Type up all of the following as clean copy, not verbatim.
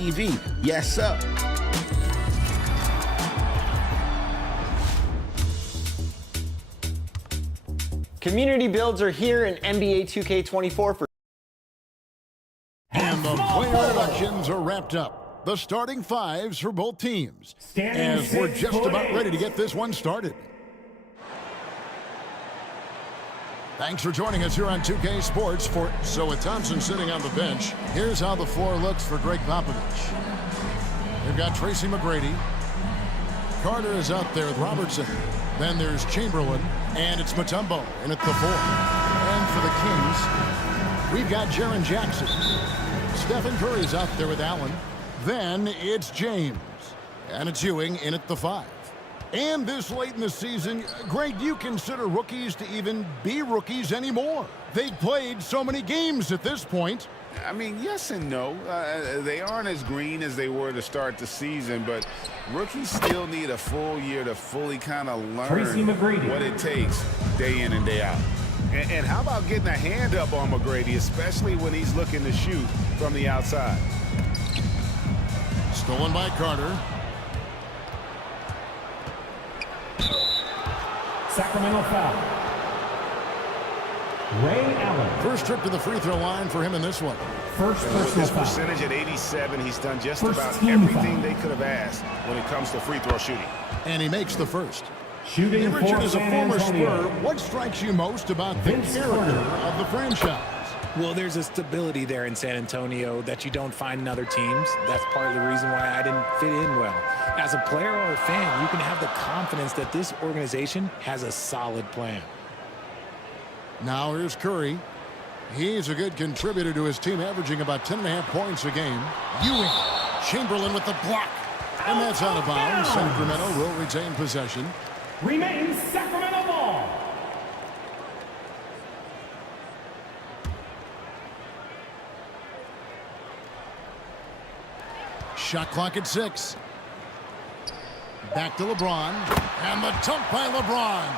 TV. Yes, sir. Community builds are here in NBA 2K24 for. And the player elections are wrapped up. The starting fives for both teams. As we're just about ready to get this one started. Thanks for joining us here on 2K Sports. So with Thompson sitting on the bench, here's how the floor looks for Greg Popovich. They've got Tracy McGrady. Carter is out there with Robertson. Then there's Chamberlain, and it's Mutombo in at the 4. And for the Kings, we've got Jaren Jackson. Stephen Curry's out there with Allen. Then it's James, and it's Ewing in at the 5. And this late in the season, Greg, do you consider rookies to even be rookies anymore? They've played so many games at this point. I mean, yes and no. They aren't as green as they were to start the season, but rookies still need a full year to fully kind of learn what it takes day in and day out. And how about getting a hand up on McGrady, especially when he's looking to shoot from the outside? Stolen by Carter. Sacramento foul. Ray Allen. First trip to the free throw line for him in this one. First With his foul. percentage at 87, he's done just about everything they could have asked when it comes to free throw shooting. And he makes the first. Shooting Hey, Richard, for as a San former Antonio. Spur, what strikes you most about the Vince character Carter. of the franchise? Well, there's a stability there in San Antonio that you don't find in other teams. That's part of the reason why I didn't fit in well. As a player or a fan, you can have the confidence that this organization has a solid plan. Now here's Curry. He's a good contributor to his team, averaging about 10.5 points a game. Ewing. Chamberlain with the block. And that's out of bounds. Sacramento will retain possession. Remains Sacramento ball. Shot clock at 6. Back to LeBron. And the dunk by LeBron.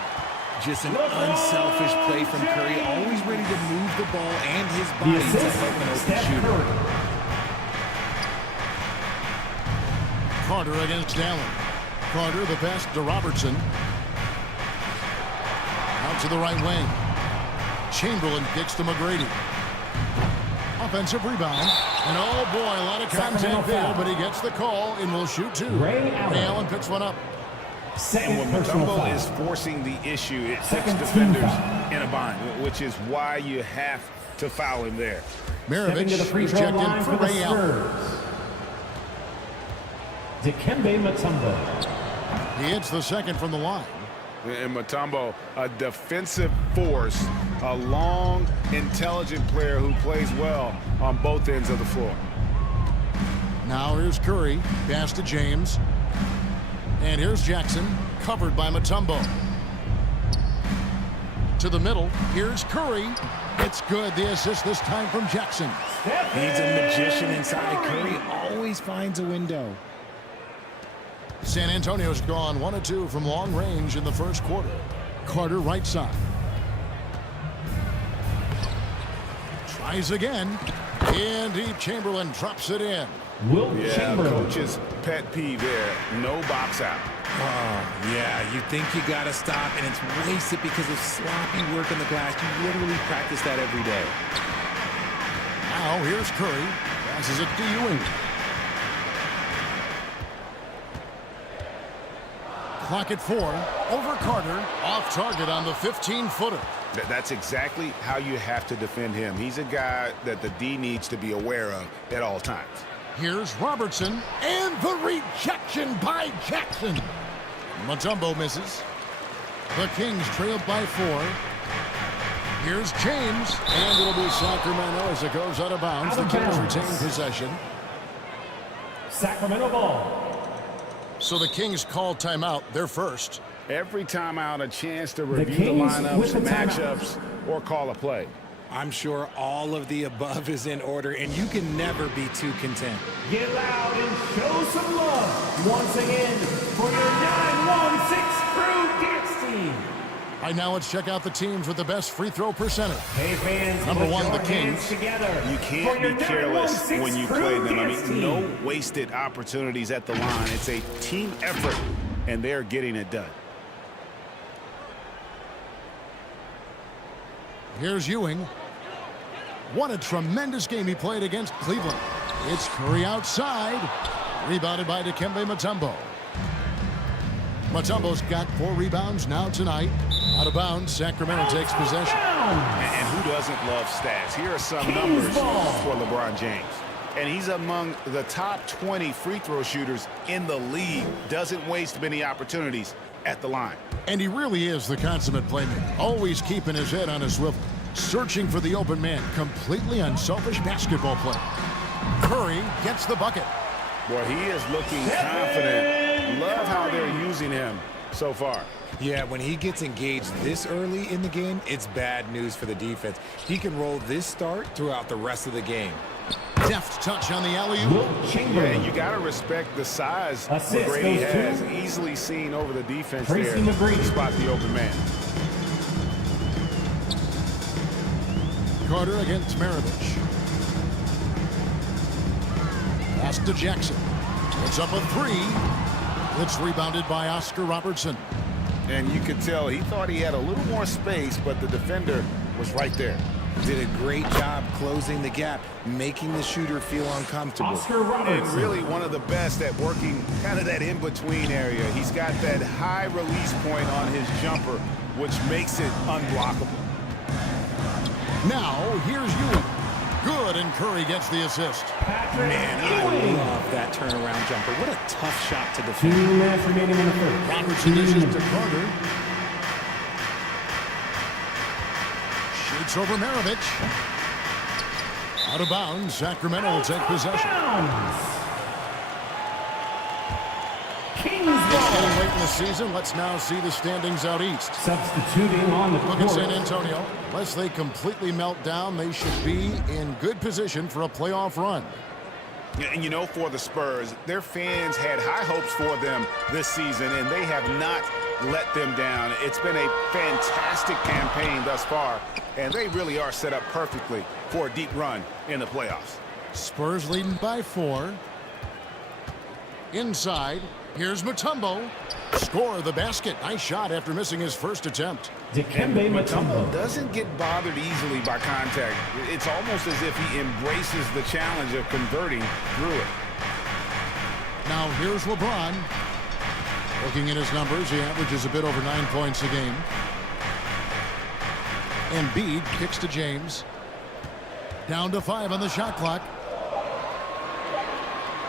Just an unselfish play from Curry, always ready to move the ball and his body to help an open shooter. Carter against Allen. Carter the pass to Robertson. Out to the right wing. Chamberlain kicks to McGrady. Offensive rebound. And oh boy, a lot of contact there, but he gets the call and will shoot 2. Ray Allen Picks one up. Second And when personal Mutombo foul. is forcing the issue, it puts Second team defenders foul. in a bind, which is why you have to foul him there. Stepping to the free is throw checked line in for for the Ray Allen. Spurs. Dikembe Mutombo. He hits the second from the line. And Mutombo, a defensive force, a long, intelligent player who plays well on both ends of the floor. Now here's Curry. Pass to James. And here's Jackson, covered by Mutombo. To the middle, here's Curry. It's good, the assist this time from Jackson. He's a magician inside. Curry always finds a window. San Antonio's gone 1 of 2 from long range in the first quarter. Carter right side. Tries again. And deep, Chamberlain drops it in. Wilt Yeah, Chamberlain. coach's pet peeve there, no box out. Oh, yeah, you think you got to stop, and it's wasted because of sloppy work on the glass. You literally practice that every day. Now here's Curry. Passes it to Ewing. Clock at 4. Over Carter. Off target on the 15-footer. That's exactly how you have to defend him. He's a guy that the D needs to be aware of at all times. Here's Robertson. And the rejection by Jackson. Mutombo misses. The Kings trailed by 4. Here's James. And it'll be Sacramento as it goes out of bounds. The Kings retain possession. Sacramento ball. So the Kings call timeout. They're first. Every timeout, a chance to The review the Kings lineups, with the timeout. matchups, or call a play. I'm sure all of the above is in order, and you can never be too content. Get loud and show some love once again for your 916 Crew Dance Team. All right, now let's check out the teams with the best free throw percentage. Hey fans, Number put one, your the Kings. hands together. You can't for your be careless 916 when you play them. I Kings mean, no team. wasted opportunities at the line. It's a team effort, and they're getting it done. Here's Ewing. What a tremendous game he played against Cleveland. It's Curry outside. Rebounded by Dikembe Mutombo. Mutombo's got 4 rebounds now tonight. Out of bounds, Sacramento takes possession. And who doesn't love stats? Here are some numbers for LeBron James. And he's among the top 20 free throw shooters in the league. Doesn't waste many opportunities at the line. And he really is the consummate playmaker. Always keeping his head on a swivel. Searching for the open man. Completely unselfish basketball player. Curry gets the bucket. Boy, he is looking confident. Love how they're using him so far. Yeah, when he gets engaged this early in the game, it's bad news for the defense. He can roll this start throughout the rest of the game. Deft touch on the alley-oop. Wilt Yeah, Chamberlain. and you got to respect the size Assist McGrady goes has. to Easily seen over the defense Tracy there McGrady. to spot the open man. Carter against Maravich. Pass to Jackson. It's up a 3. It's rebounded by Oscar Robertson. And you could tell he thought he had a little more space, but the defender was right there. Did a great job closing the gap, making the shooter feel uncomfortable. Oscar And Robertson. really one of the best at working kind of that in-between area. He's got that high release point on his jumper, which makes it unblockable. Now, here's Ewing. Good, and Curry gets the assist. Patrick Man, I Ewing. love that turnaround jumper. What a tough shot to 2 defend. minutes remaining in the first. Robertson dishes to Carter. Shoots over Maravich. Out of bounds, Sacramento will take possession. Kings It's ball. getting late in the season. Let's now see the standings out east. Substituting on the Look at San court. Antonio. Unless they completely melt down, they should be in good position for a playoff run. And you know, for the Spurs, their fans had high hopes for them this season, and they have not let them down. It's been a fantastic campaign thus far, and they really are set up perfectly for a deep run in the playoffs. Spurs leading by 4. Inside, here's Mutombo. Score the basket. Nice shot after missing his first attempt. Dikembe Mutombo. Doesn't get bothered easily by contact. It's almost as if he embraces the challenge of converting through it. Now here's LeBron. Looking at his numbers, he averages a bit over 9 points a game. Embiid kicks to James. Down to 5 on the shot clock.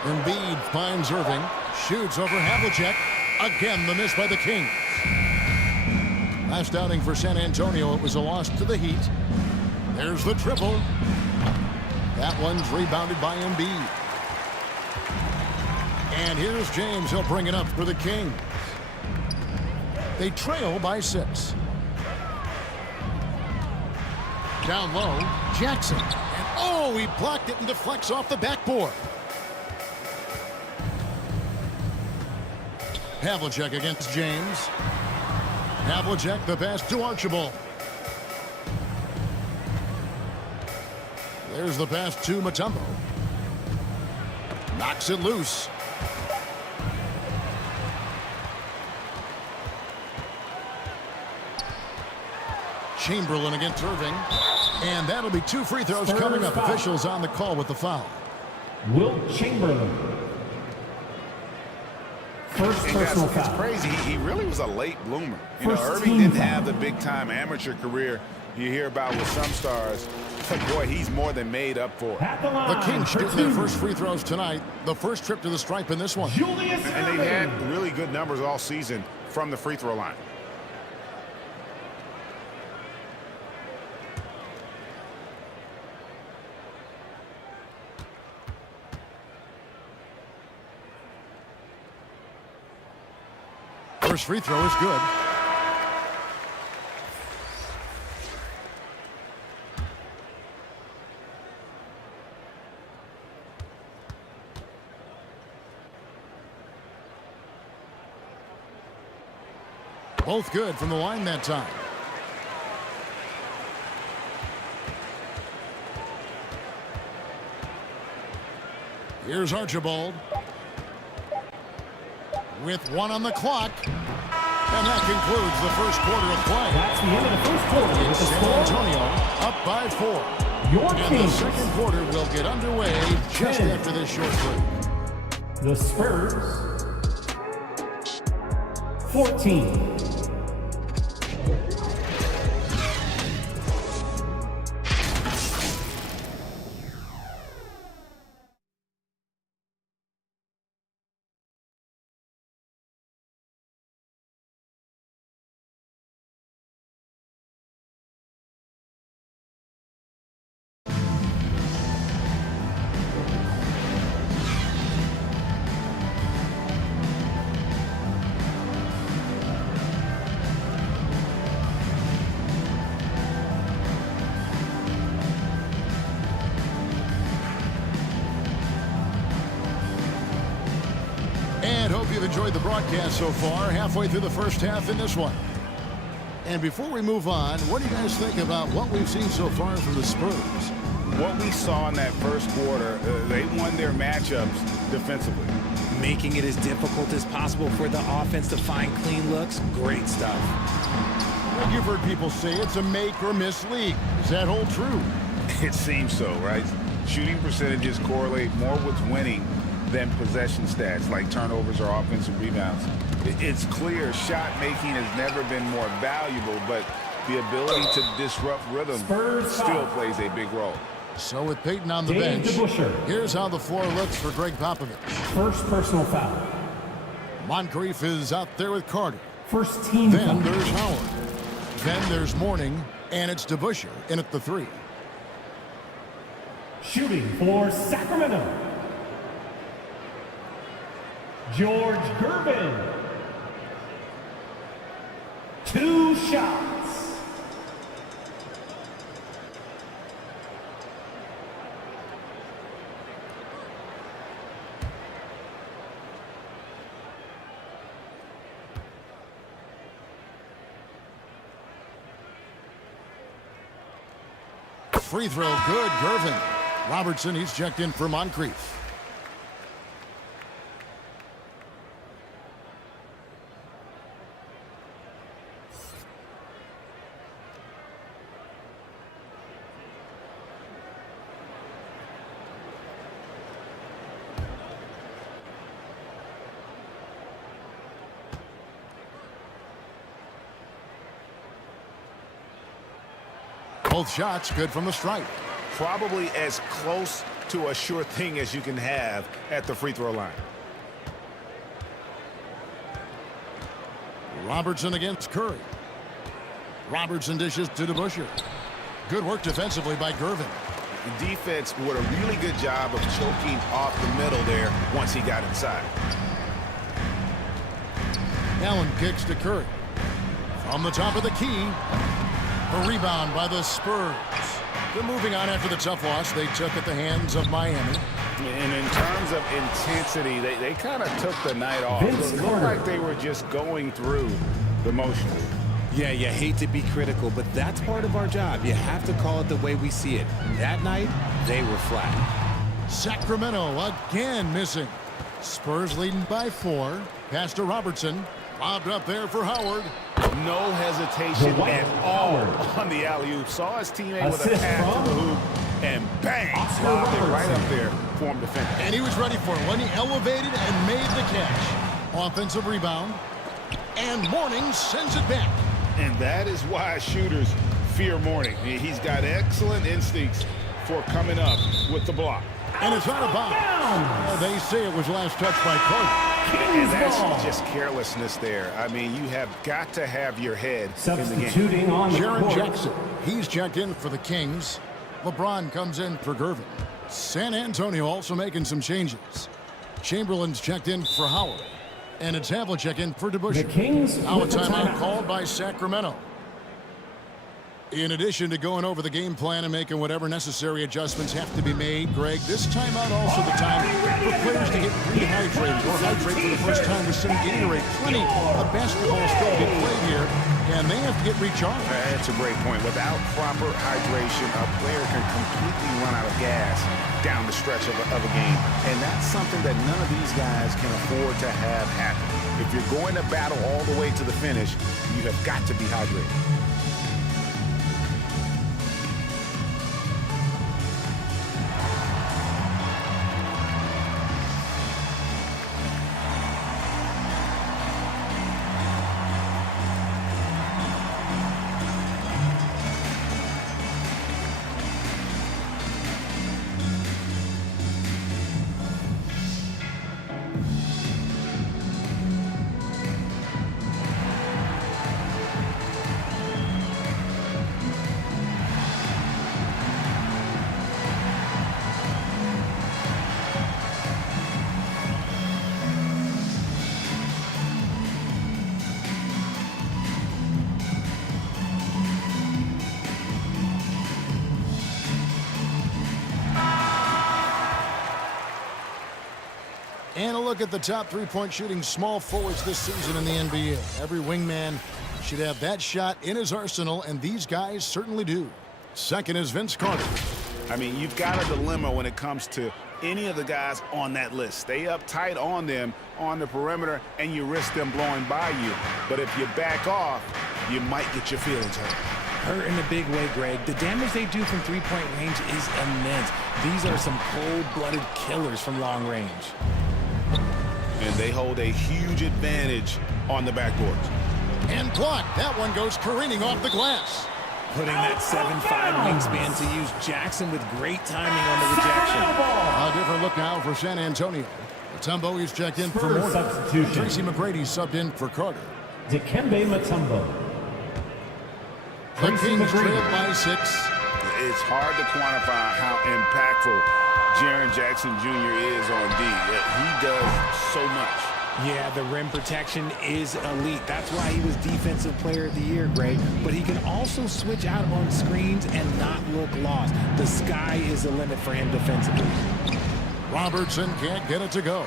Embiid finds Irving. Shoots over Havlicek. Again, the miss by the Kings. Last outing for San Antonio, it was a loss to the Heat. There's the triple. That one's rebounded by Embiid. And here's James. He'll bring it up for the Kings. They trail by 6. Down low, Jackson. And oh, he blocked it and deflects off the backboard. Havlicek against James. Havlicek, the pass to Archibald. There's the pass to Mutombo. Knocks it loose. Chamberlain against Irving. And that'll be 2 free throws Spurs coming up. foul. Officials on the call with the foul. Wilt Chamberlain. First And guys, personal it's foul. crazy. He really was a late bloomer. You know, First Irving team didn't foul. have the big-time amateur career you hear about with some stars. But boy, he's more than made up for it. At the line. The Kings for shooting their 2. first free throws tonight. The first trip to the stripe in this one. Julius And they've Irving. had really good numbers all season from the free throw line. First free throw is good. Both good from the line that time. Here's Archibald. With 1 on the clock. And that concludes the first quarter of play. That's the end of the first quarter. With the San score, Antonio up by 4. your And the Kings. second quarter will get underway just 10. after this short break. The Spurs, 14. And hope you've enjoyed the broadcast so far, halfway through the first half in this one. And before we move on, what do you guys think about what we've seen so far from the Spurs? What we saw in that first quarter, they won their matchups defensively. Making it as difficult as possible for the offense to find clean looks. Great stuff. Well, you've heard people say it's a make or miss league. Does that hold true? It seems so, right? Shooting percentages correlate more with winning than possession stats like turnovers or offensive rebounds. It's clear shot making has never been more valuable, but the ability to disrupt rhythm still plays a big role. So with Peyton on the Dave bench, DeBusschere. here's how the floor looks for Greg Popovich. First personal foul. Moncrief is out there with Carter. First team Then foul. there's Howard. Then there's Mourning, and it's DeBusschere in at the 3. Shooting for Sacramento, George Gervin. 2 shots. Free throw, good, Gervin. Robertson, he's checked in for Moncrief. Both shots good from the stripe. Probably as close to a sure thing as you can have at the free throw line. Robertson against Curry. Robertson dishes to DeBusschere. Good work defensively by Gervin. The defense did a really good job of choking off the middle there once he got inside. Allen kicks to Curry. From the top of the key. A rebound by the Spurs. They're moving on after the tough loss they took at the hands of Miami. And in terms of intensity, they kind of took the night off. Vince It looked Carter. like they were just going through the motions. Yeah, you hate to be critical, but that's part of our job. You have to call it the way we see it. That night, they were flat. Sacramento again missing. Spurs leading by 4. Pass to Robertson. Lobbed up there for Howard. No hesitation Dwight at all Howard. on the alley-oop. Saw his teammate with a Assist pass from to the hoop, and bang! Oscar Lobbed it right Robertson. up there for him to finish. And he was ready for it when he elevated and made the catch. Offensive rebound. And Mourning sends it back. And that is why shooters fear Mourning. He's got excellent instincts for coming up with the block. And it's out of bounds. They say it was last touched by Carter. And that's ball. just carelessness there. I mean, you have got to have your head in the game. Substituting on the Jaren court. Jackson. He's checked in for the Kings. LeBron comes in for Gervin. San Antonio also making some changes. Chamberlain's checked in for Howard. And it's Havlicek in for The DeBusschere. Kings Now a with the timeout timeout. called by Sacramento. In addition to going over the game plan and making whatever necessary adjustments have to be made, Greg, this timeout also the time for players to get rehydrated or hydrate for the first time with some Gatorade. Plenty of basketball still to get played here. and they have to get recharged. That's a great point. Without proper hydration, a player can completely run out of gas down the stretch of a game. And that's something that none of these guys can afford to have happen. If you're going to battle all the way to the finish, you have got to be hydrated. And a look at the top three-point shooting small forwards this season in the NBA. Every wingman should have that shot in his arsenal, and these guys certainly do. Second is Vince Carter. I mean, you've got a dilemma when it comes to any of the guys on that list. Stay up tight on them on the perimeter, and you risk them blowing by you. But if you back off, you might get your feelings hurt. Hurt in a big way, Greg. The damage they do from three-point range is immense. These are some cold-blooded killers from long range. And they hold a huge advantage on the backboards. And blocked. That one goes careening off the glass. Putting that 7'5" wingspan to use. Jackson with great timing on the rejection. A different look now for San Antonio. Mutombo is checked in for Moore. Substitution. Tracy McGrady subbed in for Carter. Dikembe Mutombo. The Tracy Kings McGrady. trailed by 6. It's hard to quantify how impactful Jaren Jackson Jr. is on D. He does so much. Yeah, the rim protection is elite. That's why he was Defensive Player of the Year, Greg. But he can also switch out on screens and not look lost. The sky is the limit for him defensively. Robertson can't get it to go.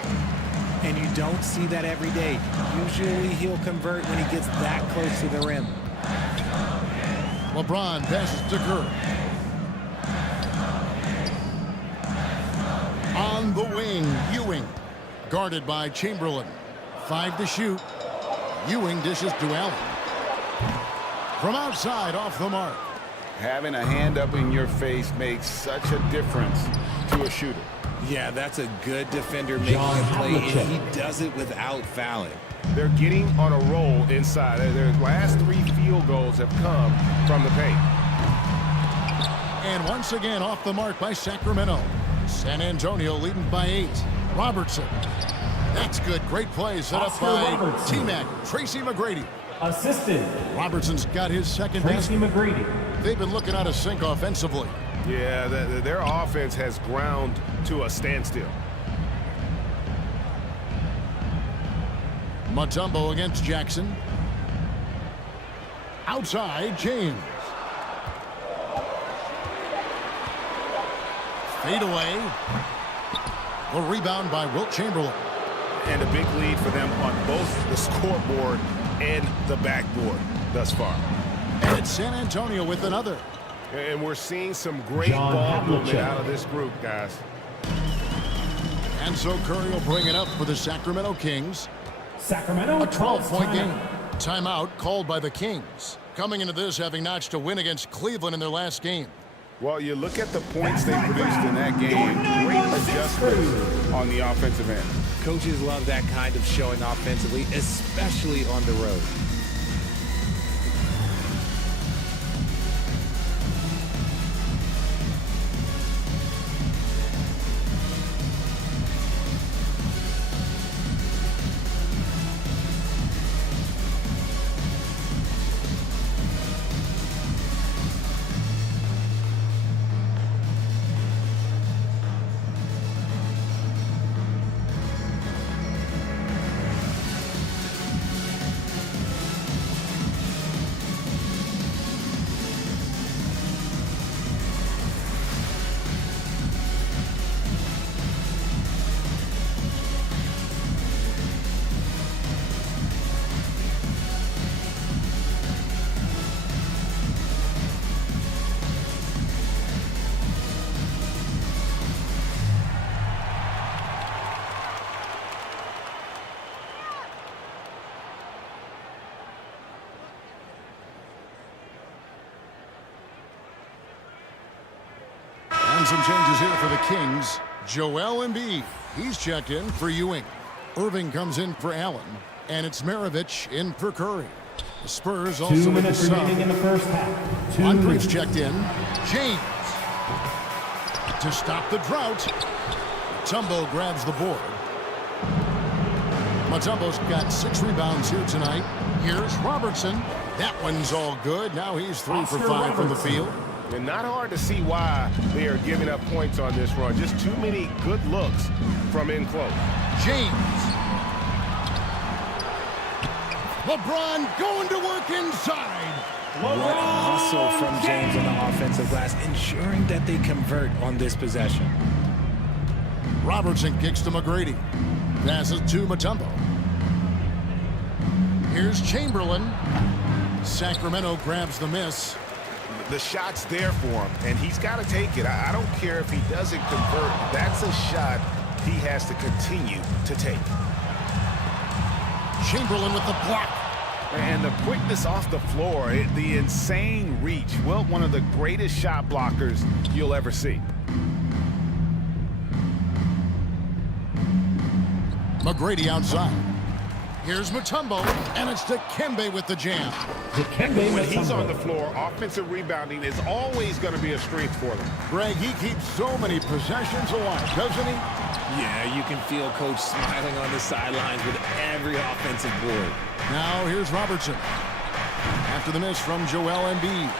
And you don't see that every day. Usually he'll convert when he gets that close to the rim. LeBron passes to Kerr. On the wing, Ewing. Guarded by Chamberlain. 5 to shoot. Ewing dishes to Allen. From outside, off the mark. Having a hand up in your face makes such a difference to a shooter. Yeah, that's a good defender making a play, and he does it without fouling. They're getting on a roll inside. Their last 3 field goals have come from the paint. And once again, off the mark by Sacramento. San Antonio leading by 8. Robertson. That's good. Great play set up by T-Mac. Tracy McGrady. Assistant. Robertson's got his second Tracy basket. McGrady. They've been looking out of sync offensively. Yeah, their offense has ground to a standstill. Mutombo against Jackson. Outside, James. Fade away. The rebound by Wilt Chamberlain. And a big lead for them on both the scoreboard and the backboard thus far. And it's San Antonio with another. And we're seeing some great ball movement out of this group, guys. And so Curry will bring it up for the Sacramento Kings. Sacramento. A 12-point game. Timeout called by the Kings. Coming into this having notched a win against Cleveland in their last game. Well, you look at the points they produced in that game. Great adjustments on the offensive end. Coaches love that kind of showing offensively, especially on the road. some changes here for the Kings. Joel Embiid, he's checked in for Ewing. Irving comes in for Allen. And it's Maravich in for Curry. The Spurs also 2 with minutes the remaining in the first half. Moncrief's checked in. James. To stop the drought. Mutombo grabs the board. Mutombo's got 6 rebounds here tonight. Here's Robertson. That one's all good. Now he's 3 for 5 from the field. And not hard to see why they are giving up points on this run. Just too many good looks from in close. James. LeBron going to work inside. What hustle from James on the offensive glass, ensuring that they convert on this possession. Robertson kicks to McGrady. Passes to Mutombo. Here's Chamberlain. Sacramento grabs the miss. The shot's there for him, and he's got to take it. I don't care if he doesn't convert. That's a shot he has to continue to take. Chamberlain with the block. And the quickness off the floor, the insane reach. Well, one of the greatest shot blockers you'll ever see. McGrady outside. Here's Mutombo, and it's Dikembe with the jam. When he's on the floor, offensive rebounding is always going to be a strength for them. Greg, he keeps so many possessions alive, doesn't he? Yeah, you can feel Coach smiling on the sidelines with every offensive board. Now here's Robertson. After the miss from Joel Embiid.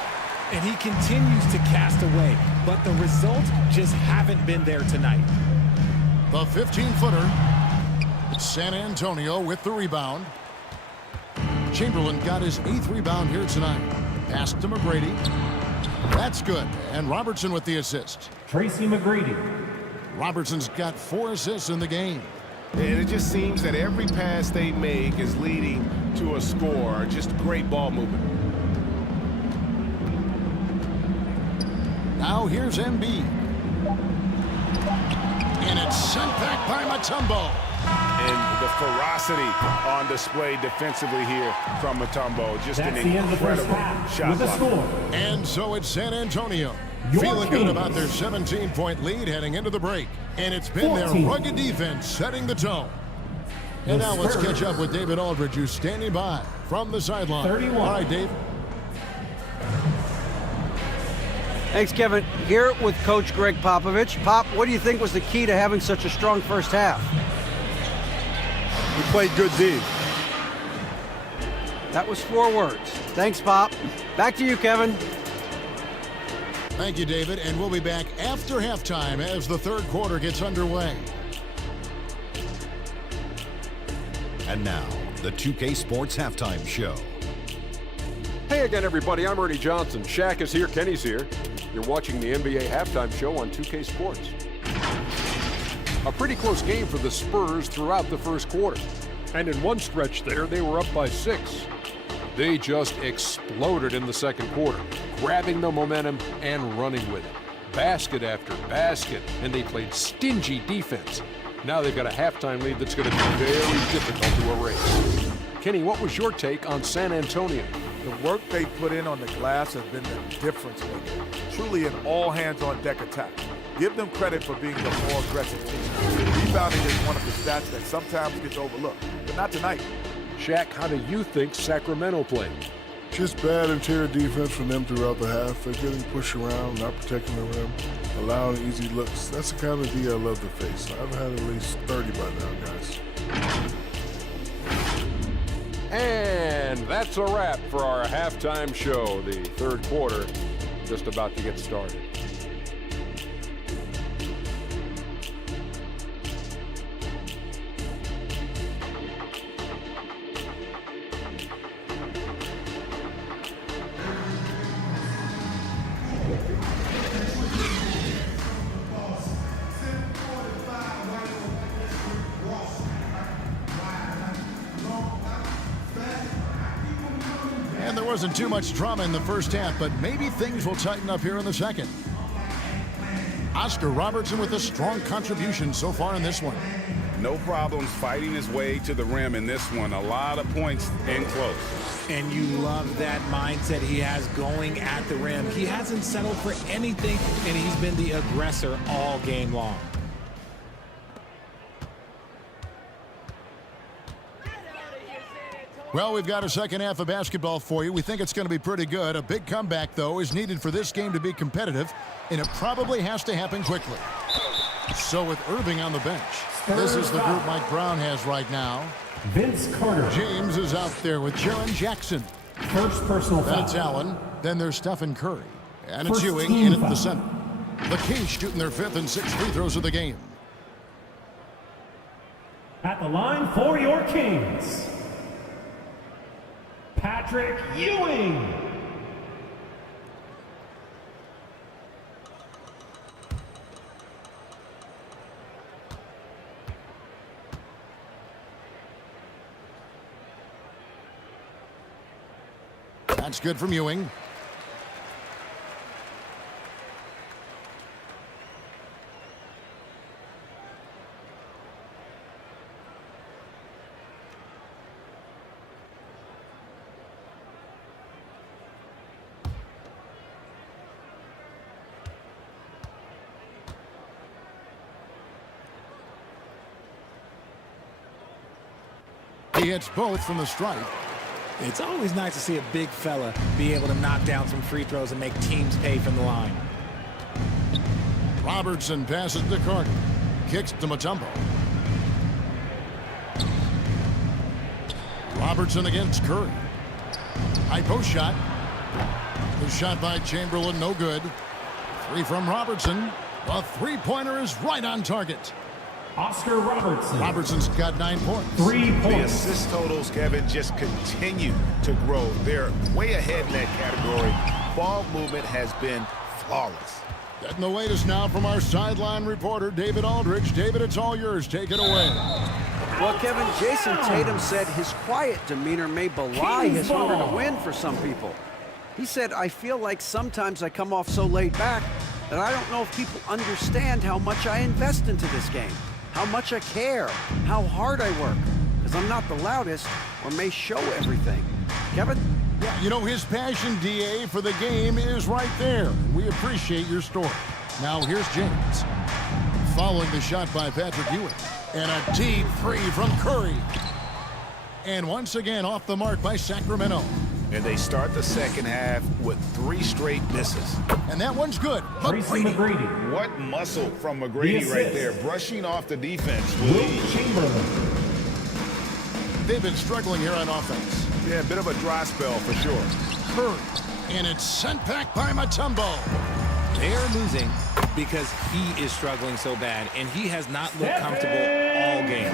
And he continues to cast away, but the results just haven't been there tonight. The 15-footer. San Antonio with the rebound. Chamberlain got his 8th rebound here tonight. Pass to McGrady. That's good. And Robertson with the assist. Tracy McGrady. Robertson's got 4 assists in the game. And it just seems that every pass they make is leading to a score. Just great ball movement. Now here's Embiid. And it's sent back by Mutombo. And the ferocity on display defensively here from Mutombo. Just That's an the end of the first incredible half shot with the block. score. And so it's San Antonio. Your Feeling good Kings. about their 17-point lead heading into the break. And it's been 14. their rugged defense setting the tone. And now let's catch up with David Aldridge, who's standing by from the sideline. 31. All right, Dave. Thanks, Kevin. Here with Coach Greg Popovich. Pop, what do you think was the key to having such a strong first half? We played good D. That was 4 words. Thanks, Pop. Back to you, Kevin. Thank you, David. And we'll be back after halftime as the third quarter gets underway. And now, the 2K Sports Halftime Show. Hey again, everybody. I'm Ernie Johnson. Shaq is here. Kenny's here. You're watching the NBA Halftime Show on 2K Sports. A pretty close game for the Spurs throughout the first quarter. And in one stretch there, they were up by 6. They just exploded in the second quarter, grabbing the momentum and running with it. Basket after basket, and they played stingy defense. Now they've got a halftime lead that's going to be very difficult to erase. Kenny, what was your take on San Antonio? The work they put in on the glass has been the difference maker. Truly an all-hands-on-deck attack. Give them credit for being the more aggressive team. Rebounding is one of the stats that sometimes gets overlooked, but not tonight. Shaq, how do you think Sacramento played? Just bad interior defense from them throughout the half. They're getting pushed around, not protecting the rim, allowing easy looks. That's the kind of D I love to face. I've had at least 30 by now, guys. And that's a wrap for our halftime show. The third quarter just about to get started. And there wasn't too much drama in the first half, but maybe things will tighten up here in the second. Oscar Robertson with a strong contribution so far in this one. No problems fighting his way to the rim in this one. A lot of points in close. And you love that mindset he has going at the rim. He hasn't settled for anything, and he's been the aggressor all game long. Well, we've got a second half of basketball for you. We think it's going to be pretty good. A big comeback, though, is needed for this game to be competitive, and it probably has to happen quickly. So with Irving on the bench, this is the group Mike Brown has right now. Vince Carter. James is out there with Jaren Jackson. First personal foul. That's Allen. Then there's Stephen Curry. And it's First Ewing team in at foul. the center. The Kings shooting their 5th and 6th free throws of the game. At the line for your Kings, Patrick Ewing. That's good from Ewing. He hits both from the stripe. It's always nice to see a big fella be able to knock down some free throws and make teams pay from the line. Robertson passes to Carter. Kicks to Mutombo. Robertson against Curry. High post shot. The shot by Chamberlain, no good. 3 from Robertson. The three-pointer is right on target. Oscar Robertson. Robertson's got 9 points. 3 The points. assist totals, Kevin, just continue to grow. They're way ahead in that category. Ball movement has been flawless. Getting the latest now from our sideline reporter, David Aldridge. David, it's all yours. Take it away. Well, Kevin, Jason Tatum said his quiet demeanor may belie his hunger to win for some people. He said, I feel like sometimes I come off so laid back that I don't know if people understand how much I invest into this game, how much I care, how hard I work, because I'm not the loudest or may show everything. Kevin? Yeah, you know, his passion, DA, for the game is right there. We appreciate your story. Now, here's James. Following the shot by Patrick Ewing. And a deep three from Curry. And once again, off the mark by Sacramento. And they start the second half with 3 straight misses. And that one's good. Tracy McGrady. What muscle from McGrady The right assist. there, brushing off the defense. Will Chamberlain. They've been struggling here on offense. Yeah, a bit of a dry spell for sure. Curry. And it's sent back by Mutombo. They're losing because he is struggling so bad, and he has not looked comfortable all game.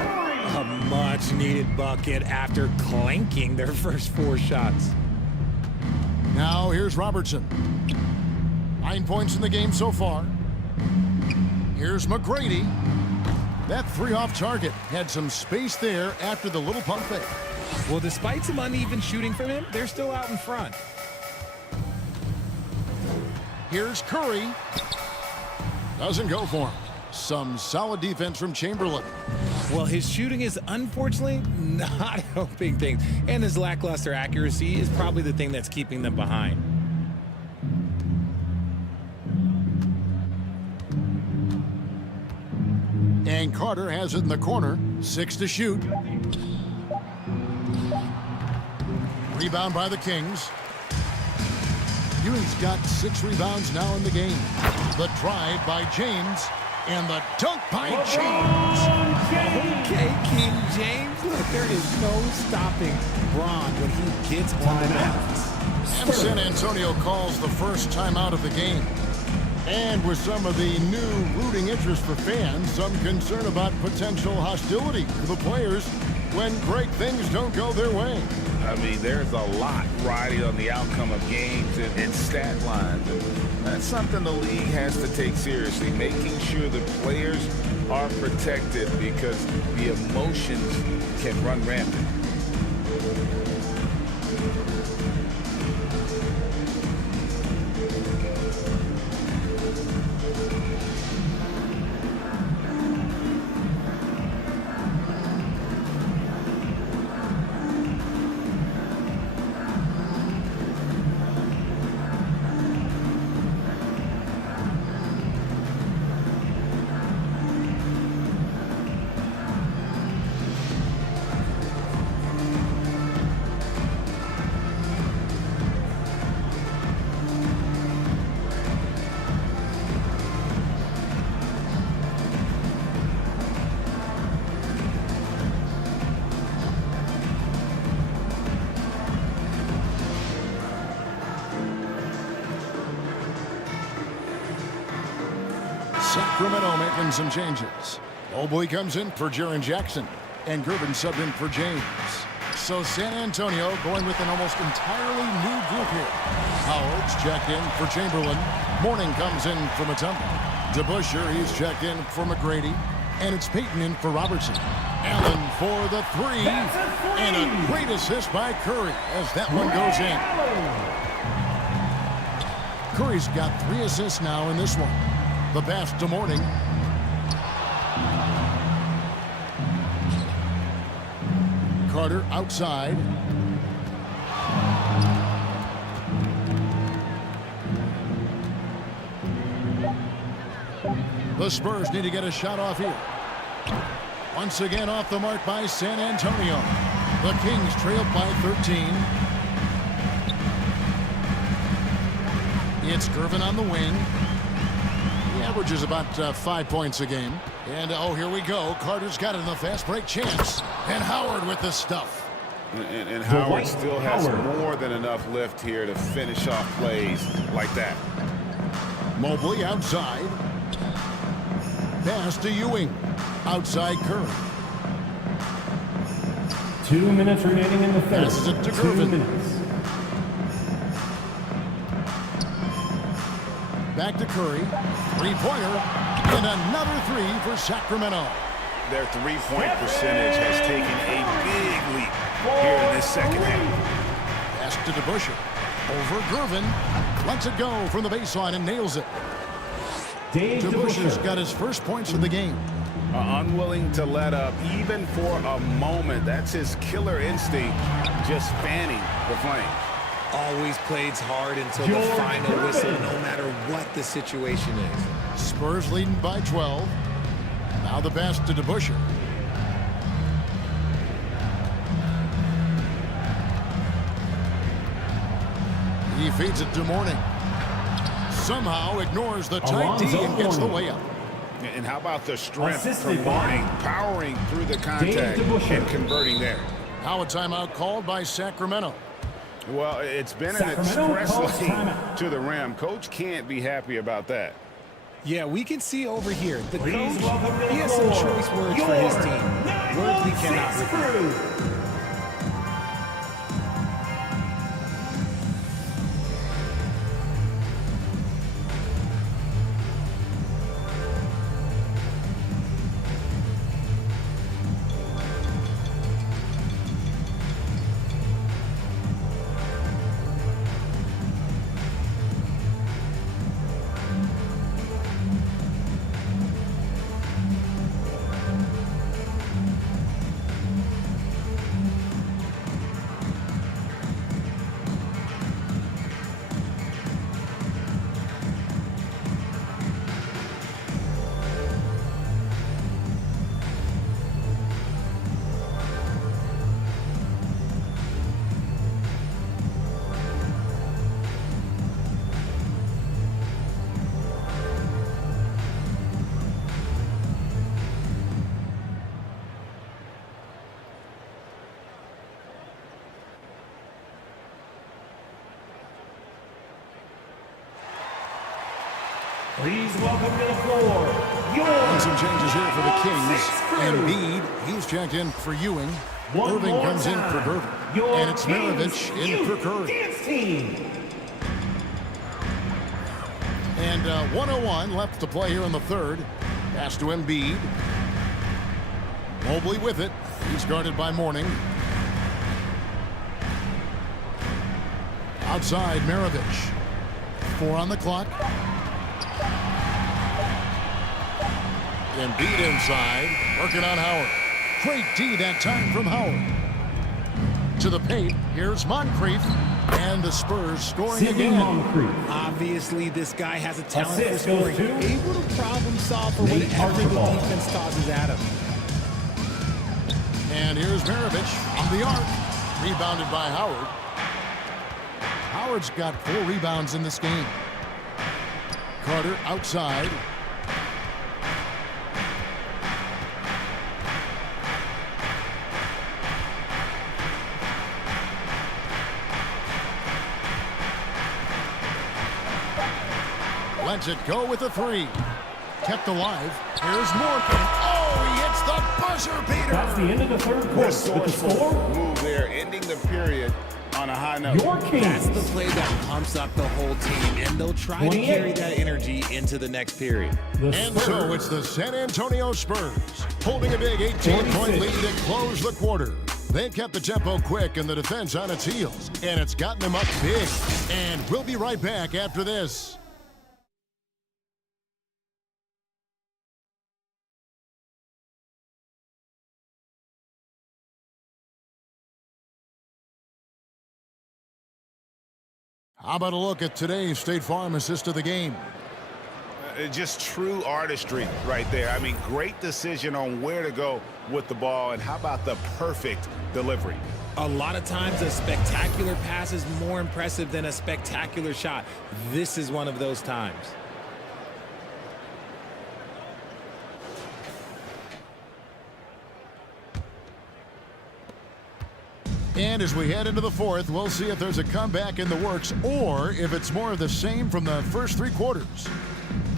A much-needed bucket after clanking their first 4 shots. Now here's Robertson. 9 points in the game so far. Here's McGrady. That 3 off target had some space there after the little pump fake. Well, despite some uneven shooting from him, they're still out in front. Here's Curry. Doesn't go for him. Some solid defense from Chamberlain. Well, his shooting is unfortunately not helping things, and his lackluster accuracy is probably the thing that's keeping them behind. And Carter has it in the corner. 6 to shoot. Rebound by the Kings. Ewing's got 6 rebounds now in the game. The drive by James. And the dunk by James. Okay, King James. Look, there is no stopping Bron when he gets on the bounce. And San Antonio calls the first timeout of the game. And with some of the new rooting interest for fans, some concern about potential hostility to the players when great things don't go their way. I mean, there's a lot riding on the outcome of games and stat lines. That's something the league has to take seriously, making sure the players are protected because the emotions can run rampant. Sacramento making some changes. Mobley comes in for Jaren Jackson, and Gervin subbed in for James. So San Antonio going with an almost entirely new group here. Howard's checked in for Chamberlain. Morning comes in for Mutombo. DeBusschere, he's checked in for McGrady. And it's Payton in for Robertson. Allen for the three. And a great assist by Curry as that one goes in. Curry's got 3 assists now in this one. The pass to Morning. Carter outside. The Spurs need to get a shot off here. Once again off the mark by San Antonio. The Kings trailed by 13. It's Gervin on the wing. He averages about 5 points a game. And, oh, here we go. Carter's got it in the fast break chance. And Howard with the stuff. And Howard still has more than enough lift here to finish off plays like that. Mobley outside. Pass to Ewing. Outside Curry. 2 minutes remaining in the third. Passes it to 2 Gervin. minutes. Back to Curry. Three-pointer. And another 3 for Sacramento. Their three-point percentage has taken a big leap here in this second half. Pass to DeBusschere. Over Gervin. Lets it go from the baseline and nails it. DeBusschere's got his first points of the game. Unwilling to let up even for a moment. That's his killer instinct, just fanning the flame. Always plays hard until the final whistle, no matter what the situation is. Spurs leading by 12. Now the pass to DeBusschere. He feeds it to Morning. Somehow ignores the tight D and gets the layup. And how about the strength from Morning, powering through the contact and converting there. Now a timeout called by Sacramento. Well, it's been an express lane to the rim. Coach can't be happy about that. Yeah, we can see over here. The coach, he has some choice words for his team. Words we cannot repeat. Please welcome to the floor, And some changes here for the Kings. Embiid, he's checked in for Ewing. Irving comes in for Gervin. And it's Maravich in for Curry. And 1:01 left to play here in the third. Pass to Embiid. Mobley with it. He's guarded by Morning. Outside, Maravich. 4 on the clock. Embiid inside, working on Howard. Great D that time from Howard. To the paint, here's Moncrief. And the Spurs scoring again. Obviously, this guy has a talent for scoring. Able to problem solve for whatever the defense tosses at him. And here's Maravich on the arc. Rebounded by Howard. Howard's got 4 rebounds in this game. Carter outside. Lets it go with a 3. Kept alive. Here's Morgan. Oh, he hits the buzzer beater. That's the end of the third quarter. With the score, Move there, ending the period on a high note. your Kings. That's the play that pumps up the whole team, and they'll try to carry that energy into the next period. And so it's the San Antonio Spurs holding a big 18-point lead to close the quarter. They've kept the tempo quick and the defense on its heels, and it's gotten them up big. And we'll be right back after this. How about a look at today's State Farm assist of the game? Just true artistry right there. I mean, great decision on where to go with the ball, and how about the perfect delivery? A lot of times a spectacular pass is more impressive than a spectacular shot. This is one of those times. And as we head into the fourth, we'll see if there's a comeback in the works or if it's more of the same from the first three quarters.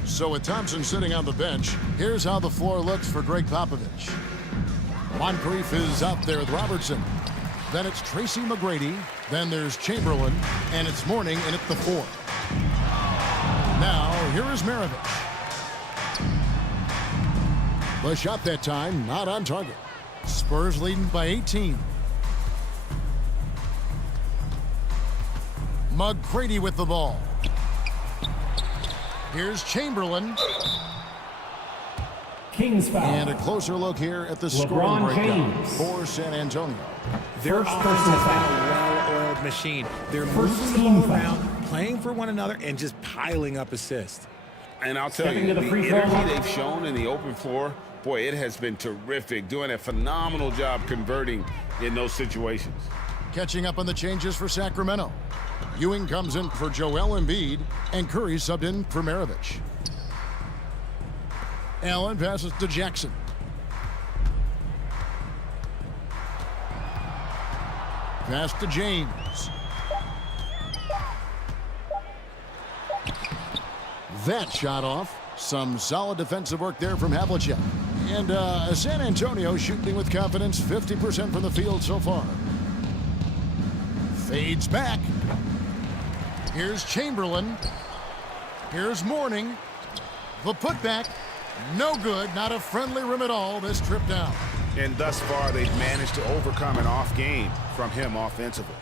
So with Thompson sitting on the bench, here's how the floor looks for Greg Popovich. Moncrief is out there with Robertson. Then it's Tracy McGrady. Then there's Chamberlain. And it's Mourning in at the four. Now, here is Maravich. The shot that time, not on target. Spurs leading by 18. McGrady with the ball. Here's Chamberlain. Kings foul. And a closer look here at the scoring breakdown for San Antonio. Their offense has been a well-oiled machine. They're moving the ball around, playing for one another, and just piling up assists. And I'll tell you, the energy they've shown in the open floor, boy, it has been terrific. Doing a phenomenal job converting in those situations. Catching up on the changes for Sacramento. Ewing comes in for Joel Embiid, and Curry subbed in for Maravich. Allen passes to Jackson. Pass to James. That shot off. Some solid defensive work there from Havlicek. And San Antonio shooting with confidence, 50% from the field so far. Fades back. Here's Chamberlain. Here's Mourning. The putback. No good. Not a friendly rim at all this trip down. And thus far, they've managed to overcome an off game from him offensively.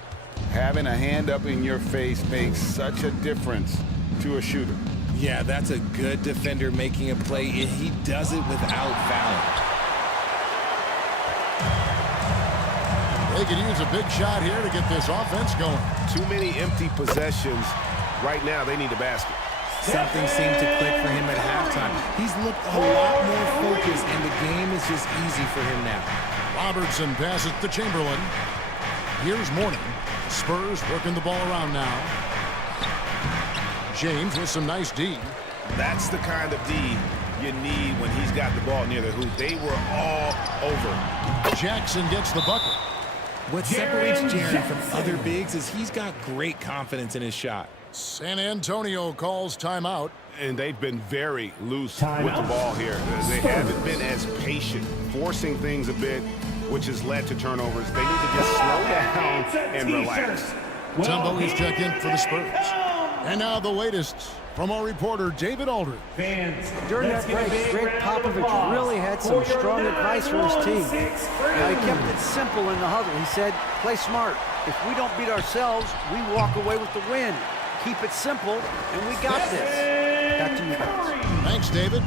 Having a hand up in your face makes such a difference to a shooter. Yeah, that's a good defender making a play, and he does it without fouling. They could use a big shot here to get this offense going. Too many empty possessions. Right now, they need a basket. Something seemed to click for him at halftime. He's looked a lot more focused, and the game is just easy for him now. Robertson passes to Chamberlain. Here's Mourning. Spurs working the ball around now. James with some nice D. That's the kind of D you need when he's got the ball near the hoop. They were all over. Jackson gets the bucket. What separates Jaren from other bigs is he's got great confidence in his shot. San Antonio calls timeout. And they've been very loose with the ball here. They haven't been as patient, forcing things a bit, which has led to turnovers. They need to just slow down and relax. Tumbo is checked in for the Spurs. And now the latest from our reporter, David Aldridge. During that break, Greg Popovich really had some strong advice for his team. Now, he kept it simple in the huddle. He said, play smart. If we don't beat ourselves, we walk away with the win. Keep it simple, and we got this. Back to you guys. Thanks, David.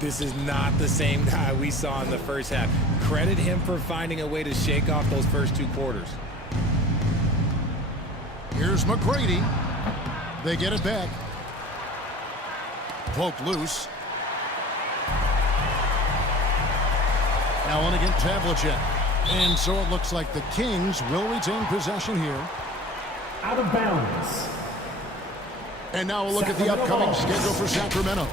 This is not the same guy we saw in the first half. Credit him for finding a way to shake off those first two quarters. Here's McGrady. They get it back. Poked loose. Allen against Havlicek. And so it looks like the Kings will retain possession here. Out of bounds. And now we'll look at the upcoming schedule for Sacramento.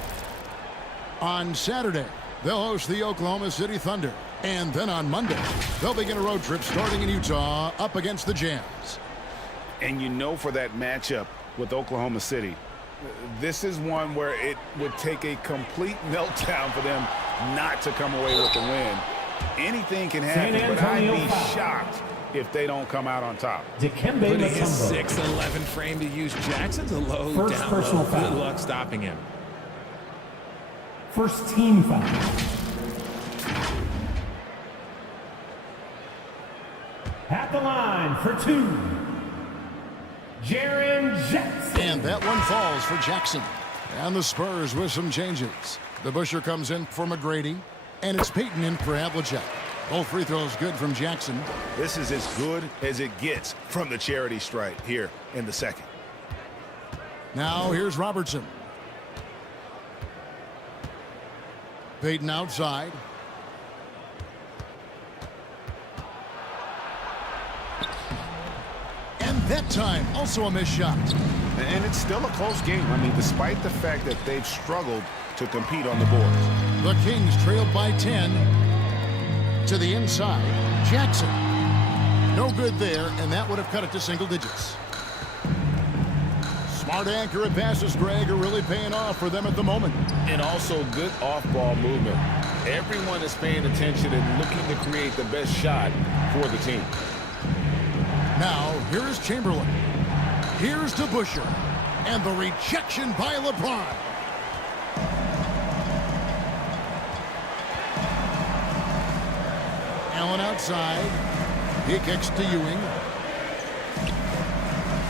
On Saturday, they'll host the Oklahoma City Thunder. And then on Monday, they'll begin a road trip starting in Utah up against the Jazz. And you know, for that matchup with Oklahoma City, This is one where it would take a complete meltdown for them not to come away with the win. Anything can happen, but I'd be shocked if they don't come out on top. Putting his 6'11" frame to use, Jackson's a low First down personal low. foul. Good luck stopping him. First team foul. At the line for 2, Jaren Jackson. And that one falls for Jackson. And the Spurs with some changes. The Busher comes in for McGrady, and it's Payton in for Havlicek. Both free throws good from Jackson. This is as good as it gets from the charity stripe here in the second. Now here's Robertson. Payton outside. And that time, also a missed shot. And it's still a close game. I mean, despite the fact that they've struggled to compete on the boards. The Kings trailed by 10. To the inside, Jackson. No good there, and that would have cut it to single digits. Smart accurate passes, Greg, are really paying off for them at the moment. And also good off-ball movement. Everyone is paying attention and looking to create the best shot for the team. Now, here's Chamberlain. Here's to Busher. And the rejection by LeBron. Allen outside. He kicks to Ewing.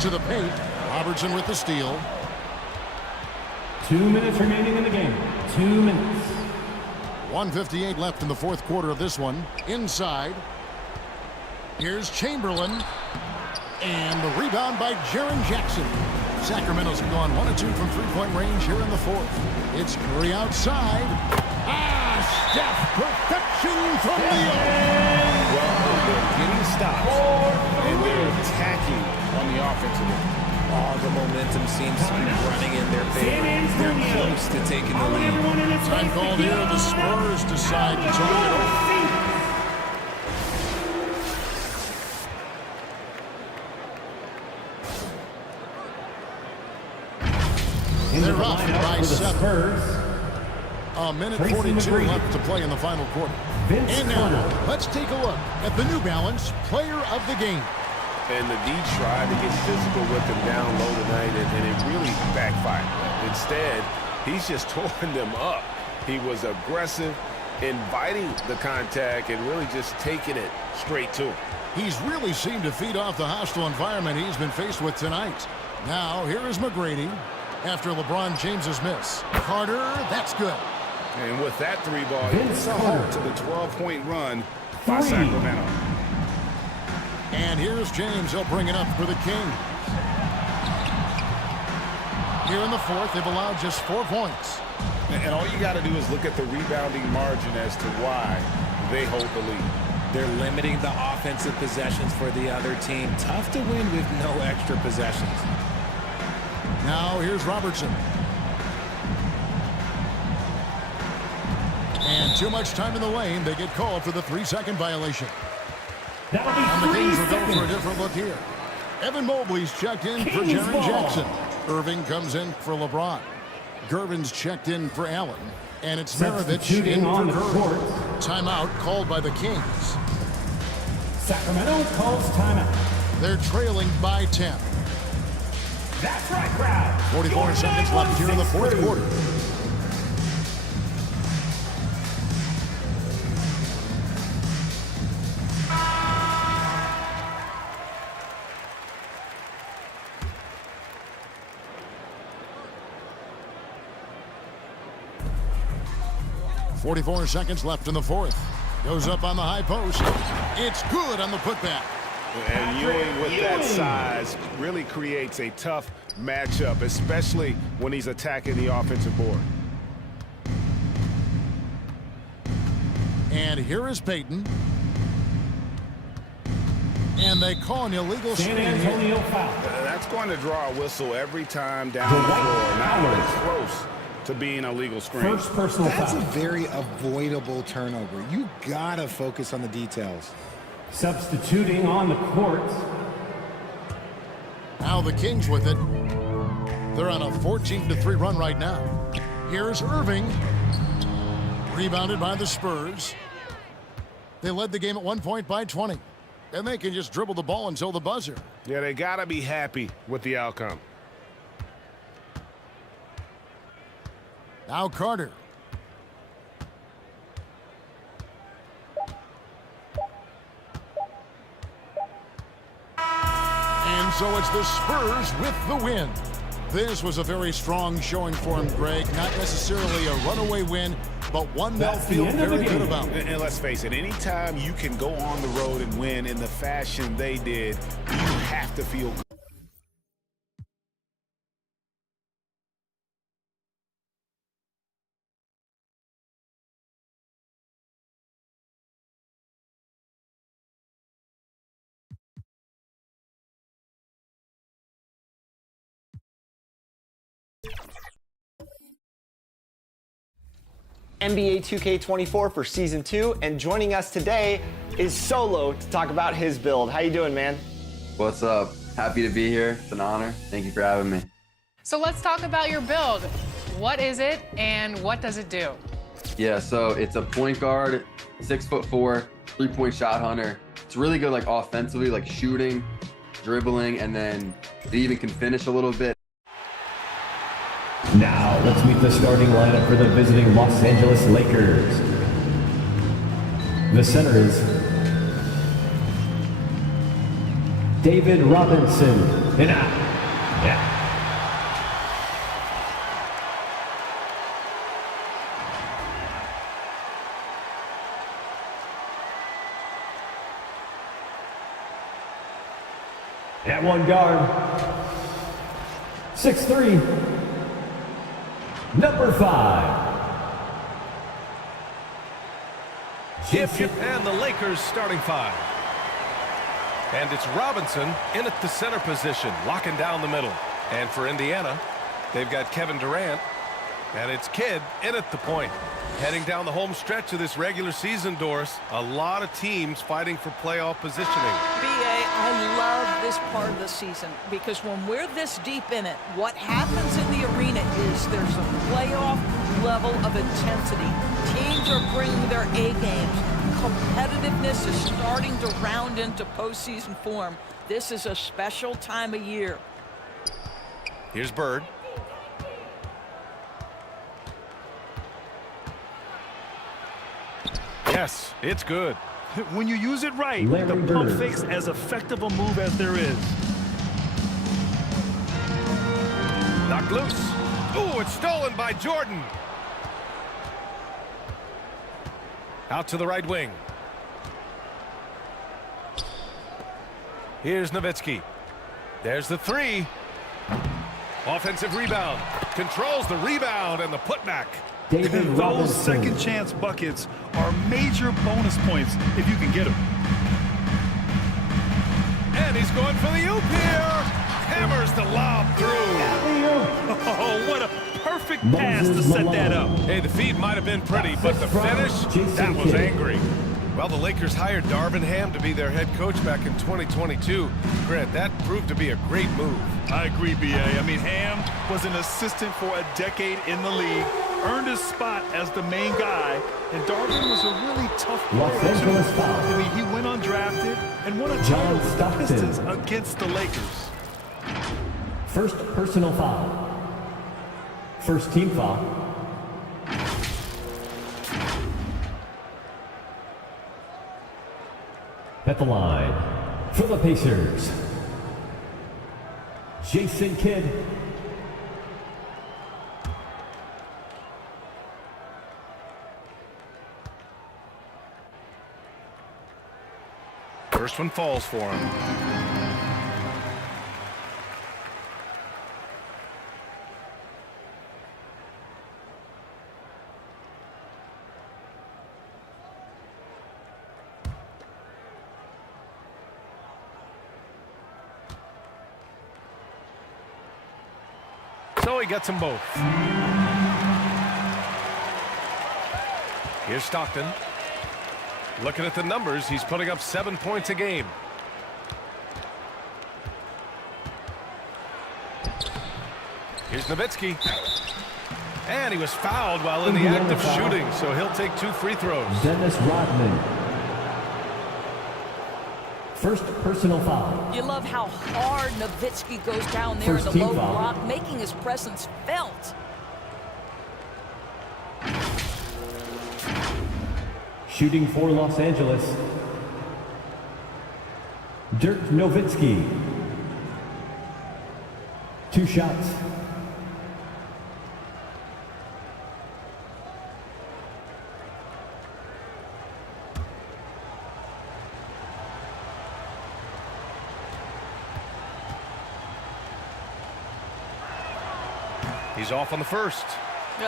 To the paint. Robertson with the steal. 2 minutes remaining in the game. 2 minutes. 1:58 left in the fourth quarter of this one. Inside. Here's Chamberlain. And the rebound by Jaren Jackson. Sacramento's gone 1 of 2 from three-point range here in the fourth. It's Curry outside. Steph, perfection from Leo. Well, they're getting stops, and they're attacking on the offensive end. All the momentum seems to be running in their favor. They're close to taking the lead. Time called here. The Spurs decide to turn it over. They're up by 7. A minute 42 left to play in the final quarter. And now, let's take a look at the New Balance Player of the Game. And the D tried to get physical with them down low tonight, and it really backfired. Instead, he's just torn them up. He was aggressive, inviting the contact, and really just taking it straight to him. He's really seemed to feed off the hostile environment he's been faced with tonight. Now, here is McGrady after LeBron James's miss. Carter, that's good. And with that three ball, it's a halt to the 12-point run by Sacramento. And here's James. He'll bring it up for the Kings. Here in the fourth, they've allowed just 4 points. And all you got to do is look at the rebounding margin as to why they hold the lead. They're limiting the offensive possessions for the other team. Tough to win with no extra possessions. Now here's Robertson. And too much time in the lane. They get called for the 3-second violation. That'll be And the 3 Kings will go seconds. for a different look here. Evan Mobley's checked in for Kings Jaren ball. Jackson. Irving comes in for LeBron. Gervin's checked in for Allen. And it's Maravich Substituting in on for the Gervin. court. Timeout called by the Kings. Sacramento calls timeout. They're trailing by 10. That's right, crowd. 44 seconds left here in the fourth quarter. .44 seconds left in the fourth. Goes up on the high post. It's good on the putback. And Ewing with that size really creates a tough matchup, especially when he's attacking the offensive board. And here is Payton. And they call an illegal San screen. Antonio foul. That's going to draw a whistle every time down the floor. Not even close to being a legal screen. First personal That's foul. a very avoidable turnover. You gotta focus on the details. Substituting on the court. Now the Kings with it. They're on a 14-3 run right now. Here's Irving. Rebounded by the Spurs. They led the game at one point by 20. And they can just dribble the ball until the buzzer. Yeah, they got to be happy with the outcome. Now Carter. And so it's the Spurs with the win. This was a very strong showing for him, Greg. Not necessarily a runaway win, but one they'll feel very good about. And let's face it, anytime you can go on the road and win in the fashion they did, you have to feel good. NBA 2K24 for Season 2, and joining us today is Solo to talk about his build. How you doing, man? What's up? Happy to be here. It's an honor. Thank you for having me. So let's talk about your build. What is it and what does it do? Yeah, so it's a point guard, 6'4", 3-point shot hunter. It's really good like offensively, like shooting, dribbling, and then they even can finish a little bit. Now, let's meet the starting lineup for the visiting Los Angeles Lakers. The center is David Robinson. And out. Yeah. At one guard, 6'3", number 5. And the Lakers starting 5. And it's Robinson in at the center position, locking down the middle. And for Indiana, they've got Kevin Durant. And it's Kidd in at the point. Heading down the home stretch of this regular season, Doris, a lot of teams fighting for playoff positioning. B.A., I love this part of the season because when we're this deep in it, what happens in the arena is there's a playoff level of intensity. Teams are bringing their A games. Competitiveness is starting to round into postseason form. This is a special time of year. Here's Bird. Yes, it's good. When you use it right, the pump fakes as effective a move as there is. Knocked loose. Ooh, it's stolen by Jordan. Out to the right wing. Here's Nowitzki. There's the 3. Offensive rebound. Controls the rebound and the putback. Those second chance buckets are major bonus points if you can get them. And he's going for the oop here. Hammers the lob through. Oh, what a perfect pass to set that up. Hey, the feed might have been pretty, but the finish, that was angry. Well, the Lakers hired Darvin Ham to be their head coach back in 2022. Grant, that proved to be a great move. I agree, B.A. I mean, Ham was an assistant for a decade in the league, earned his spot as the main guy, and Darvin was a really tough player, too. I mean, he went undrafted and won a title with the Pistons against the Lakers. First personal foul. First team foul. At the line, for the Pacers, Jason Kidd. First one falls for him. So he gets them both. Here's Stockton. Looking at the numbers, he's putting up 7 points a game. Here's Nowitzki. And he was fouled while in the act of shooting, so he'll take 2 free throws. Dennis Rodman. First personal foul. You love how hard Nowitzki goes down there in the low block, making his presence felt. Shooting for Los Angeles, Dirk Nowitzki. 2 shots. He's off on the first.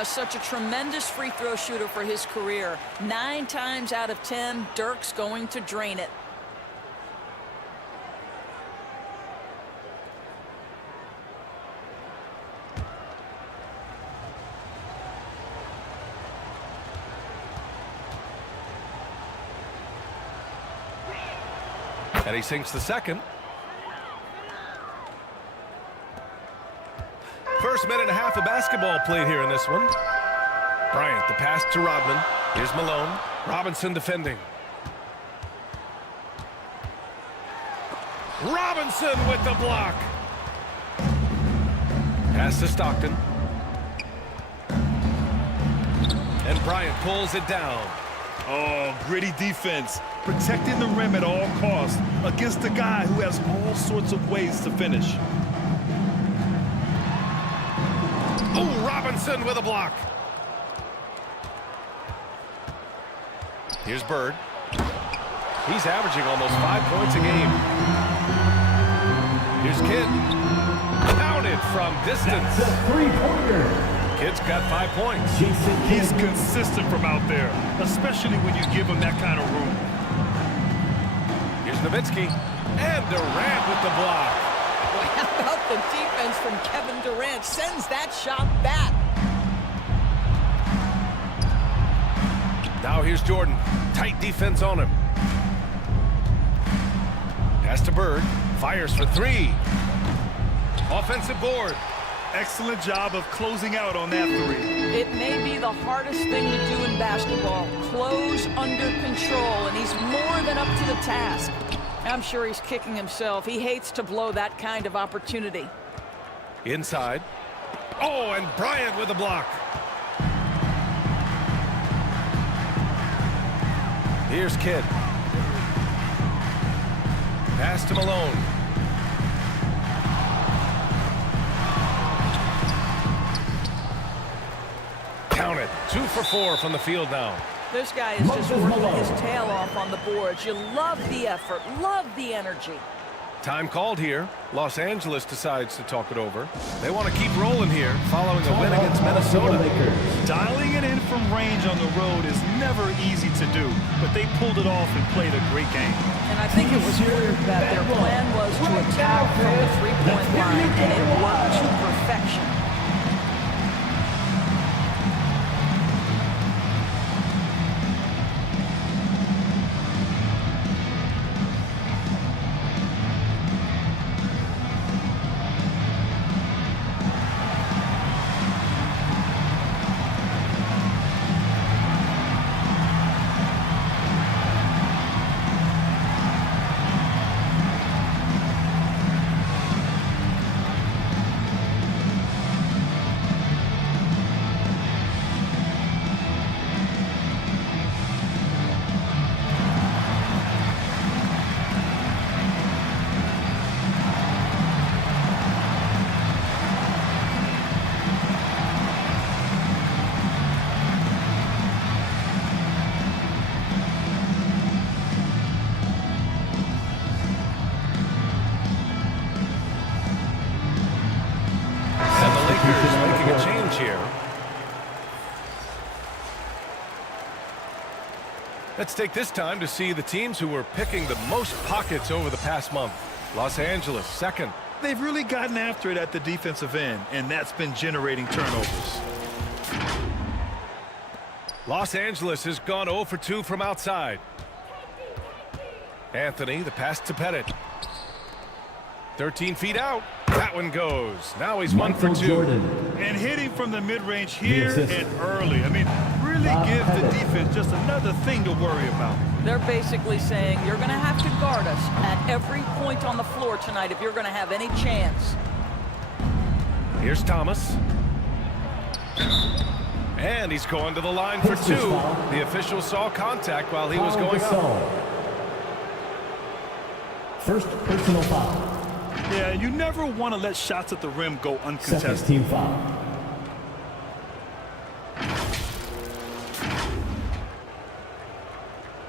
Such a tremendous free throw shooter for his career. 9 times out of 10, Dirk's going to drain it. And he sinks the second. First minute and a half of basketball played here in this one. Bryant, the pass to Rodman. Here's Malone. Robinson defending. Robinson with the block. Pass to Stockton. And Bryant pulls it down. Oh, gritty defense. Protecting the rim at all costs against a guy who has all sorts of ways to finish. Oh, Robinson with a block. Here's Bird. He's averaging almost 5 points a game. Here's Kidd. Counted from distance. That's a 3-pointer. Kid's got 5 points. He's consistent from out there, especially when you give him that kind of room. Here's Nowitzki. And Durant with the block. How about the defense from Kevin Durant? Sends that shot back. Now here's Jordan. Tight defense on him. Pass to Bird. Fires for 3. Offensive board. Excellent job of closing out on that 3. It may be the hardest thing to do in basketball. Close under control, and he's more than up to the task. I'm sure he's kicking himself. He hates to blow that kind of opportunity. Inside. Oh, and Bryant with the block. Here's Kidd. Pass to Malone. Count it. 2 for 4 from the field now. This guy is just working his tail off on the boards. You love the effort, love the energy. Time called here. Los Angeles decides to talk it over. They want to keep rolling here following a win against Minnesota. Dialing it in from range on the road is never easy to do, but they pulled it off and played a great game. And I think it was clear that their plan was to attack from the three-point line, and it worked to perfection. Let's take this time to see the teams who were picking the most pockets over the past month. Los Angeles, second. They've really gotten after it at the defensive end, and that's been generating turnovers. Los Angeles has gone 0 for 2 from outside. Anthony, the pass to Pettit. 13 feet out. That one goes. Now he's 1 for 2. And hitting from the mid-range here and early. I mean, really give the defense just another thing to worry about. They're basically saying you're going to have to guard us at every point on the floor tonight if you're going to have any chance. Here's Thomas. And he's going to the line for 2. The official saw contact while he was going up. First personal foul. Yeah, you never want to let shots at the rim go uncontested. Second team foul.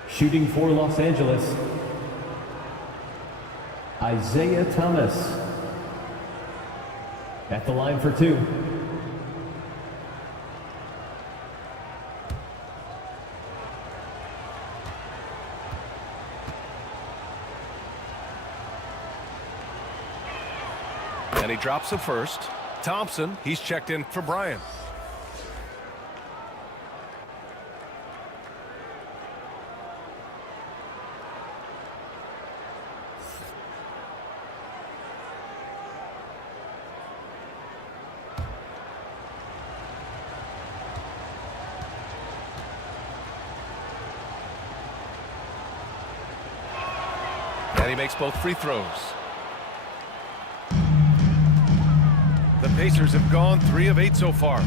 Shooting for Los Angeles, Isaiah Thomas. At the line for 2. And he drops the first. Thompson, he's checked in for Bryant. And he makes both free throws. The Pacers have gone 3 of 8 so far.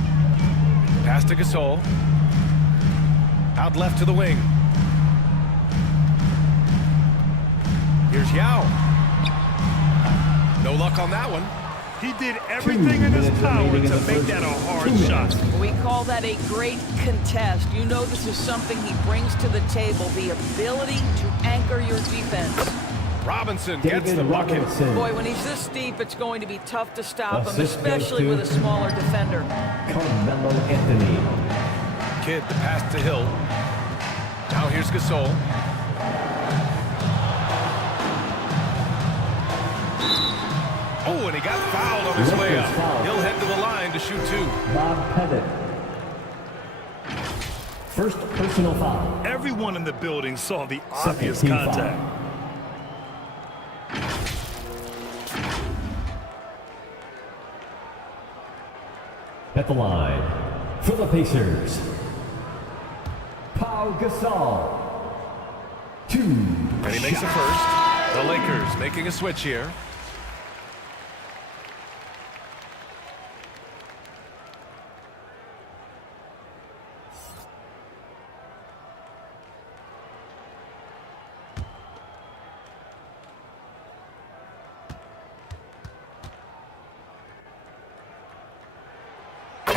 Pass to Gasol. Out left to the wing. Here's Yao. No luck on that one. He did everything in his power to make that a hard shot. We call that a great contest. You know this is something he brings to the table, the ability to anchor your defense. Robinson gets the bucket. Boy, when he's this deep, it's going to be tough to stop him, especially with a smaller defender. Carmelo Anthony. Kidd the pass to Hill. Now here's Gasol. Oh, and he got fouled on his way up. He'll head to the line to shoot 2. Bob Pettit. First personal foul. Everyone in the building saw the obvious contact. Foul. At the line for the Pacers, Pau Gasol. 2. And he makes the first. The Lakers making a switch here.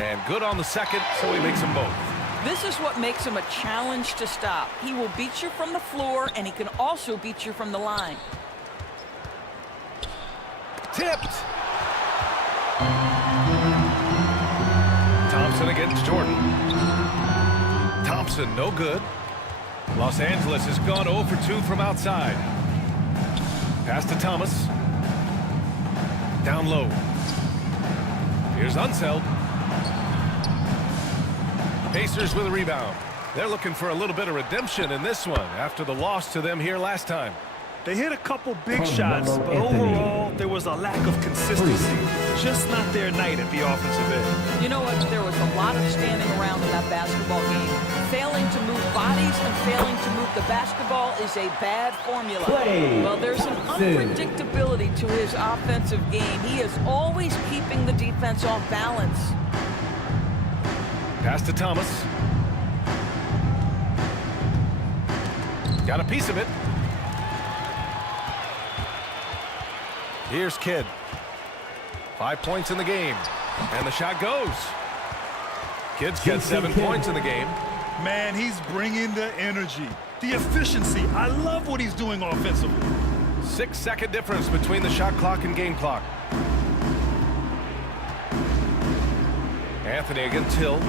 And good on the second, so he makes them both. This is what makes him a challenge to stop. He will beat you from the floor, and he can also beat you from the line. Tipped. Thompson against Jordan. Thompson, no good. Los Angeles has gone 0 for 2 from outside. Pass to Thomas. Down low. Here's Unseld. Pacers with a rebound. They're looking for a little bit of redemption in this one after the loss to them here last time. They hit a couple big shots, but overall, there was a lack of consistency. Just not their night at the offensive end. You know what? There was a lot of standing around in that basketball game. Failing to move bodies and failing to move the basketball is a bad formula. Well, there's an unpredictability to his offensive game. He is always keeping the defense off balance. Pass to Thomas. Got a piece of it. Here's Kidd. 5 points in the game. And the shot goes. Kidd's got 7 points in the game. Man, he's bringing the energy, the efficiency. I love what he's doing offensively. 6-second difference between the shot clock and game clock. Anthony against Hill.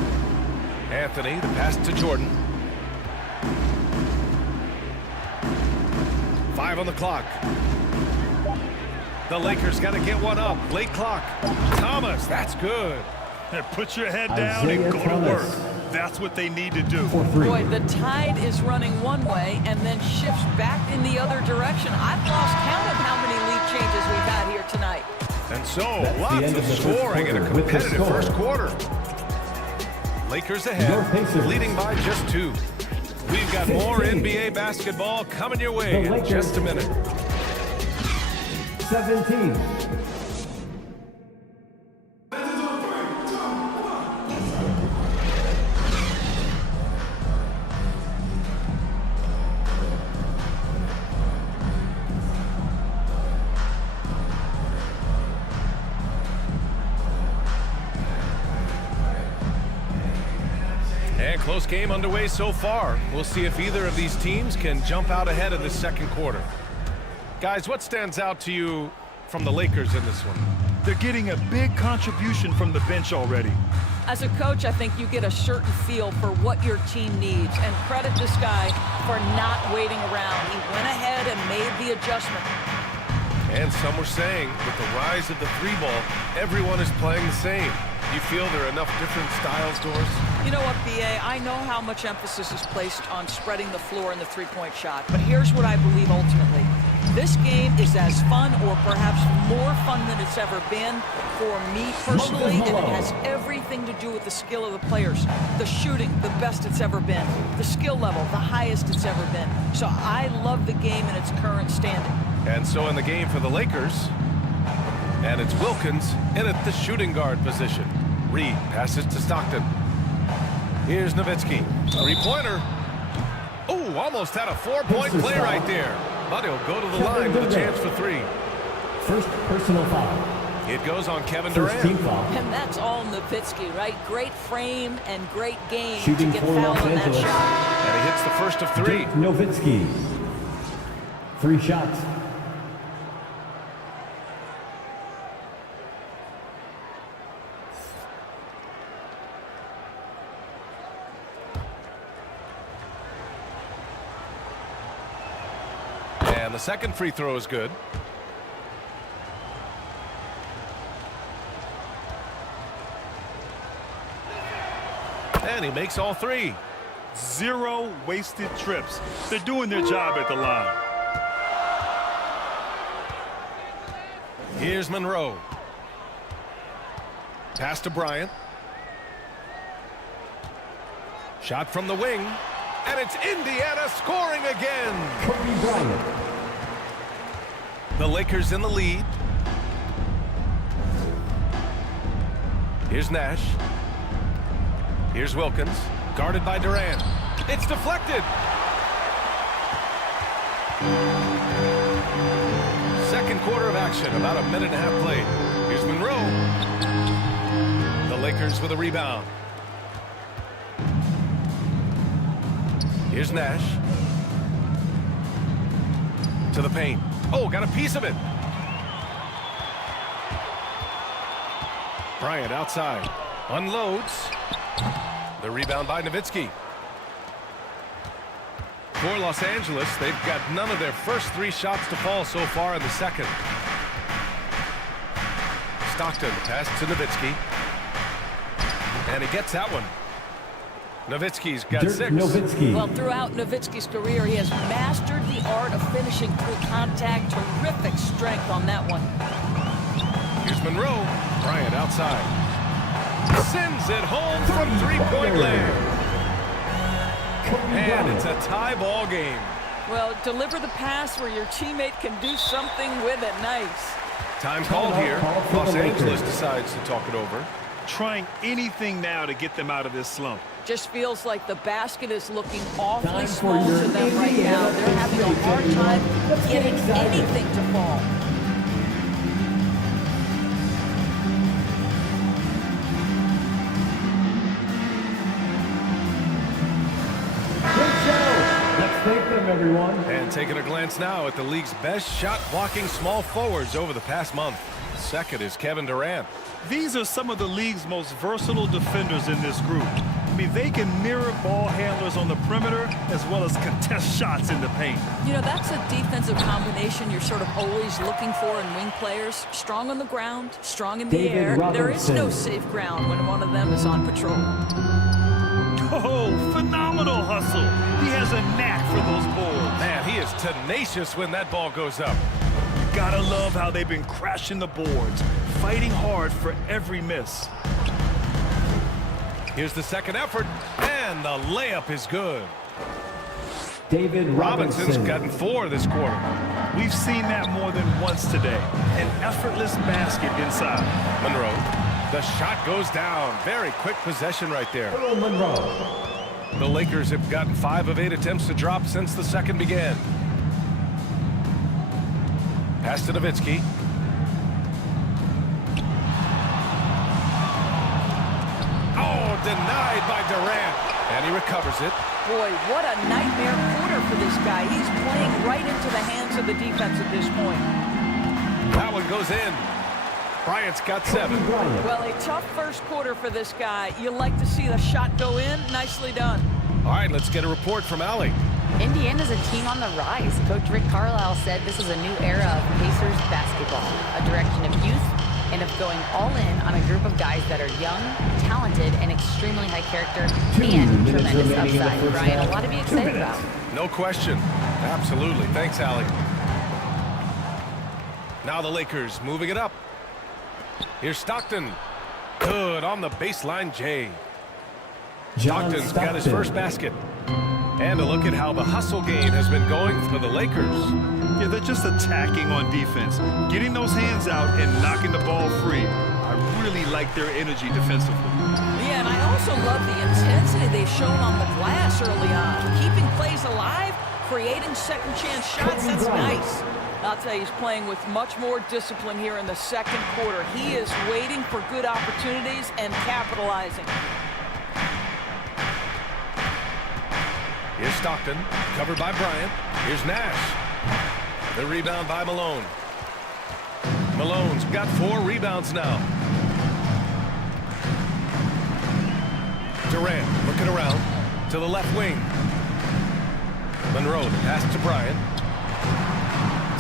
Anthony, the pass to Jordan. 5 on the clock. The Lakers got to get one up. Late clock. Thomas, that's good. And put your head down and go to work. That's what they need to do. Boy, the tide is running one way and then shifts back in the other direction. I've lost count of how many lead changes we've had here tonight. And so, lots of scoring in a competitive first quarter. Lakers ahead, leading by just 2. We've got more NBA basketball coming your way in just a minute. 17. And close game underway so far. We'll see if either of these teams can jump out ahead in the second quarter. Guys, what stands out to you from the Lakers in this one? They're getting a big contribution from the bench already. As a coach, I think you get a certain feel for what your team needs, and credit this guy for not waiting around. He went ahead and made the adjustment. And some were saying, with the rise of the 3-ball, everyone is playing the same. You feel there are enough different styles, Doris? You know what, B.A., I know how much emphasis is placed on spreading the floor in the three-point shot, but here's what I believe ultimately. This game is as fun or perhaps more fun than it's ever been for me personally, and it has everything to do with the skill of the players. The shooting, the best it's ever been. The skill level, the highest it's ever been. So I love the game in its current standing. And so in the game for the Lakers, and it's Wilkins in at the shooting guard position. Reed passes to Stockton. Here's Nowitzki. 3-pointer. Oh, almost had a 4-point play right there. But he'll go to the line with a chance for 3. First personal foul. It goes on Kevin First Durant. team foul. And that's all Nowitzki, right? Great frame and great game Shooting to get for fouled Los on that Angeles. shot. And he hits the first of 3. Dirk Nowitzki. 3 shots. And the second free throw is good. And he makes all 3. 0 wasted trips. They're doing their job at the line. Here's Monroe. Pass to Bryant. Shot from the wing. And it's Indiana scoring again. Kobe Bryant. The Lakers in the lead. Here's Nash. Here's Wilkins. Guarded by Durant. It's deflected. Second quarter of action. About a minute and a half played. Here's Monroe. The Lakers with a rebound. Here's Nash. To the paint. Oh, got a piece of it. Bryant outside. Unloads. The rebound by Nowitzki. For Los Angeles, they've got none of their first 3 shots to fall so far in the second. Stockton pass to Nowitzki. And he gets that one. Nowitzki's got Dirk 6. Nowitzki. Well, throughout Nowitzki's career, he has mastered the art of finishing through contact. Terrific strength on that one. Here's Monroe. Bryant outside. Sends it home from 3-point land. And it's a tie ball game. Well, deliver the pass where your teammate can do something with it. Nice. Time called here. Los Angeles decides to talk it over. Trying anything now to get them out of this slump. Just feels like the basket is looking awfully small to them right now. They're having a hard time getting anything to fall. Let's thank them, everyone. And taking a glance now at the league's best shot-blocking small forwards over the past month. Second is Kevin Durant. These are some of the league's most versatile defenders in this group. I mean, they can mirror ball handlers on the perimeter as well as contest shots in the paint. You know, that's a defensive combination you're sort of always looking for in wing players. Strong on the ground, strong in the air. There is no safe ground when one of them is on patrol. Oh, phenomenal hustle. He has a knack for those balls. Man, he is tenacious when that ball goes up. gotta love how they've been crashing the boards, fighting hard for every miss. Here's the second effort, and the layup is good. David Robinson's gotten 4 this quarter. We've seen that more than once today. An effortless basket inside. Monroe. The shot goes down. Very quick possession right there. Earl Monroe. The Lakers have gotten 5 of 8 attempts to drop since the second began. Pass to Nowitzki. Oh, denied by Durant. And he recovers it. Boy, what a nightmare quarter for this guy. He's playing right into the hands of the defense at this point. That one goes in. Bryant's got 7. Well, a tough first quarter for this guy. You like to see the shot go in. Nicely done. All right, let's get a report from Allie. Indiana's a team on the rise. Coach Rick Carlisle said this is a new era of Pacers basketball, a direction of youth and of going all in on a group of guys that are young, talented, and extremely high character and tremendous upside. Brian, a lot to be excited about. No question. Absolutely. Thanks, Allie. Now the Lakers moving it up. Here's Stockton. Good on the baseline, Jay. Stockton's got his first basket. And a look at how the hustle game has been going for the Lakers. Yeah, they're just attacking on defense, getting those hands out and knocking the ball free. I really like their energy defensively. Yeah, and I also love the intensity they've shown on the glass early on. Keeping plays alive, creating second chance shots, that's nice. I'll tell you, he's playing with much more discipline here in the second quarter. He is waiting for good opportunities and capitalizing. Here's Stockton, covered by Bryant. Here's Nash. The rebound by Malone. Malone's got 4 rebounds now. Durant looking around to the left wing. Monroe, the pass to Bryant.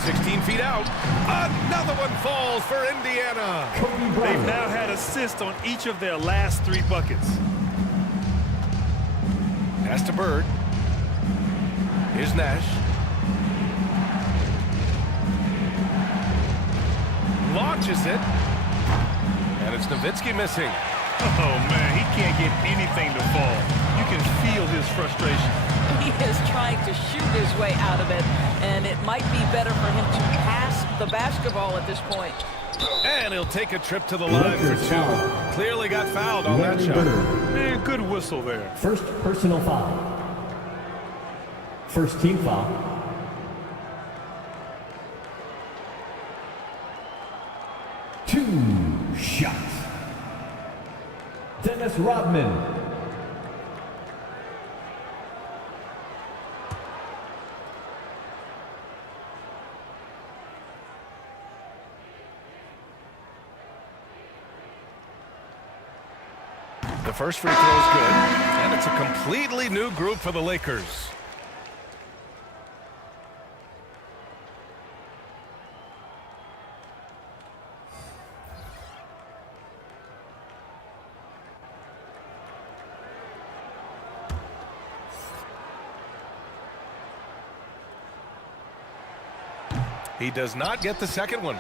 16 feet out. Another one falls for Indiana. They've now had assists on each of their last 3 buckets. Pass to Bird. Here's Nash. Launches it. And it's Nowitzki missing. Oh, man, he can't get anything to fall. You can feel his frustration. He is trying to shoot his way out of it, and it might be better for him to pass the basketball at this point. And he'll take a trip to the line for 2. Clearly got fouled on that shot. Man, good whistle there. First personal foul. First team foul. Two shots. Dennis Rodman. The first free throw is good, and it's a completely new group for the Lakers. He does not get the second one.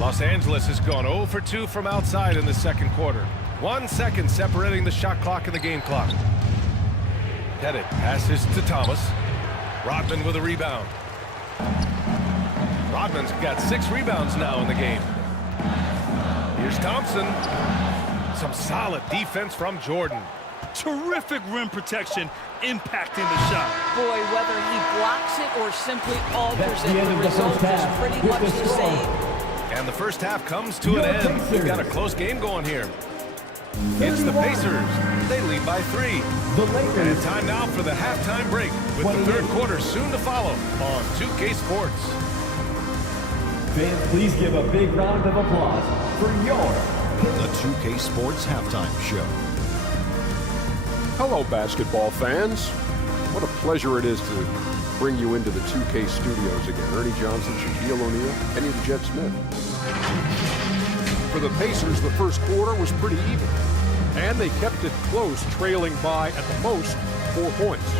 Los Angeles has gone 0 for 2 from outside in the second quarter. 1 second separating the shot clock and the game clock. Pettit passes to Thomas. Rodman with a rebound. Rodman's got 6 rebounds now in the game. Here's Thompson. Some solid defense from Jordan. Terrific rim protection impacting the shot. Boy, whether he blocks it or simply alters it, the result is pretty much the same. And the first half comes to an end. We've got a close game going here. It's the Pacers. They lead by 3. The Lakers. And it's time now for the halftime break with the third quarter soon to follow on 2K Sports. Fans, please give a big round of applause for the 2K Sports Halftime Show. Hello, basketball fans. What a pleasure it is to bring you into the 2K studios again. Ernie Johnson, Shaquille O'Neal, Kenny the Jet Smith. For the Pacers, the first quarter was pretty even, and they kept it close, trailing by, at the most, 4 points.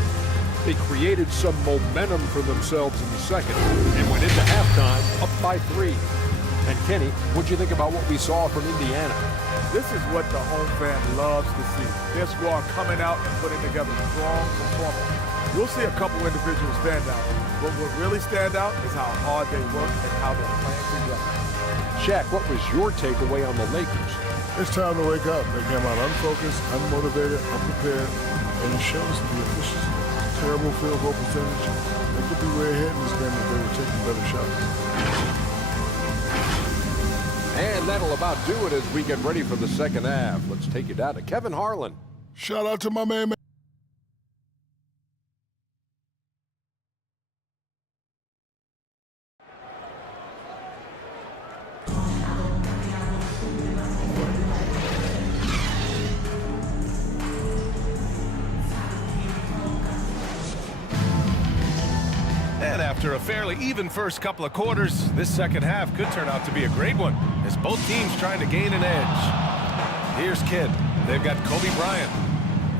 They created some momentum for themselves in the second and went into halftime up by 3. And Kenny, what'd you think about what we saw from Indiana? This is what the home fan loves to see. Their squad coming out and putting together strong performance. We'll see a couple individuals stand out, but what really stand out is how hard they work and how they're playing together. Shaq, what was your takeaway on the Lakers? It's time to wake up. They came out unfocused, unmotivated, unprepared, and it shows the efficiency. Terrible field goal percentage. They could be way ahead in this game if they were taking better shots. And that'll about do it as we get ready for the second half. Let's take you down to Kevin Harlan. Shout out to my man. After a fairly even first couple of quarters, this second half could turn out to be a great one as both teams trying to gain an edge. Here's Kidd. They've got Kobe Bryant.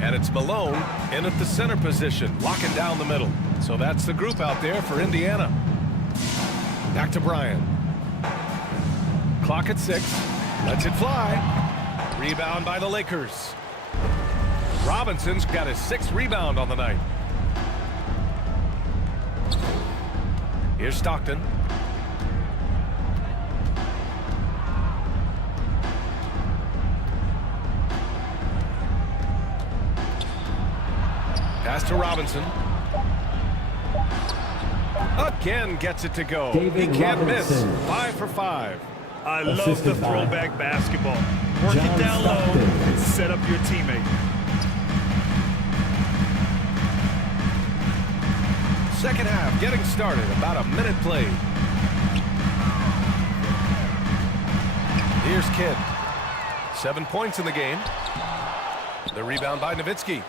And it's Malone in at the center position, locking down the middle. So that's the group out there for Indiana. Back to Bryant. Clock at 6. Lets it fly. Rebound by the Lakers. Robinson's got his 6th rebound on the night. Here's Stockton. Pass to Robinson. Again gets it to go. He can't miss. 5 for 5. I love the throwback basketball. Work it down low and set up your teammate. Second half getting started, about a minute played. Here's Kidd. 7 points in the game. The rebound by Nowitzki.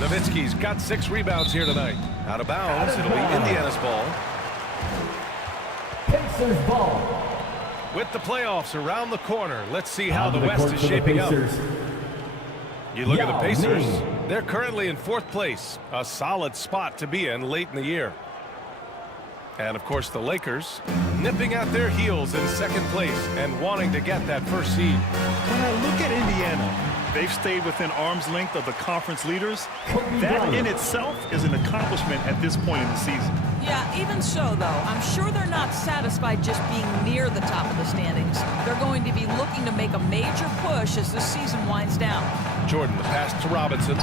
Nowitzki's got 6 rebounds here tonight. Out of bounds, it'll be Indiana's ball. Pacers ball. With the playoffs around the corner, let's see how the West is shaping up. You look at the Pacers, they're currently in 4th place, a solid spot to be in late in the year. And of course the Lakers nipping at their heels in 2nd place and wanting to get that first seed. When I look at Indiana, they've stayed within arm's length of the conference leaders. That in itself is an accomplishment at this point in the season. Yeah, even so, though, I'm sure they're not satisfied just being near the top of the standings. They're going to be looking to make a major push as the season winds down. Jordan, the pass to Robinson.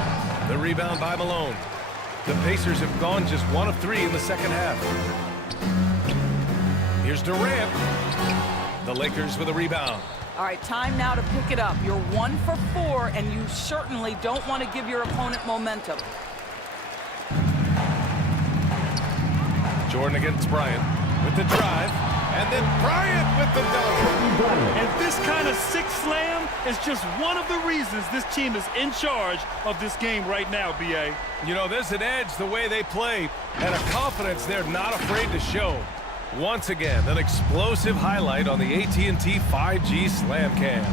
The rebound by Malone. The Pacers have gone just 1 of 3 in the second half. Here's Durant. The Lakers with a rebound. All right, time now to pick it up. You're 1 for 4, and you certainly don't want to give your opponent momentum. Jordan against Bryant with the drive, and then Bryant with the dunk. And this kind of 6 slam is just one of the reasons this team is in charge of this game right now, B.A. You know, there's an edge the way they play and a confidence they're not afraid to show. Once again, an explosive highlight on the AT&T 5G Slam Cam.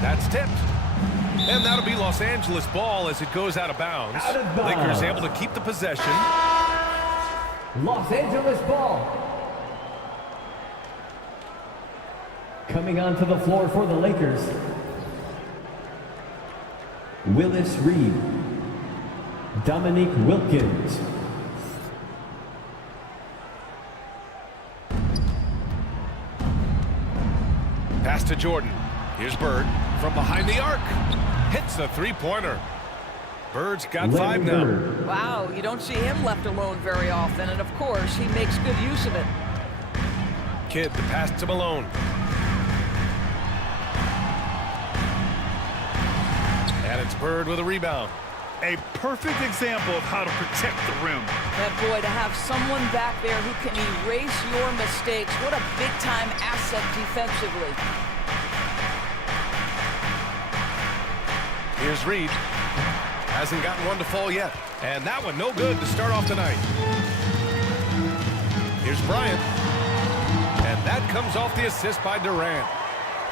That's tipped. And that'll be Los Angeles ball as it goes out of bounds. Lakers able to keep the possession. Los Angeles ball. Coming onto the floor for the Lakers, Willis Reed, Dominique Wilkins. Pass to Jordan. Here's Bird from behind the arc. Hits the 3-pointer. Bird's got 5 now. Wow, you don't see him left alone very often, and of course, he makes good use of it. Kidd, the pass to Malone. And it's Bird with a rebound. A perfect example of how to protect the rim. That boy, to have someone back there who can erase your mistakes, what a big-time asset defensively. Here's Reed. Hasn't gotten one to fall yet. And that one no good to start off tonight. Here's Bryant. And that comes off the assist by Durant.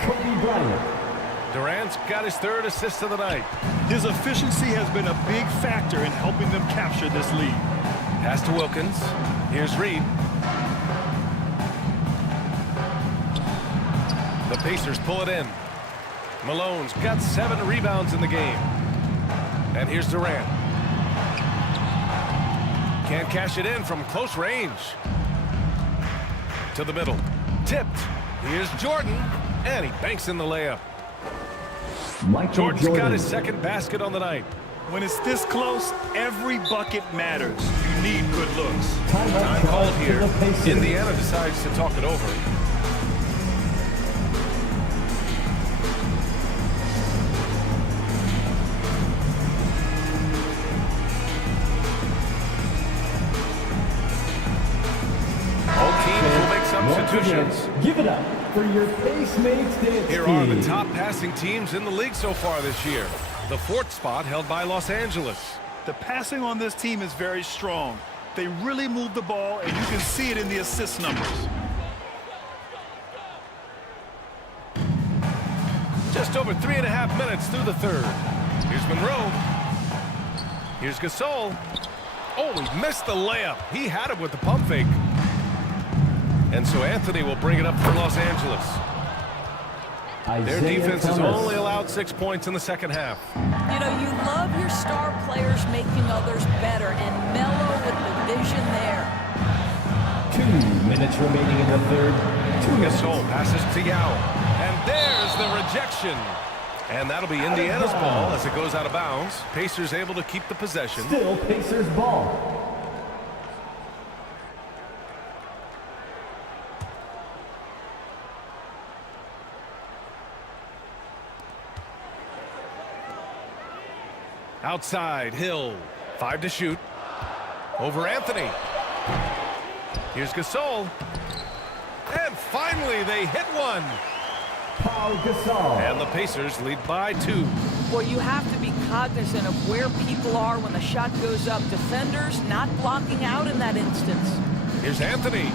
Kobe Bryant. Durant's got his 3rd assist of the night. His efficiency has been a big factor in helping them capture this lead. Pass to Wilkins. Here's Reed. The Pacers pull it in. Malone's got 7 rebounds in the game. And here's Durant. Can't cash it in from close range. To the middle. Tipped. Here's Jordan. And he banks in the layup. Jordan's got his 2nd basket on the night. When it's this close, every bucket matters. You need good looks. Time called here. Indiana decides to talk it over. Both teams will make substitutions. Give it up for your Pacemates dance Here are the top passing teams in the league so far this year. The 4th spot held by Los Angeles. The passing on this team is very strong. They really move the ball, and you can see it in the assist numbers. Just over 3.5 minutes through the 3rd. Here's Monroe. Here's Gasol. Oh, he missed the layup. He had it with the pump fake. And so Anthony will bring it up for Los Angeles. Their defense has only allowed 6 points in the 2nd half. You know, you love your star players making others better, and Melo with the vision there. 2 minutes remaining in the 3rd. Gasol passes to Yao. And there's the rejection. And that'll be Indiana's ball as it goes out of bounds. Pacers able to keep the possession. Still Pacers ball. Outside, Hill. 5 to shoot. Over Anthony. Here's Gasol. And finally, they hit one. Paul Gasol. And the Pacers lead by 2. Well, you have to be cognizant of where people are when the shot goes up. Defenders not blocking out in that instance. Here's Anthony.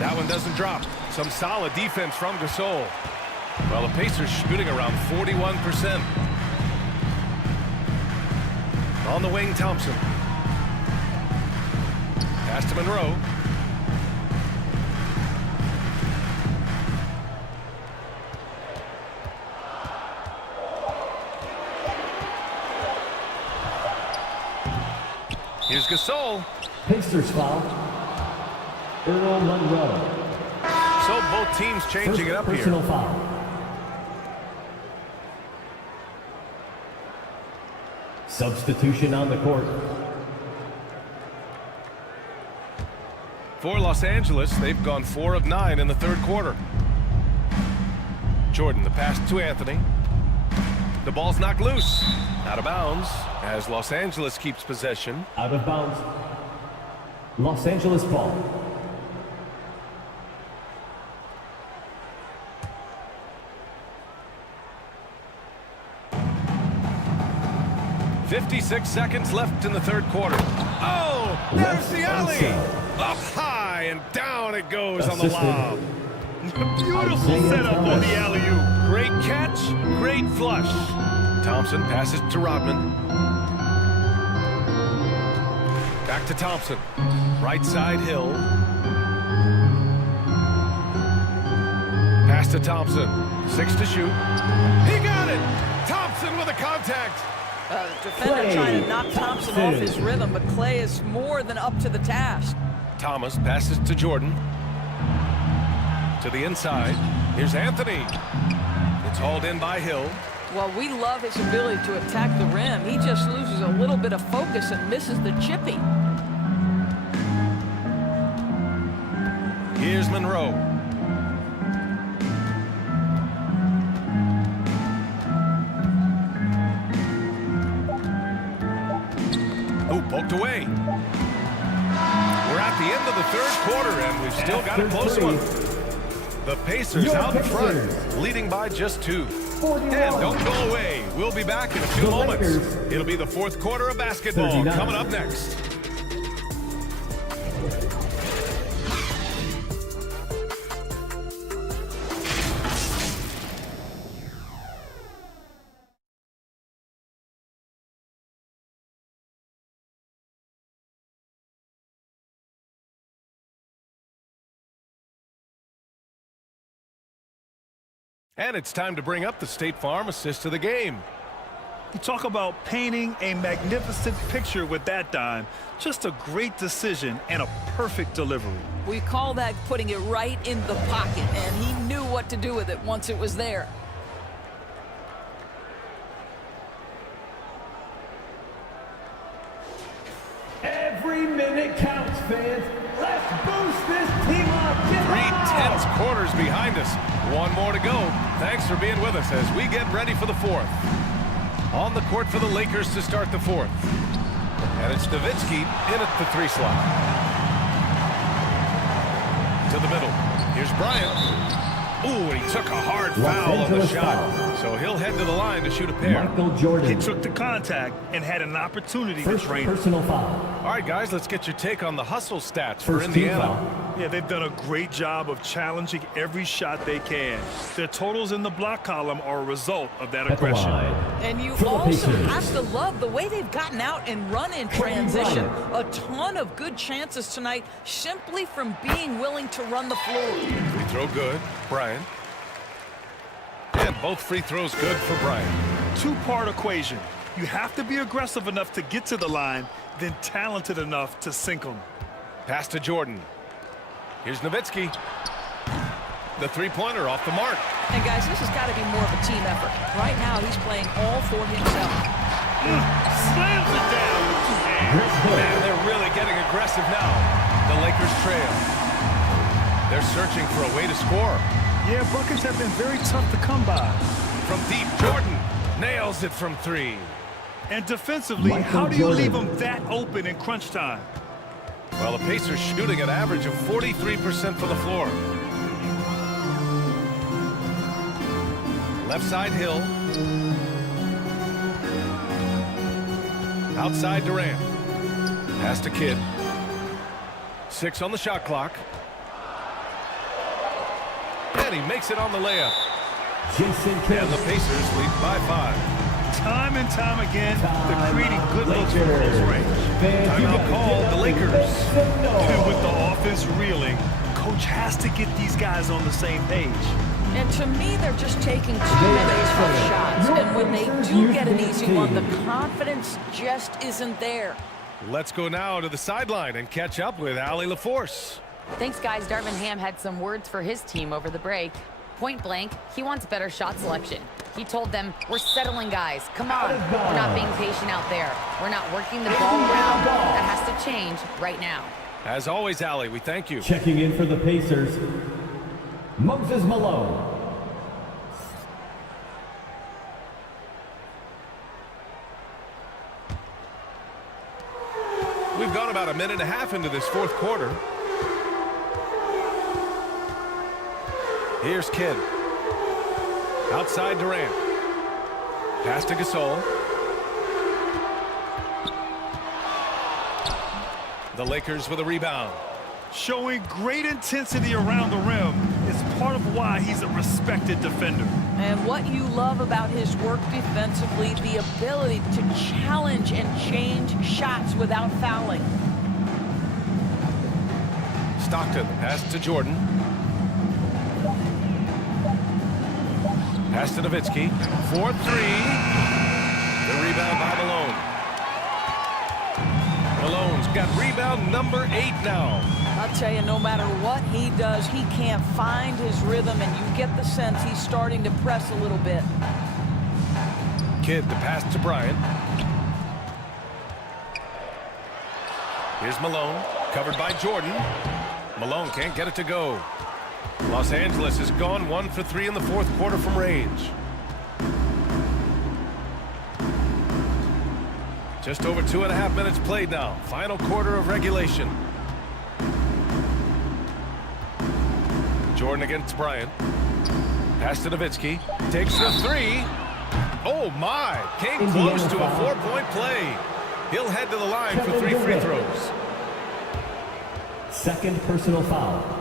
That one doesn't drop. Some solid defense from Gasol. Well, the Pacers shooting around 41%. On the wing, Thompson. Pass to Monroe. Here's Gasol. Pacers foul. Earl Monroe. So both teams changing it up here. Personal foul. Substitution on the court. For Los Angeles, they've gone 4 of 9 in the 3rd quarter. Jordan, the pass to Anthony. The ball's knocked loose. Out of bounds as Los Angeles keeps possession. Out of bounds. Los Angeles ball. .56 seconds left in the 3rd quarter. Oh, there's the alley. Up high and down it goes on the lob. Beautiful setup on the alley-oop. Great catch, great flush. Thompson passes to Rodman. Back to Thompson. Right side, Hill. Pass to Thompson. 6 to shoot. He got it! Thompson with a contact. Defender trying to knock Thompson off his rhythm, but Clay is more than up to the task. Thomas passes to Jordan. To the inside. Here's Anthony. It's hauled in by Hill. Well, we love his ability to attack the rim. He just loses a little bit of focus and misses the chippy. Here's Monroe. Oh, poked away. We're at the end of the 3rd quarter, and we've still got a close one. The Pacers out in front, leading by just 2. And don't go away. We'll be back in a few moments. It'll be the 4th quarter of basketball coming up next. And it's time to bring up the State Farm assist of the game. You talk about painting a magnificent picture with that dime. Just a great decision and a perfect delivery. We call that putting it right in the pocket, and he knew what to do with it once it was there. Every minute counts, fans. Let's boost this team up. 3 tense quarters behind us. One more to go. Thanks for being with us as we get ready for the fourth. On the court for the Lakers to start the fourth. And it's Nowitzki in at the 3 slot. To the middle. Here's Bryant. Ooh, and he took a hard foul on the shot. So he'll head to the line to shoot a pair. Michael Jordan. He took the contact and had an opportunity to train. Personal foul. All right, guys, let's get your take on the hustle stats for Indiana. Yeah, they've done a great job of challenging every shot they can. Their totals in the block column are a result of that aggression. And you also have to love the way they've gotten out and run in transition. A ton of good chances tonight simply from being willing to run the floor. Free throw good. Bryant. And both free throws good for Bryant. Two-part equation. You have to be aggressive enough to get to the line, then talented enough to sink them. Pass to Jordan. Here's Nowitzki. The three-pointer off the mark. And guys, this has got to be more of a team effort. Right now, he's playing all for himself. Slams it down. Man, they're really getting aggressive now. The Lakers trail. They're searching for a way to score. Yeah, buckets have been very tough to come by. From deep, Jordan nails it from 3. And defensively, how do you leave them that open in crunch time? Well, the Pacers shooting an average of 43% for the floor. Left side, Hill. Outside, Durant. Pass to Kidd. 6 on the shot clock. And he makes it on the layup. And the Pacers lead by 5. Time and time again, they're creating good looks from close range. Timeout called, the Lakers. And with the offense reeling, coach has to get these guys on the same page. And to me, they're just taking too many tough shots. And when they do get an easy one, the confidence just isn't there. Let's go now to the sideline and catch up with Allie LaForce. Thanks, guys. Darvin Ham had some words for his team over the break. Point blank, he wants better shot selection. He told them, we're settling, guys. Come on. We're not being patient out there. We're not working the ball around. That has to change right now. As always, Allie, we thank you. Checking in for the Pacers, Moses Malone. We've gone about a minute and a half into this fourth quarter. Here's Kidd. Outside Durant. Pass to Gasol. The Lakers with a rebound. Showing great intensity around the rim is part of why he's a respected defender. And what you love about his work defensively, the ability to challenge and change shots without fouling. Stockton, pass to Jordan. Pass to Nowitzki. 4-3. The rebound by Malone. Malone's got rebound number 8 now. I'll tell you, no matter what he does, he can't find his rhythm, and you get the sense he's starting to press a little bit. Kidd, the pass to Bryant. Here's Malone, covered by Jordan. Malone can't get it to go. Los Angeles has gone 1 for 3 in the fourth quarter from range. Just over 2.5 minutes played now. Final quarter of regulation. Jordan against Bryant. Pass to Nowitzki. Takes the 3. Oh my! Came close to a 4-point play. He'll head to the line for 3 free throws. Second personal foul.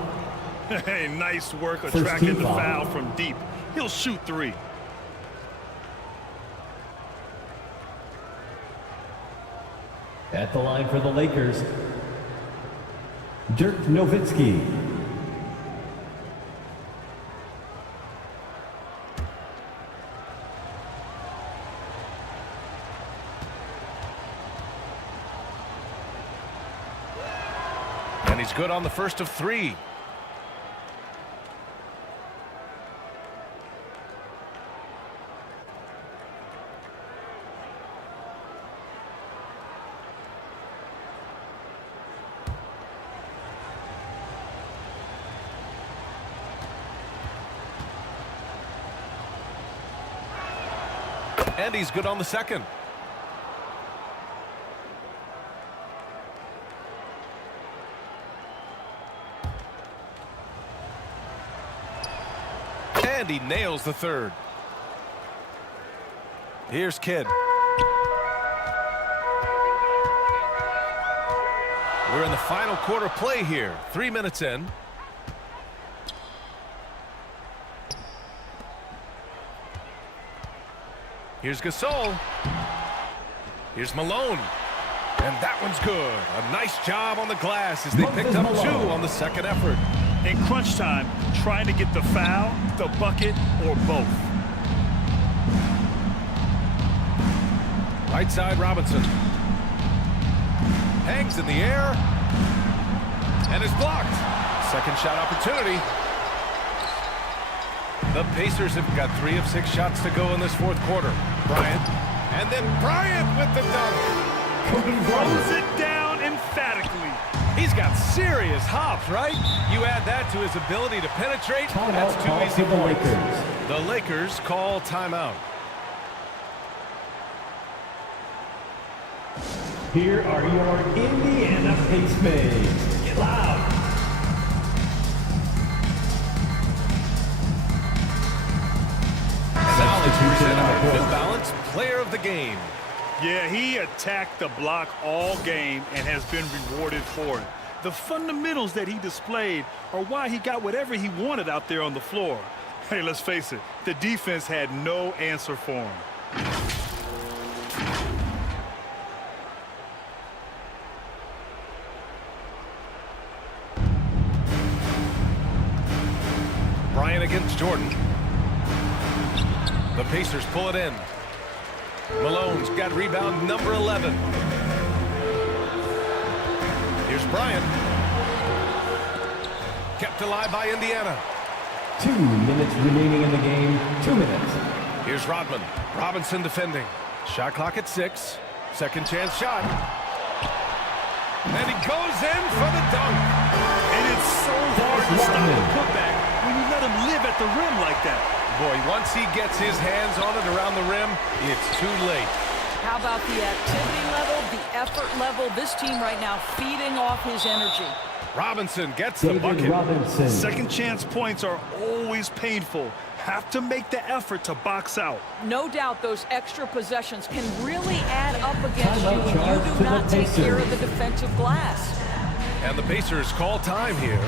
Hey, nice work attracting the foul from deep. He'll shoot 3. At the line for the Lakers, Dirk Nowitzki. And he's good on the first of 3. And he's good on the second. And he nails the third. Here's Kidd. We're in the final quarter play here. 3 minutes in. Here's Gasol. Here's Malone. And that one's good. A nice job on the glass as they picked up 2 on the second effort. In crunch time, trying to get the foul, the bucket, or both. Right side, Robinson. Hangs in the air. And is blocked. Second shot opportunity. The Pacers have got 3 of 6 shots to go in this fourth quarter. Bryant. And then Bryant with the dunk. Throws it down emphatically. He's got serious hops, right? You add that to his ability to penetrate, that's 2 easy points. The Lakers call timeout. Here are your Indiana Pacers. Get loud. Now let's present our fifth balanced player of the game. Yeah, he attacked the block all game and has been rewarded for it. The fundamentals that he displayed are why he got whatever he wanted out there on the floor. Hey, let's face it, the defense had no answer for him. Bryant against Jordan. The Pacers pull it in. Malone's got rebound number 11. Here's Bryant. Kept alive by Indiana. 2 minutes remaining in the game. 2 minutes. Here's Rodman. Robinson defending. Shot clock at 6. Second chance shot. And he goes in for the dunk. And it's so hard to stop the putback when you let him live at the rim like that. Boy, once he gets his hands on it around the rim, it's too late. How about the activity level, the effort level? This team right now feeding off his energy. Robinson gets the bucket. Second chance points are always painful. Have to make the effort to box out. No doubt those extra possessions can really add up against you when you do not take care of the defensive glass. And the Pacers call time here.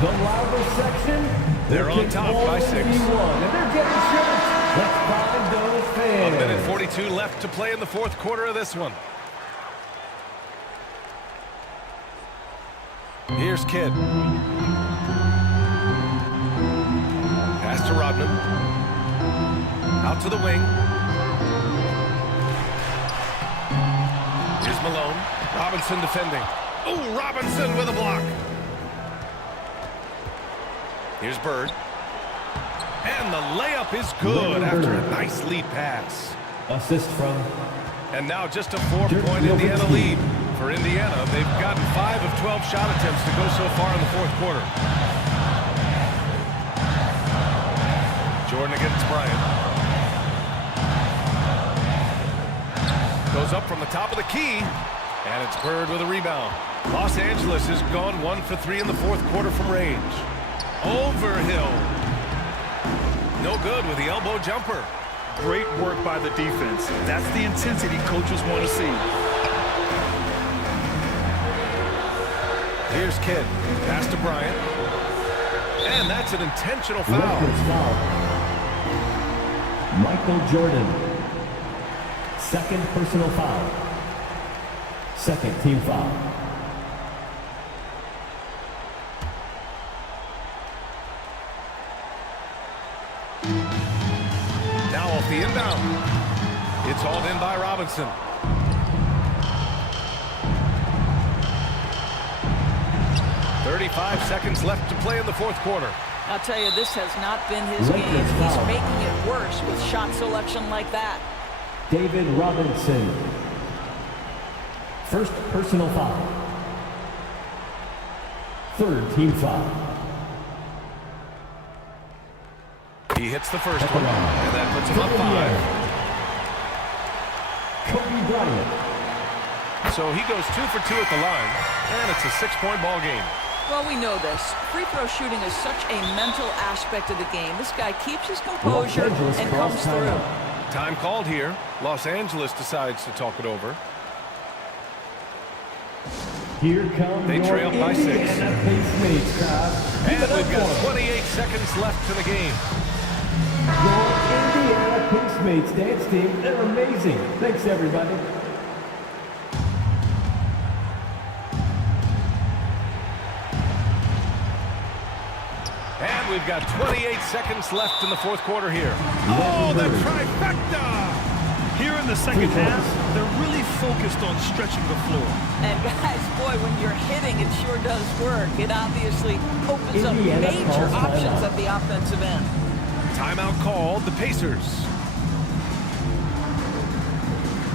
The louder section, they're on top by 6. And they're getting shirts. Let's find those fans. 1:42 left to play in the fourth quarter of this one. Here's Kidd. Pass to Rodman. Out to the wing. Here's Malone. Robinson defending. Oh, Robinson with a block. Here's Bird. And the layup is good after a nice lead pass. Assist from. And now just a 4-point Indiana lead. For Indiana, they've gotten 5 of 12 shot attempts to go so far in the fourth quarter. Jordan against Bryant. Goes up from the top of the key. And it's Bird with a rebound. Los Angeles has gone 1 for 3 in the fourth quarter from range. Overhill. No good with the elbow jumper. Great work by the defense. That's the intensity coaches want to see. Here's Kidd. Pass to Bryant. And that's an intentional foul. Michael Jordan. Second personal foul. Second team foul. Now off the inbound. It's hauled in by Robinson. 35 seconds left to play in the fourth quarter. I'll tell you, this has not been his game. He's making it worse with shot selection like that. David Robinson. First personal foul. Third team foul. He hits the first one, and that puts him up 5. Kobe Bryant. So he goes 2 for 2 at the line, and it's a 6-point ball game. Well, we know this. Free throw shooting is such a mental aspect of the game. This guy keeps his composure and comes through. Time called here. Los Angeles decides to talk it over. Here comes they trail by 6. And we've got 28 seconds left in the game. Your Indiana Pacemates dance team, they're amazing. Thanks, everybody. And we've got 28 seconds left in the fourth quarter here. Oh, the trifecta! Here in the second half, they're really focused on stretching the floor. And guys, boy, when you're hitting, it sure does work. It obviously opens up major options at the offensive end. Timeout called, the Pacers.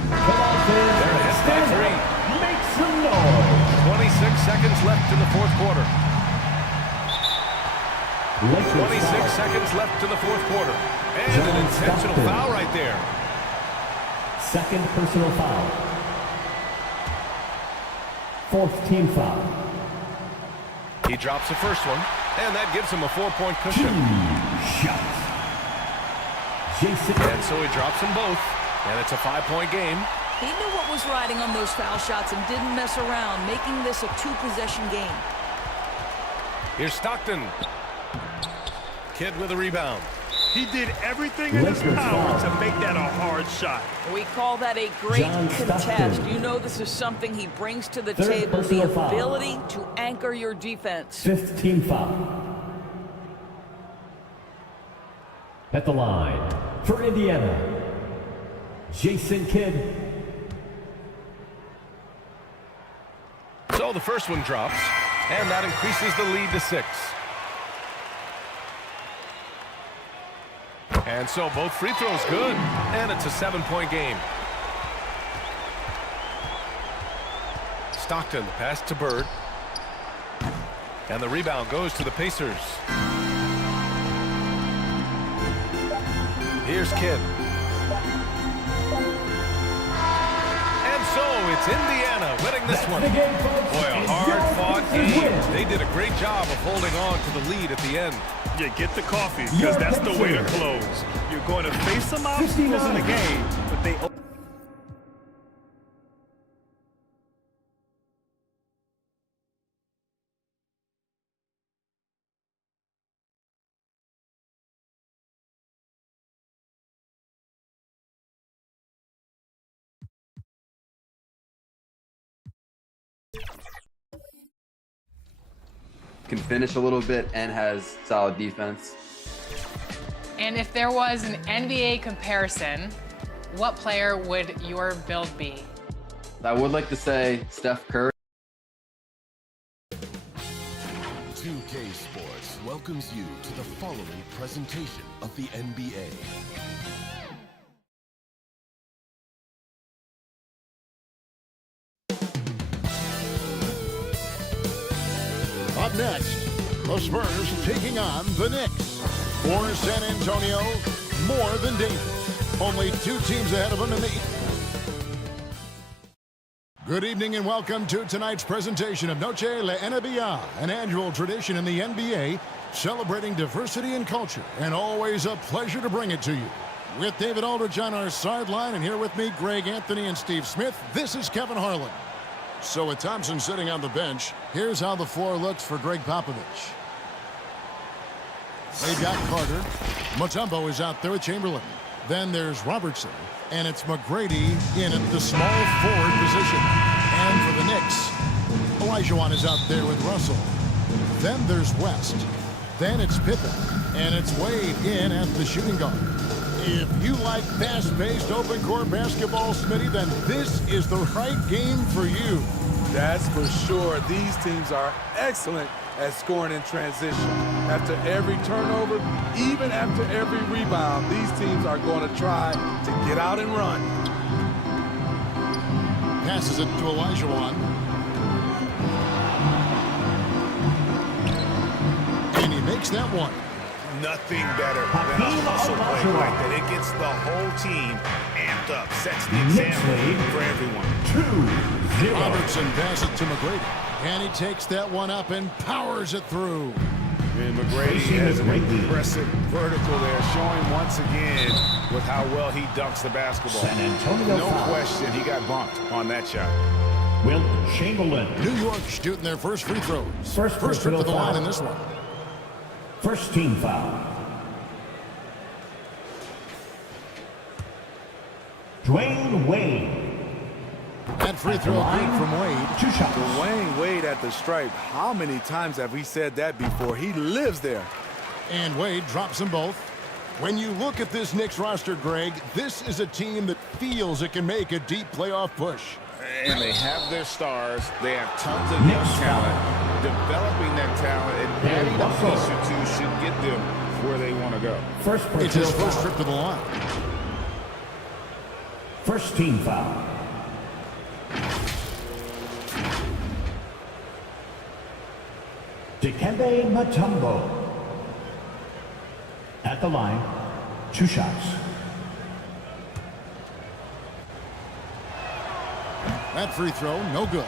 Come on, fans. They're ahead by 3. Make some noise. 26 seconds left in the fourth quarter. 26 seconds left in the fourth quarter. And an intentional foul right there. Second personal foul. Fourth team foul. He drops the first one, and that gives him a 4-point cushion. 2 shots. Jason. And so he drops them both, and it's a 5-point game. He knew what was riding on those foul shots and didn't mess around, making this a 2-possession game. Here's Stockton. Kidd with a rebound. He did everything in his power to make that a hard shot. We call that a great contest. You know this is something he brings to the table, the ability to anchor your defense. Fifth team foul. At the line for Indiana, Jason Kidd. So the first one drops, and that increases the lead to 6. And so both free throws good, and it's a 7-point game. Stockton pass to Bird. And the rebound goes to the Pacers. Here's Kidd. And so it's Indiana winning this one. Boy, a hard-fought game. They did a great job of holding on to the lead at the end. Yeah, get the coffee, because that's the way to close. You're going to face some obstacles in the game, but they... Can finish a little bit and has solid defense. And if there was an NBA comparison, what player would your build be? I would like to say Steph Curry. 2K Sports welcomes you to the following presentation of the NBA. Up next, the Spurs taking on the Knicks. For San Antonio, more than dangerous. Only 2 teams ahead of them in the East. Good evening and welcome to tonight's presentation of Noche La NBA, an annual tradition in the NBA celebrating diversity and culture, and always a pleasure to bring it to you. With David Aldridge on our sideline, and here with me, Greg Anthony and Steve Smith, this is Kevin Harlan. So with Thompson sitting on the bench, here's how the floor looks for Greg Popovich. They've got Carter. Mutombo is out there with Chamberlain. Then there's Robertson. And it's McGrady in at the small forward position. And for the Knicks, Olajuwon is out there with Russell. Then there's West. Then it's Pippen. And it's Wade in at the shooting guard. If you like fast-paced open-court basketball, Smitty, then this is the right game for you. That's for sure. These teams are excellent at scoring in transition. After every turnover, even after every rebound, these teams are going to try to get out and run. Passes it to Olajuwon. And he makes that one. Nothing better than a hustle play like that. It gets the whole team amped up, sets the example for everyone. 2-0. Robertson passes it to McGrady. And he takes that one up and powers it through. And McGrady has an impressive vertical there, showing once again with how well he dunks the basketball. San Antonio no foul. question he got bumped on that shot. Will Chamberlain. New York shooting their first free throws. First trip to the foul. line in this one. First team foul. Dwayne Wade. That free throw good from Wade. 2 shots. Dwayne Wade at the stripe. How many times have we said that before? He lives there. And Wade drops them both. When you look at this Knicks roster, Greg, this is a team that feels it can make a deep playoff push. And they have their stars. They have tons of young talent. Developing that talent and adding a piece or two should get them where they want to go. It's his first trip to the line. First team foul. Dikembe Mutombo. At the line, 2 shots. That free throw, no good.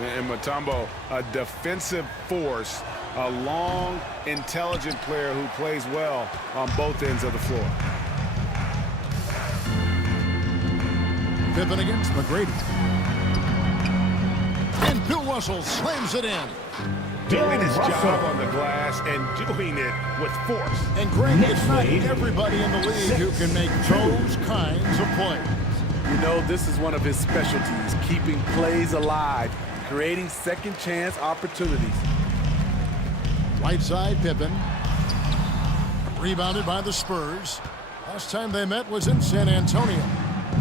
And Mutombo, a defensive force, a long, intelligent player who plays well on both ends of the floor. Pippen against McGrady. And Bill Russell slams it in. Doing his job on the glass and doing it with force. And Greg, it's not everybody in the league who can make those kinds of plays. You know, this is one of his specialties, keeping plays alive, creating second chance opportunities. Right side, Pippen. Rebounded by the Spurs. Last time they met was in San Antonio.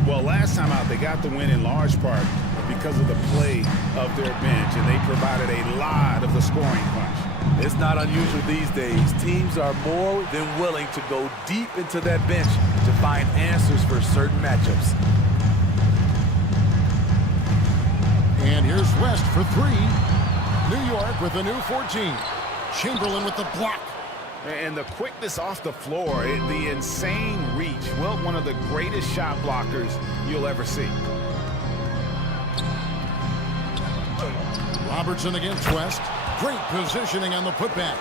Well, last time out, they got the win in large part because of the play of their bench, and they provided a lot of the scoring punch. It's not unusual these days. Teams are more than willing to go deep into that bench to find answers for certain matchups. And here's West for 3. New York with a new 14. Chamberlain with the block. And the quickness off the floor, the insane reach. Well, one of the greatest shot blockers you'll ever see. Robertson against West. Great positioning on the putback.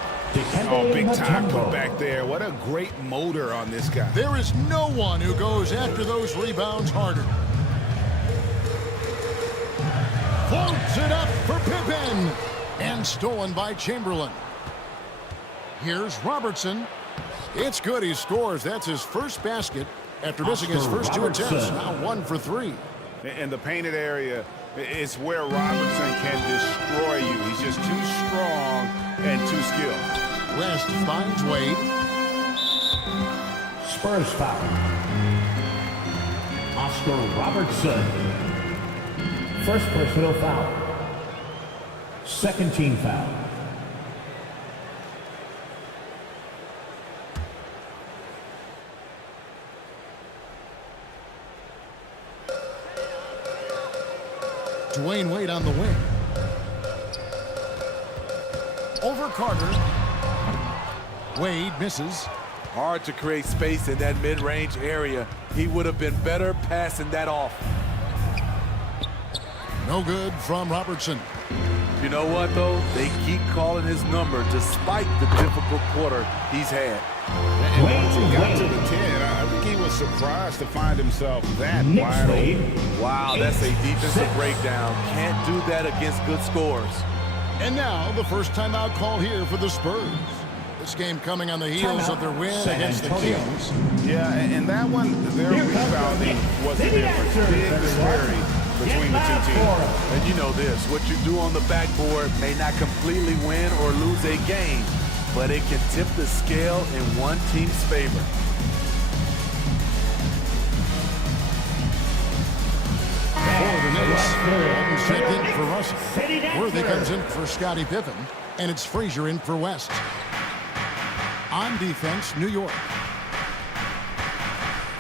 Oh, big time putback there. What a great motor on this guy. There is no one who goes after those rebounds harder. Floats it up for Pippen. And stolen by Chamberlain. Here's Robertson. It's good. He scores. That's his first basket after missing his first 2 attempts. Now 1 for 3. And the painted area is where Robertson can destroy you. He's just too strong and too skilled. West finds Wade. Spurs foul. Oscar Robertson. First personal foul. Second team foul. Dwayne Wade on the wing. Over Carter. Wade misses. Hard to create space in that mid-range area. He would have been better passing that off. No good from Robertson. You know what, though? They keep calling his number despite the difficult quarter he's had. And once he got to the 10, I think he was surprised to find himself that wide open. Wow, that's a defensive breakdown. Can't do that against good scores. And now the first timeout call here for the Spurs. This game coming on the heels of their win against the Kings. Yeah, and that one, their rebounding was the difference. Big disparity between the two teams. And you know this, what you do on the backboard may not completely win or lose a game, but it can tip the scale in one team's favor. For the Knicks, checked in for Russell. Worthy comes in for Scottie Pippen. And it's Frazier in for West. On defense, New York.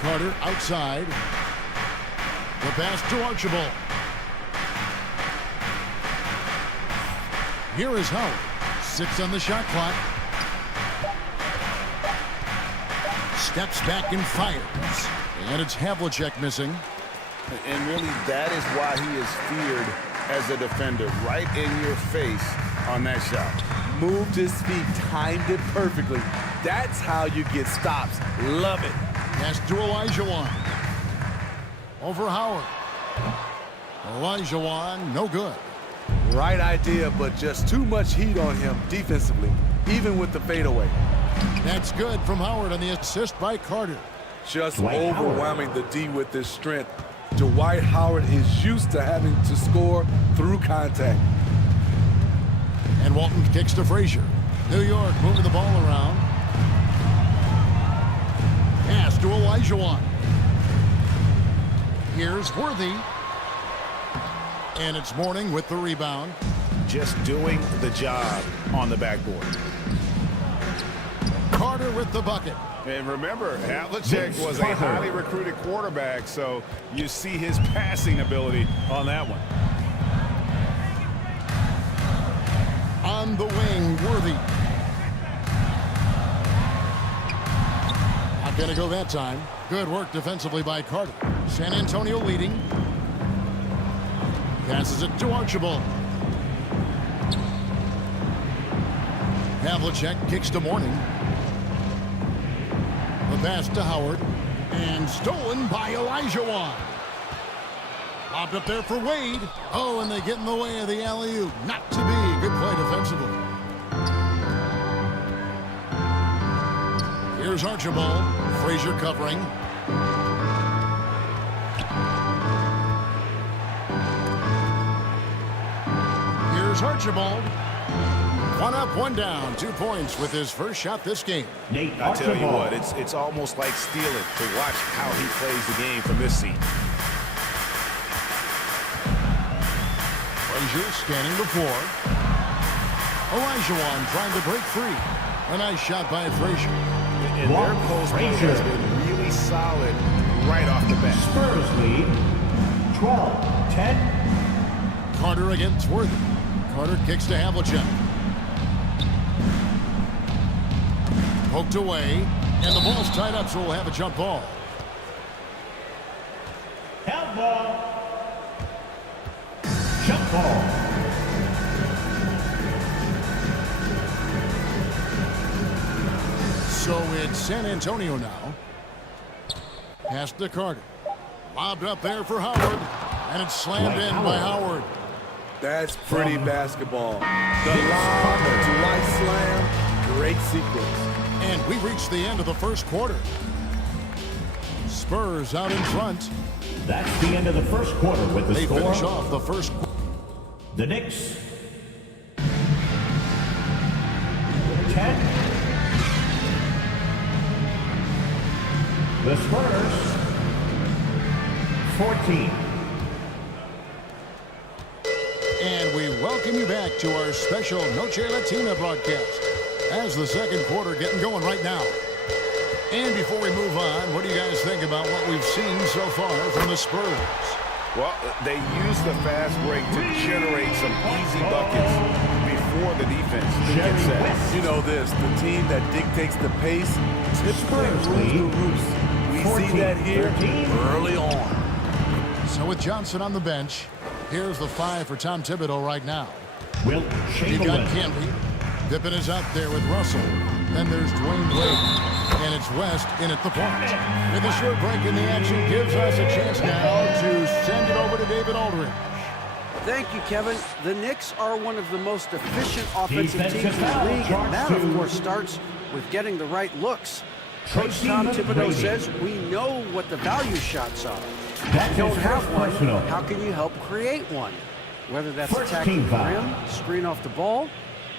Carter outside. The pass to Archibald. Here is Howard. 6 on the shot clock. Steps back and fires. And it's Havlicek missing. And really, that is why he is feared as a defender. Right in your face on that shot. Moved his feet, timed it perfectly. That's how you get stops. Love it. Pass to Olajuwon. Over Howard. Olajuwon, no good. Right idea, but just too much heat on him defensively, even with the fadeaway. That's good from Howard on the assist by Carter. Just overwhelming the D with his strength. Dwight Howard is used to having to score through contact. And Walton kicks to Frazier. New York moving the ball around. Pass to Olajuwon. Here's Worthy. And it's Mourning with the rebound. Just doing the job on the backboard. Carter with the bucket. And remember, Havlicek was a highly recruited quarterback, so you see his passing ability on that one. On the wing, Worthy. Not going to go that time. Good work defensively by Carter. San Antonio leading. Passes it to Archibald. Havlicek kicks to Mourning. The pass to Howard. And stolen by Olajuwon. Popped up there for Wade. Oh, and they get in the way of the alley-oop. Not to be. Good play defensively. Here's Archibald. Frazier covering. Here's Archibald. 1 up, 1 down. 2 points with his first shot this game. I tell you what, it's almost like stealing to watch how he plays the game from this seat. Frazier scanning the floor. Olajuwon trying to break free. A nice shot by Frazier. And their post play has been really solid right off the bat. Spurs lead 12-10. Carter against Worthy. Carter kicks to Havlicek. Poked away, and the ball's tied up, so we'll have a jump ball. Count ball. Jump ball. So it's San Antonio now. Pass to Carter. Lobbed up there for Howard, and it's slammed in by Howard. That's pretty basketball. The lob to light slam, great sequence. And we reach the end of the first quarter. Spurs out in front. That's the end of the first quarter with the score. They finish off the first quarter. The Knicks 10. The Spurs 14. And we welcome you back to our special Noche Latina broadcast as the second quarter getting going right now. And before we move on, what do you guys think about what we've seen so far from the Spurs? Well, they use the fast break to generate some easy buckets before the defense gets set. You know this, the team that dictates the pace typically rules the roost. We see that here early on. So with Johnson on the bench, here's the 5 for Tom Thibodeau right now. You've got Camby. Pippen is out there with Russell. Then there's Dwayne Wade. And it's West in at the point. With a short break in the action, gives us a chance now to send it over to David Aldridge. Thank you, Kevin. The Knicks are one of the most efficient offensive teams in the league, and that, of course, starts with getting the right looks. Coach Tom Thibodeau says we know what the value shots are. If you don't have one, how can you help create one? Whether that's attacking the rim, screen off the ball,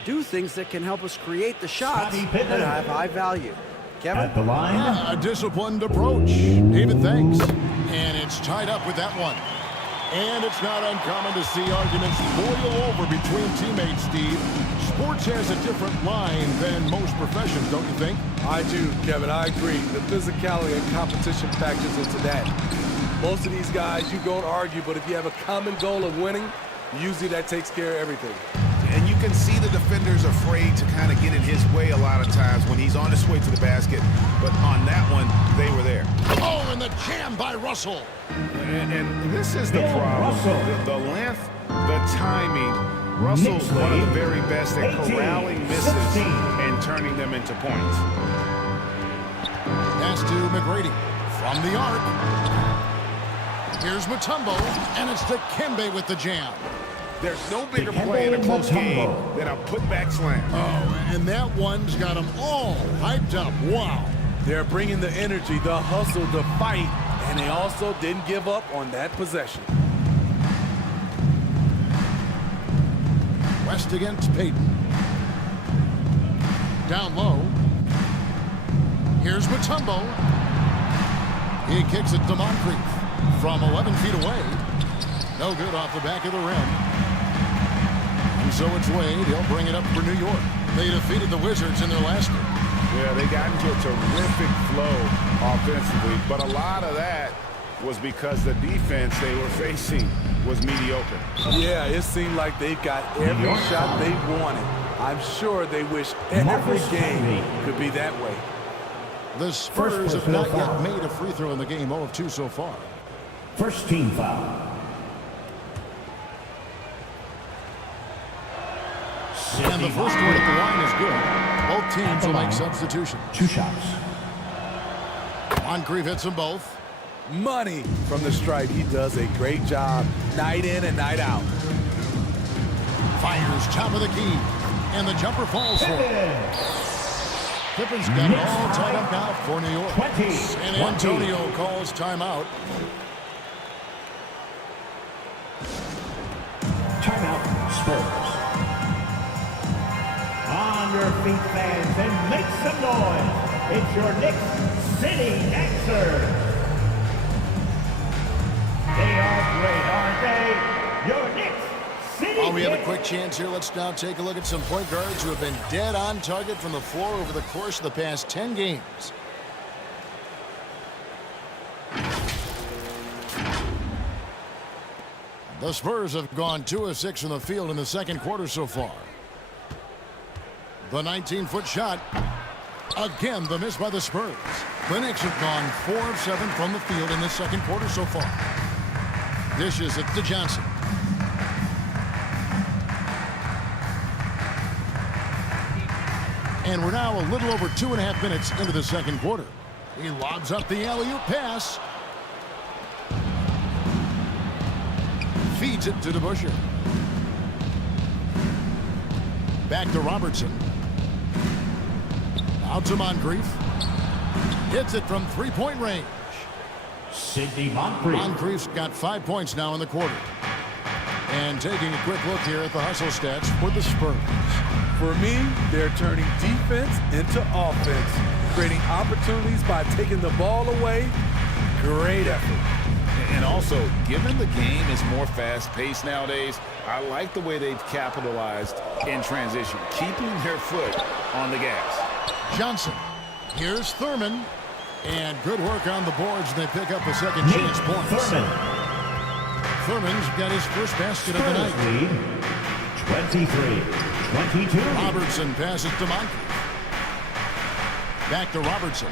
do things that can help us create the shots that have high value. Kevin? At the line. Yeah, a disciplined approach. David, thanks. And it's tied up with that one. And it's not uncommon to see arguments boil over between teammates, Steve. Sports has a different line than most professions, don't you think? I do, Kevin. I agree. The physicality and competition factors into that. Most of these guys, you don't argue, but if you have a common goal of winning, usually that takes care of everything. And you can see the defenders afraid to kind of get in his way a lot of times when he's on his way to the basket. But on that one, they were there. Oh, and the jam by Russell. And this is the problem. The length, the timing. Russell's one of the very best at corralling misses and turning them into points. Pass to McGrady from the arc. Here's Mutombo, and it's Dikembe with the jam. There's no bigger play in a close game than a putback slam. Oh, and that one's got them all hyped up. Wow. They're bringing the energy, the hustle, the fight, and they also didn't give up on that possession. West against Payton. Down low. Here's Mutombo. He kicks it to Moncrief from 11 feet away. No good off the back of the rim. And so it's Wade. He'll bring it up for New York. They defeated the Wizards in their last game. Yeah, they got into a terrific flow offensively, but a lot of that was because the defense they were facing was mediocre. Yeah, it seemed like they got every shot they wanted. I'm sure they wish every game could be that way. The Spurs have not yet made a free throw in the game, 0 of 2 so far. First team foul. And the first one at the line is good. Both teams will make substitutions. 2 shots. Moncrief hits them both. Money from the stripe. He does a great job night in and night out. Fires top of the key. And the jumper falls for it. Pippen's got it all tied up now for New York. And Antonio calls timeout. Timeout, Spurs. On your feet, fans, and make some noise. It's your Knicks City Dancers. They are great, aren't they? Your Knicks City While we have a Knicks. quick chance here, let's now take a look at some point guards who have been dead on target from the floor over the course of the past 10 games. The Spurs have gone 2 of 6 from the field in the second quarter so far. The 19-foot shot. Again, the miss by the Spurs. The Knicks have gone 4 of 7 from the field in the second quarter so far. Dishes it to Johnson. And we're now a little over 2.5 minutes into the second quarter. He lobs up the alley-oop pass. Feeds it to DeBusschere. Back to Robertson. Out to Moncrief. Hits it from three-point range. Sidney Moncrief. Moncrief's got 5 points now in the quarter. And taking a quick look here at the hustle stats for the Spurs. For me, they're turning defense into offense, creating opportunities by taking the ball away. Great effort. And also, given the game is more fast-paced nowadays, I like the way they've capitalized in transition, keeping their foot on the gas. Johnson. Here's Thurman. And good work on the boards. They pick up a second chance points. Thurman's got his first basket of the night. Lead, 23-22. Robertson passes to Moncrief. Back to Robertson.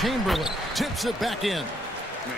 Chamberlain tips it back in.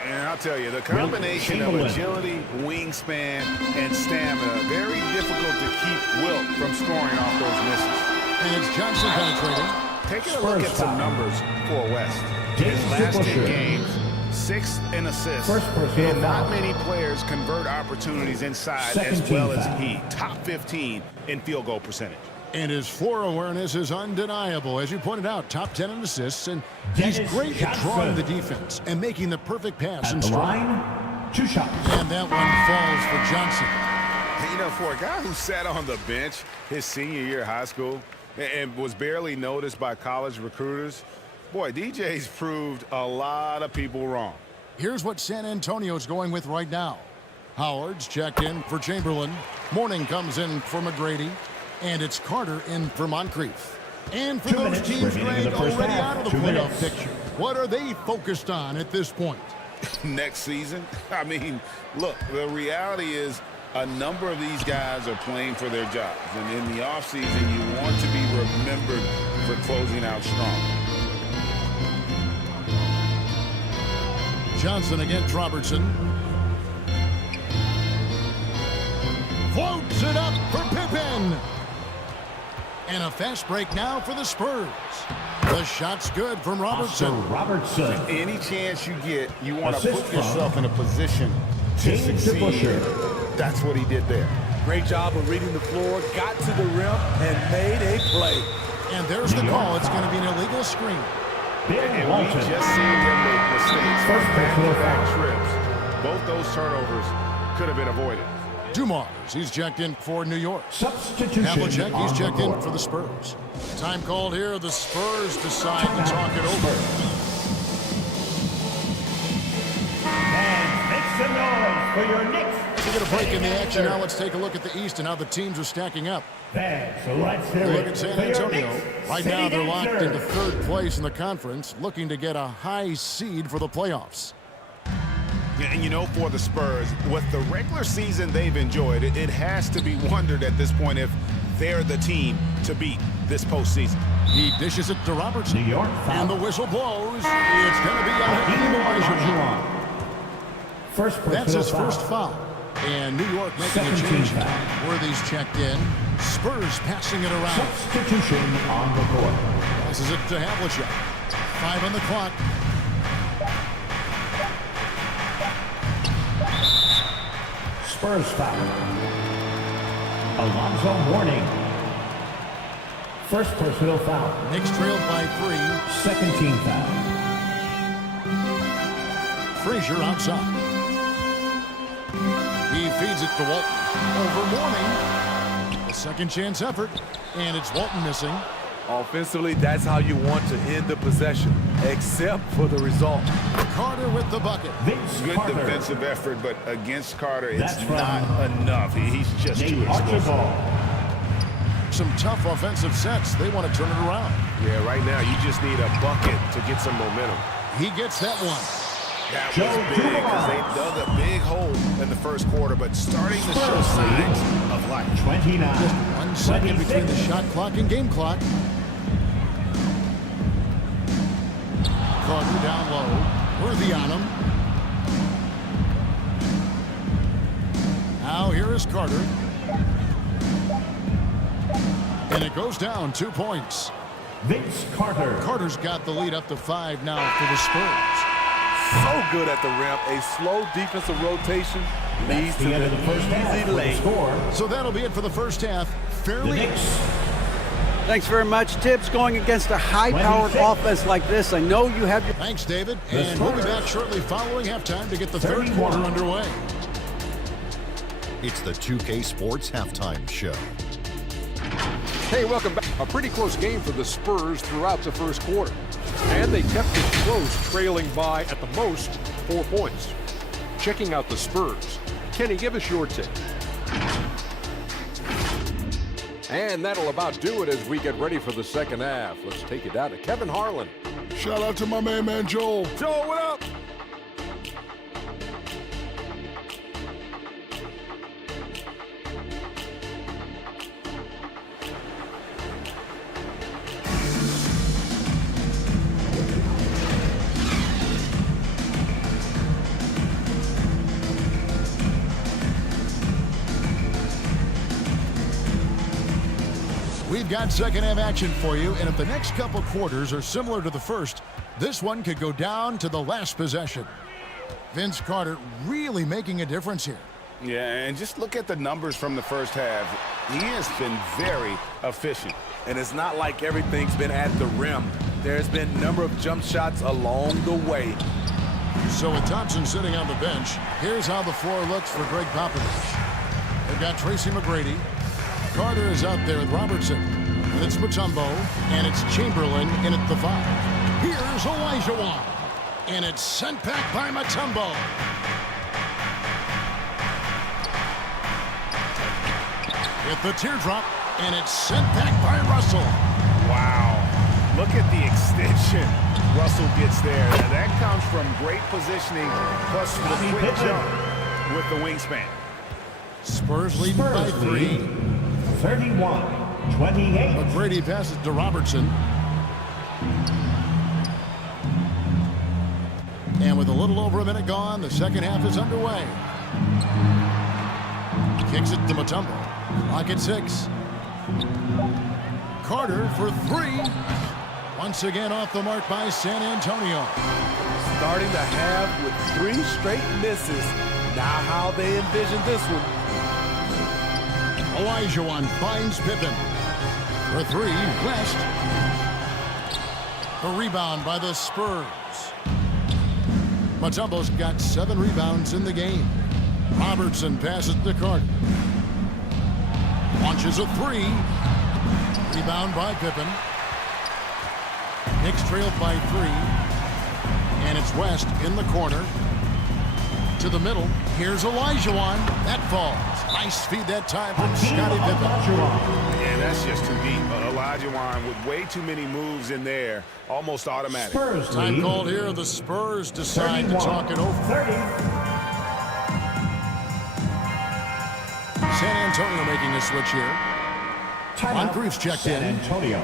And I'll tell you, the combination of agility, wingspan, and stamina, very difficult to keep Wilt from scoring off those misses. And it's Johnson penetrating. Taking a look at some numbers for West. His last 10 games, 6 in assists. And not many players convert opportunities inside as well as he. Top 15 in field goal percentage. And his floor awareness is undeniable. As you pointed out, top 10 in assists. And he's great at drawing the defense and making the perfect pass and strike. 2 shots. And that one falls for Johnson. You know, for a guy who sat on the bench his senior year of high school and was barely noticed by college recruiters, boy, DJ's proved a lot of people wrong. Here's what San Antonio's going with right now. Howard's checked in for Chamberlain. Mourning comes in for McGrady. And it's Carter in for Moncrief. And for those teams, Greg, already out of the playoff picture, what are they focused on at this point? Next season? I mean, look, the reality is a number of these guys are playing for their jobs. And in the offseason, you want to be remembered for closing out strong. Johnson against Robertson. Floats it up for Pippen. And a fast break now for the Spurs. The shot's good from Robertson. Any chance you get, you want to put yourself in a position to succeed. That's what he did there. Great job of reading the floor, got to the rim, and made a play. And there's the call. It's going to be an illegal screen. And we just seen them make mistakes. Back-to-back trips. Both those turnovers could have been avoided. Dumars, he's checked in for New York. Substitution. Havlicek, he's checked in for the Spurs. Time called here. The Spurs decide to talk it over. And make some noise for your Knicks. We get a break in the action. Now let's take a look at the East and how the teams are stacking up. So let's hear Look it at San for your Antonio. Knicks. Right now they're locked Dancer. into third place in the conference, looking to get a high seed for the playoffs. And you know, for the Spurs, with the regular season they've enjoyed, it has to be wondered at this point if they're the team to beat this postseason. He dishes it to Robertson. New York foul. And the whistle blows. It's going to be on First That's his foul. first foul. And New York making a 17 change. foul. Worthy's checked in. Spurs passing it around. Substitution on the court. Passes it to Havlicek. 5 on the clock. Spurs foul. Alonzo Mourning. First personal foul. Knicks trailed by 3. Second team foul. Frazier outside. He feeds it to Walton. Over Mourning. A second chance effort. And it's Walton missing. Offensively, that's how you want to end the possession, except for the result. Carter with the bucket. Good defensive effort, but against Carter, it's not enough. He's just too explosive. Some tough offensive sets. They want to turn it around. Yeah, right now you just need a bucket to get some momentum. He gets that one. That was big because they dug a big hole in the first quarter, but starting to show signs of life. 29. Just 1 second between the shot clock and game clock. Carter down low. Worthy on him. Now here is Carter. And it goes down 2 points. Vince Carter. Carter's got the lead up to 5 now for the Spurs. So good at the rim. A slow defensive rotation leads to the end of the first half. easy lay. Score. So that'll be it for the first half. Fairly. Thanks very much, Tibbs. Going against a high-powered 26. offense like this, I know you have your... Thanks, David. And we'll be back shortly following halftime to get the third quarter underway. It's the 2K Sports Halftime Show. Hey, welcome back. A pretty close game for the Spurs throughout the first quarter. And they kept it close, trailing by, at the most, 4 points. Checking out the Spurs. Kenny, give us your take. And that'll about do it as we get ready for the second half. Let's take it down to Kevin Harlan. Shout out to my man Joel. Joel, what up? We've got second half action for you, and if the next couple quarters are similar to the first, this one could go down to the last possession. Vince Carter really making a difference here. Yeah, and just look at the numbers from the first half. He has been very efficient. And it's not like everything's been at the rim. There's been a number of jump shots along the way. So with Thompson sitting on the bench, here's how the floor looks for Greg Popovich. They've got Tracy McGrady. Carter is out there with Robertson. And it's Mutombo. And it's Chamberlain in at the 5. Here's Elijah Wan. And it's sent back by Mutombo. With the teardrop, and it's sent back by Russell. Wow. Look at the extension Russell gets there. Now that comes from great positioning, plus the quick jump with the wingspan. Spurs leading by 3. 31-28. McGrady passes to Robertson. And with a little over a minute gone, the second half is underway. Kicks it to Mutombo. Clock at 6. Carter for 3. Once again off the mark by San Antonio. Starting the half with 3 straight misses. Now how they envision this one. Olajuwon finds Pippen. For 3, West. A rebound by the Spurs. Mutombo's got 7 rebounds in the game. Robertson passes to Carter. Launches a 3. Rebound by Pippen. Knicks trailed by 3. And it's West in the corner. To the middle. Here's Olajuwon. That falls. Nice feed that time from Scottie Pippen. And that's just too deep. Olajuwon with way too many moves in there. Almost automatic. Spurs time called here. The Spurs decide to talk it over. 30. San Antonio making a switch here. Moncrief's checked San in. Antonio.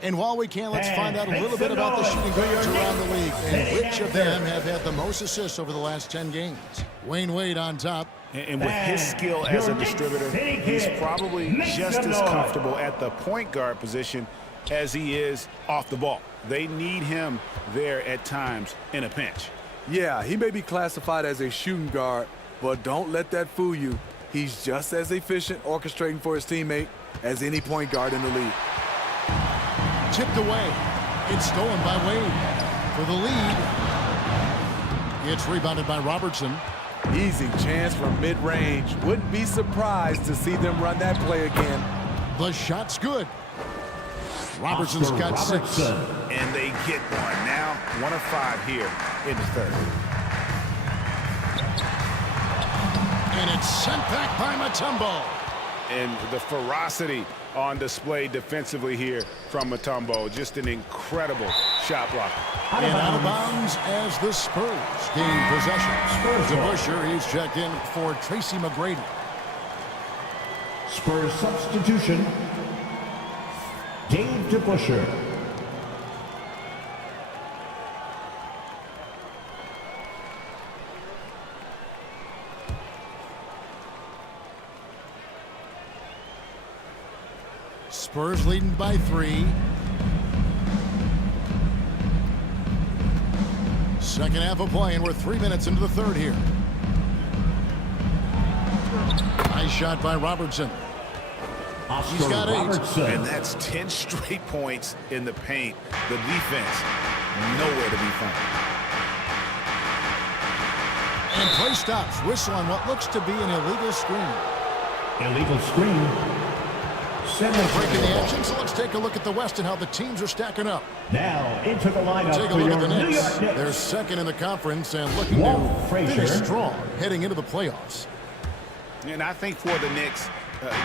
And while we can, let's find out a little bit about the shooting guards around the league and which of them have had the most assists over the last 10 games. Wayne Wade on top. And with his skill as a distributor, he's probably just as comfortable at the point guard position as he is off the ball. They need him there at times in a pinch. Yeah, he may be classified as a shooting guard, but don't let that fool you. He's just as efficient orchestrating for his teammate as any point guard in the league. Tipped away. It's stolen by Wade for the lead. It's rebounded by Robertson. Easy chance from mid-range. Wouldn't be surprised to see them run that play again. The shot's good. Robertson's got 6. And they get one. Now 1 of 5 here in the third. And it's sent back by Mutombo. And the ferocity on display defensively here from Mutombo. Just an incredible shot blocker. And out of bounds as the Spurs gain possession. To Busher, he's checked in for Tracy McGrady. Spurs substitution. Dave to Busher. Spurs leading by 3. Second half of play, and we're 3 minutes into the third here. Nice shot by Robertson. He's got 8. And that's 10 straight points in the paint. The defense, nowhere to be found. And play stops. Whistle on what looks to be an illegal screen. Illegal screen. Breaking the action, so let's take a look at the West and how the teams are stacking up. Now into the lineup Take a for look your at the New Knicks. York Knicks. They're second in the conference and looking to finish strong heading into the playoffs. And I think for the Knicks,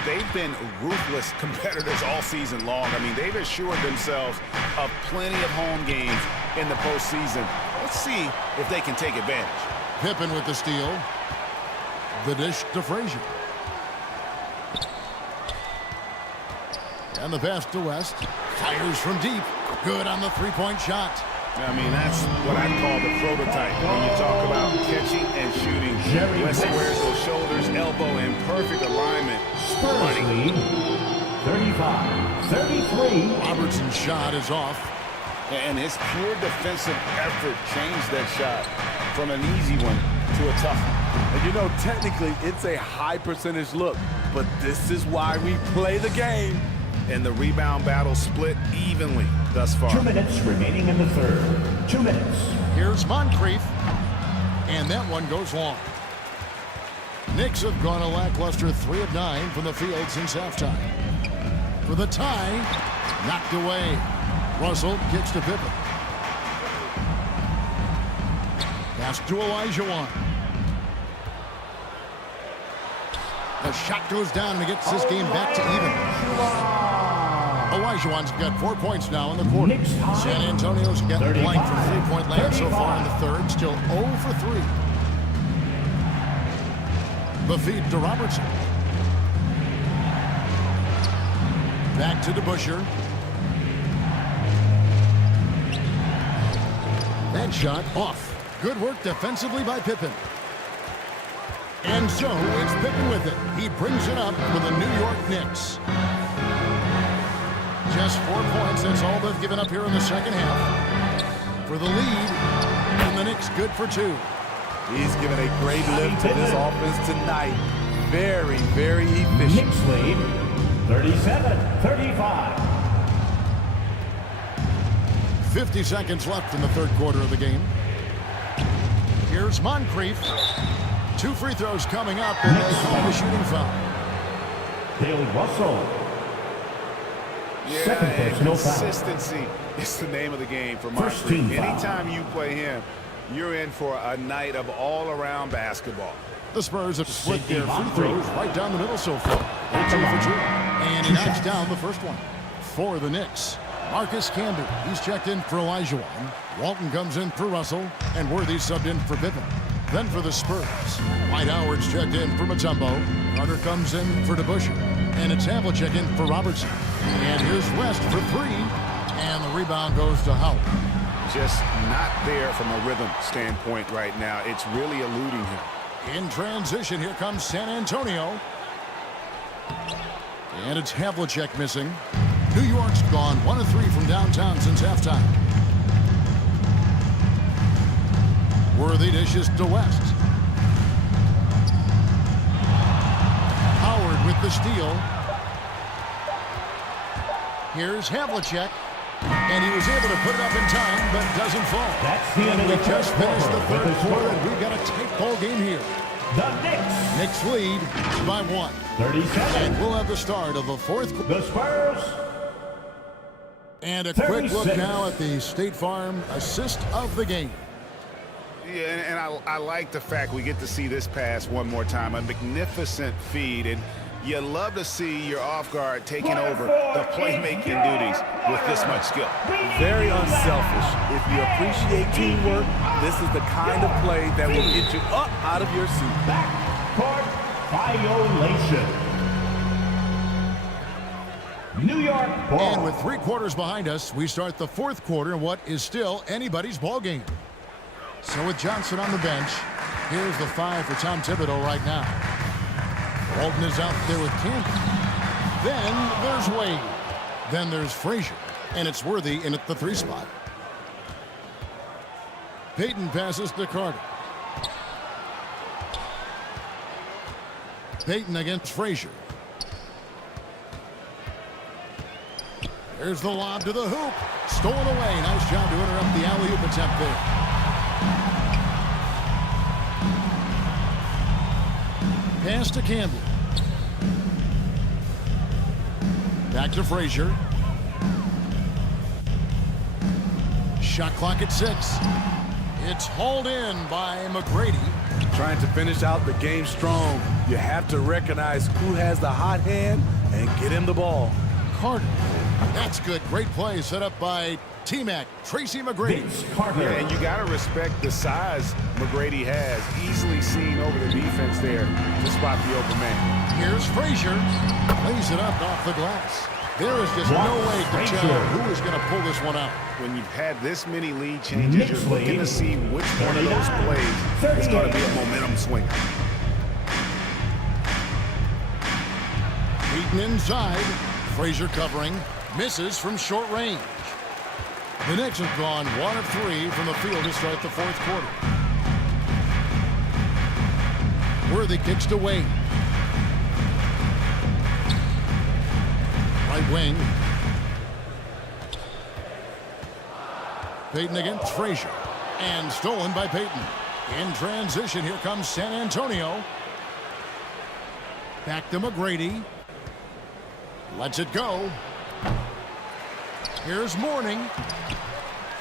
they've been ruthless competitors all season long. I mean, they've assured themselves of plenty of home games in the postseason. Let's see if they can take advantage. Pippen with the steal. The dish to Frazier. And the pass to West. Fires from deep. Good on the three-point shot. I mean, that's what I call the prototype. When you talk about catching and shooting, West squares those shoulders, elbow in perfect alignment. Spurs lead 35-33. Robertson's shot is off. And his pure defensive effort changed that shot from an easy one to a tough one. And you know, technically, it's a high percentage look, but this is why we play the game. And the rebound battle split evenly thus far. 2 minutes remaining in the third. 2 minutes. Here's Moncrief. And that one goes long. Knicks have gone a lackluster 3 of 9 from the field since halftime. For the tie, knocked away. Russell kicks to Pippen. Pass to Olajuwon. The shot goes down and he gets this game back to even. Olajuwon's got 4 points now in the quarter. San Antonio's got blank from three-point land so far in the third. Still 0 for 3. The feed to Robertson. Back to DeBusschere. That shot off. Good work defensively by Pippen. And so it's Pippen with it. He brings it up for the New York Knicks. Just 4 points. That's all they've given up here in the second half. For the lead, and the Knicks good for 2. He's given a great lift to this offense tonight. Very, very efficient. Knicks lead, 37-35. 50 seconds left in the third quarter of the game. Here's Moncrief. 2 free throws coming up, and they call the shooting foul. Dale Russell. Yeah, Second personal foul. consistency is the name of the game for Moncrief. Anytime you play him, you're in for a night of all-around basketball. The Spurs have split their free throws right down the middle so far. They're 2 for 2. And he knocks down the first one. For the Knicks, Marcus Camby. He's checked in for Olajuwon. Walton comes in for Russell. And Worthy subbed in for Pippen. Then for the Spurs, Dwight Howard's checked in for Mutombo. Carter comes in for DeBusschere. And it's Havlicek in for Robertson. And here's West for 3. And the rebound goes to Howard. Just not there from a rhythm standpoint right now. It's really eluding him. In transition, here comes San Antonio. And it's Havlicek missing. New York's gone 1 of 3 from downtown since halftime. Worthy dishes to West. Howard with the steal. Here's Havlicek. And he was able to put it up in time, but doesn't fall. That's the end of we the just finished the third quarter, and score. we've got a tight ball game here. The Knicks. Knicks lead by 1. 37. And we'll have the start of the fourth quarter. The Spurs. And a 36. quick look now at the State Farm assist of the game. Yeah, and I like the fact we get to see this pass one more time. A magnificent feed, and you love to see your off guard taking over the playmaking duties with this much skill. Very unselfish. If you appreciate teamwork, this is the kind of play that will get you up out of your seat. Backcourt violation. New York ball. And with 3 quarters behind us, we start the fourth quarter in what is still anybody's ball game. So with Johnson on the bench, here's the 5 for Tom Thibodeau right now. Walton is out there with Camden. Then there's Wade. Then there's Frazier. And it's Worthy in at the 3 spot. Payton passes to Carter. Payton against Frazier. There's the lob to the hoop. Stolen away. Nice job to interrupt the alley-oop attempt there. Pass to Campbell. Back to Frazier. Shot clock at 6. It's hauled in by McGrady. Trying to finish out the game strong. You have to recognize who has the hot hand and get him the ball. Carter. That's good. Great play set up by T-Mac, Tracy McGrady. Yeah, and you got to respect the size McGrady has. Easily seen over the defense there to spot the open man. Here's Frazier. Lays it up off the glass. There is just no way to tell who is going to pull this one out. When you've had this many lead changes, you're looking to see which one of those plays is going to be a momentum swinger. Beaten inside. Frazier covering. Misses from short range. The Knicks have gone 1 of 3 from the field to start the fourth quarter. Worthy kicks to Wade. Right wing. Payton against Frazier. And stolen by Payton. In transition, here comes San Antonio. Back to McGrady. Lets it go. Here's Mourning.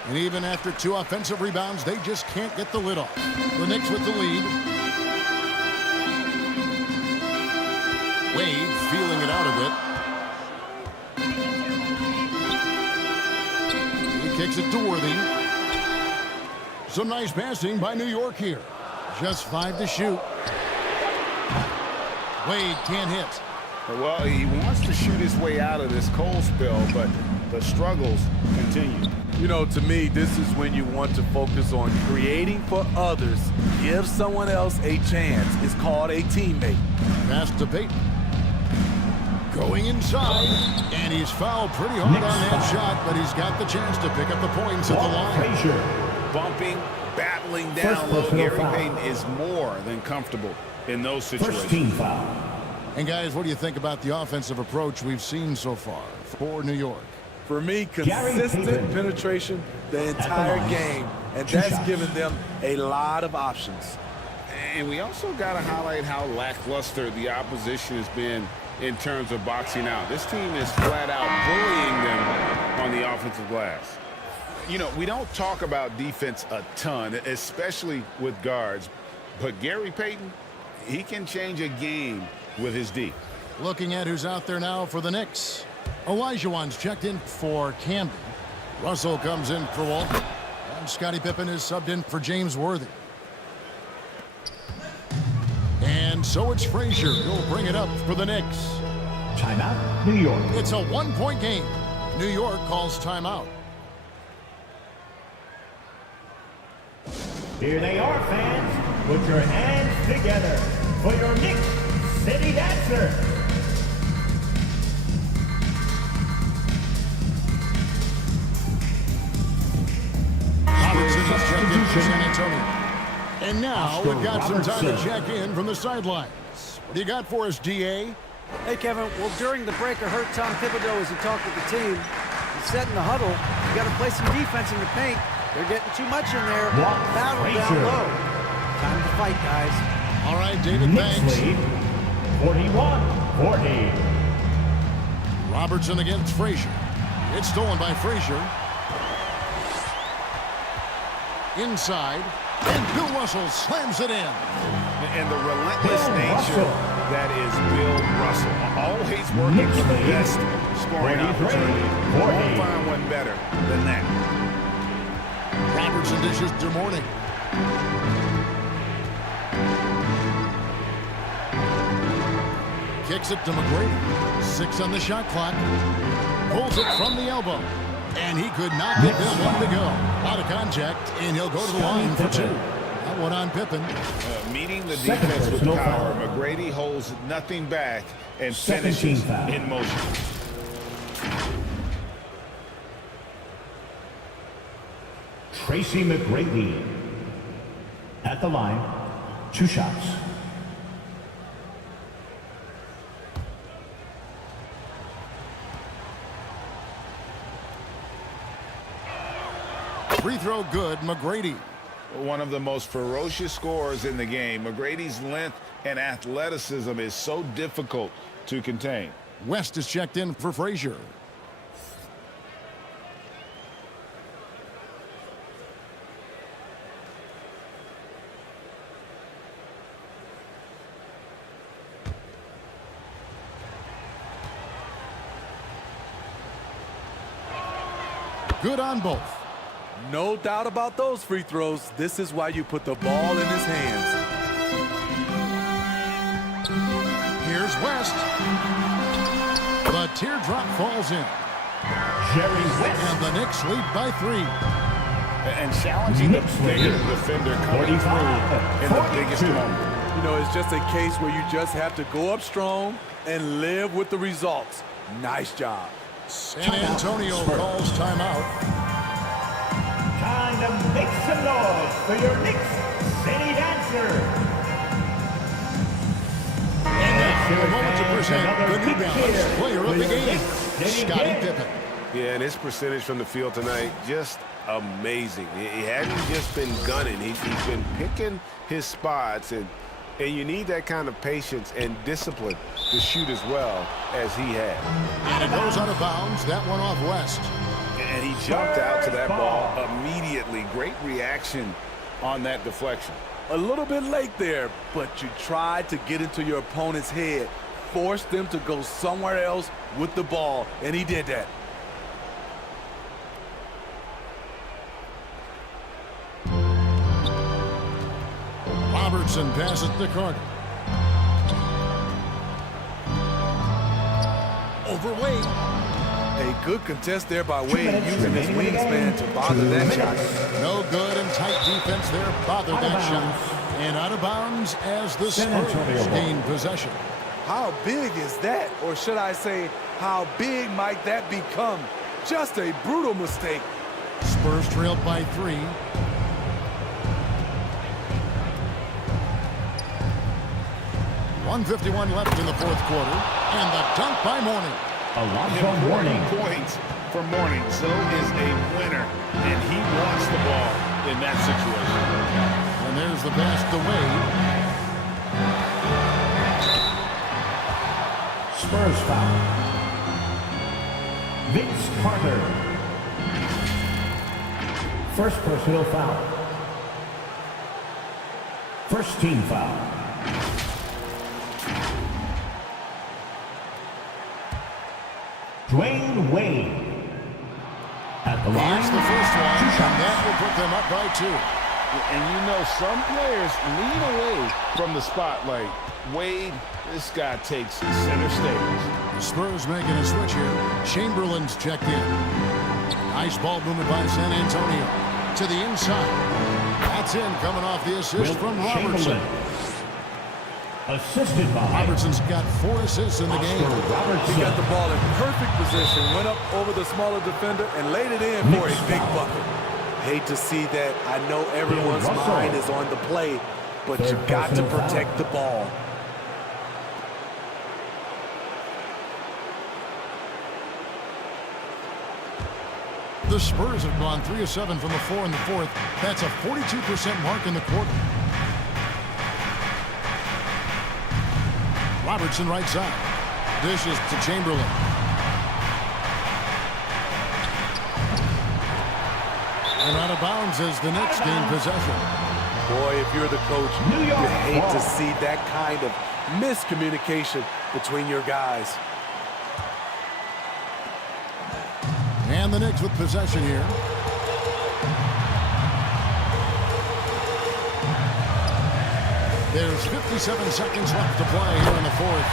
And even after 2 offensive rebounds, they just can't get the lid off. The Knicks with the lead. Wade feeling it out of it. He kicks it to Worthy. Some nice passing by New York here. Just 5 to shoot. Wade can't hit. Well, he wants to shoot his way out of this cold spell, but the struggles continue. You know, to me, this is when you want to focus on creating for others. Give someone else a chance. It's called a teammate. Pass to Payton. Going inside, and he's fouled pretty hard on that shot, but he's got the chance to pick up the points at the line. Bumping, battling down low. Gary Payton is more than comfortable in those situations. First team foul. And guys, what do you think about the offensive approach we've seen so far for New York? For me, consistent penetration the entire game, and that's given them a lot of options. And we also got to highlight how lackluster the opposition has been in terms of boxing out. This team is flat out bullying them on the offensive glass. You know, we don't talk about defense a ton, especially with guards, but Gary Payton, he can change a game with his D. Looking at who's out there now for the Knicks. Olajuwon's checked in for Camden. Russell comes in for Walton. And Scottie Pippen is subbed in for James Worthy. And so it's Frazier who'll bring it up for the Knicks. Timeout, New York. It's a 1-point game. New York calls timeout. Here they are, fans. Put your hands together for your Knicks City Dancer. Robertson is checked in for San Antonio. And now we've got some time to check in from the sidelines. What do you got for us, DA? Hey, Kevin. Well, during the break, I heard Tom Thibodeau as he talked with the team. He said in the huddle, you got to play some defense in the paint. They're getting too much in there. Battle down low. Time to fight, guys. All right, David Banks. 41-40. Robertson against Frazier. It's stolen by Frazier. Inside. And Bill Russell slams it in. And the relentless nature that is Bill Russell. Always working for the best scoring opportunity. Won't find one better than that. Robertson dishes to Mourning. Kicks it to McGrady. 6 on the shot clock. Pulls it from the elbow. And he could not get this one to go. Out of contact, and he'll go to the line for 2. That one on Pippen. Meeting the defense with power, McGrady holds nothing back and finishes in motion. Tracy McGrady at the line, 2 shots. Free throw good, McGrady. One of the most ferocious scorers in the game. McGrady's length and athleticism is so difficult to contain. West is checked in for Frazier. Good on both. No doubt about those free throws. This is why you put the ball in his hands. Here's West. The teardrop falls in. Jerry West. And the Knicks lead by 3. And challenging the bigger defender coming through in the biggest moment. You know, it's just a case where you just have to go up strong and live with the results. Nice job. San Antonio calls timeout. Time to make some noise for your Knicks City Dancer. And now, a moment to present the New Balance player of the game, Scottie Pippen. Yeah, and his percentage from the field tonight, just amazing. He hadn't just been gunning. He's been picking his spots, and you need that kind of patience and discipline to shoot as well as he had. And it goes out of bounds. That one off West. And he jumped out to that ball immediately. Great reaction on that deflection. A little bit late there, but you tried to get into your opponent's head, force them to go somewhere else with the ball, and he did that. Robertson passes to Carter. Over Wade. A good contest there by Wade, using his wingspan to bother that shot. No good, and tight defense there bothered that shot. And out of bounds as the Spurs gain possession. How big is that? Or should I say, how big might that become? Just a brutal mistake. Spurs trailed by 3. .151 left in the fourth quarter, and the dunk by Mourning. Important points for Mourning. So is a winner, and he wants the ball in that situation. And there's the pass to Wade. Spurs foul. Vince Carter. First personal foul. First team foul. Dwayne Wade at the line. Here's the first one, and that will put them up by 2. And you know, some players lean away from the spotlight. Wade, this guy takes center stage. The Spurs making a switch here. Chamberlain's checked in. Nice ball movement by San Antonio. To the inside. That's in, coming off the assist from Robertson. Assisted by Robertson's got 4 assists in the game. He got the ball in perfect position, went up over the smaller defender, and laid it in for a big bucket. Hate to see that. I know everyone's mind is on the play, but you got to protect the ball. The Spurs have gone 3 of 7 from the floor in the fourth. That's a 42% mark in the quarter. Robertson right side. Dishes to Chamberlain. And out of bounds as the Knicks gain possession. Boy, if you're the coach, you hate to see that kind of miscommunication between your guys. And the Knicks with possession here. There's 57 seconds left to play here in the fourth.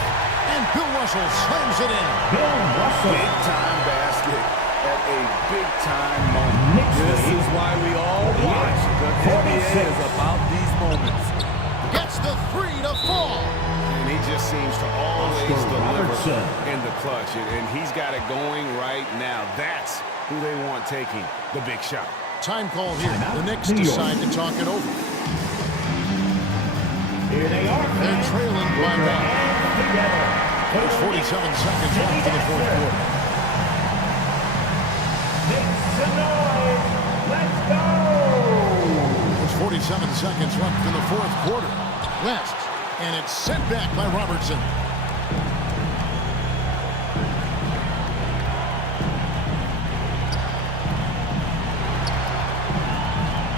And Bill Russell slams it in. Big-time basket at a big-time moment. This is why we all watch. The NBA is about these moments. Gets the 3 to fall. And he just seems to always deliver in the clutch. And he's got it going right now. That's who they want taking the big shot. Time call here. The Knicks decide to talk it over. Here they are. They're trailing by 1. There's 47 seconds left in the fourth quarter. Make some noise. Let's go. There's 47 seconds left in the fourth quarter. West, and it's sent back by Robertson.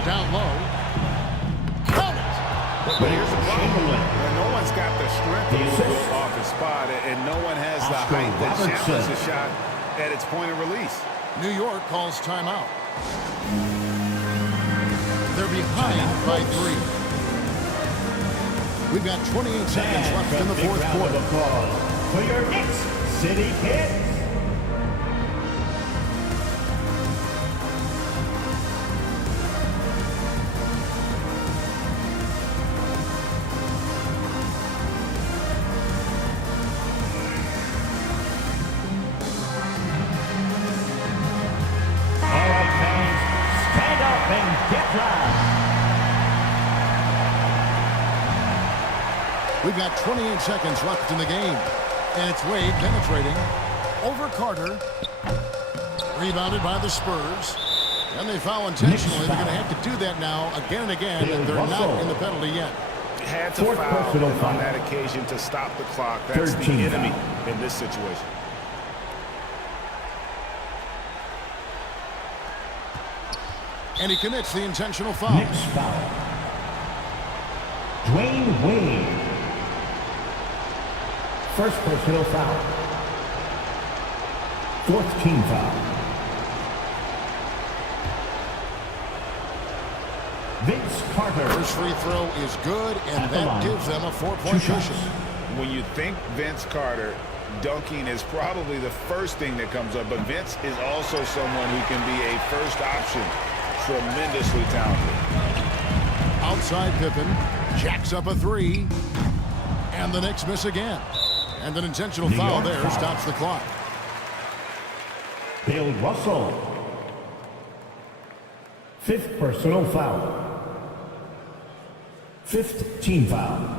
Down low. Count it. But here's the problem. No one's got the strength to move off his spot, and no one has the height that challenges the shot at its point of release. New York calls timeout. They're behind by 3. We've got 28 seconds left in the fourth quarter. For your Knicks City Kids. We've got 28 seconds left in the game. And it's Wade penetrating over Carter. Rebounded by the Spurs. And they foul intentionally. They're going to have to do that now again and again. And they're not in the penalty yet. Had to foul on that occasion to stop the clock. That's the enemy in this situation. And he commits the intentional foul. Knicks foul. Dwayne Wade. First personal foul. Fourth team foul. Vince Carter. First free throw is good, and that gives them a 4-point cushion. When you think Vince Carter, dunking is probably the first thing that comes up, but Vince is also someone who can be a first option. Tremendously talented. Outside Pippen, jacks up a three, and the Knicks miss again. And an intentional foul there stops the clock. Bill Russell. Fifth personal foul. Fifth team foul.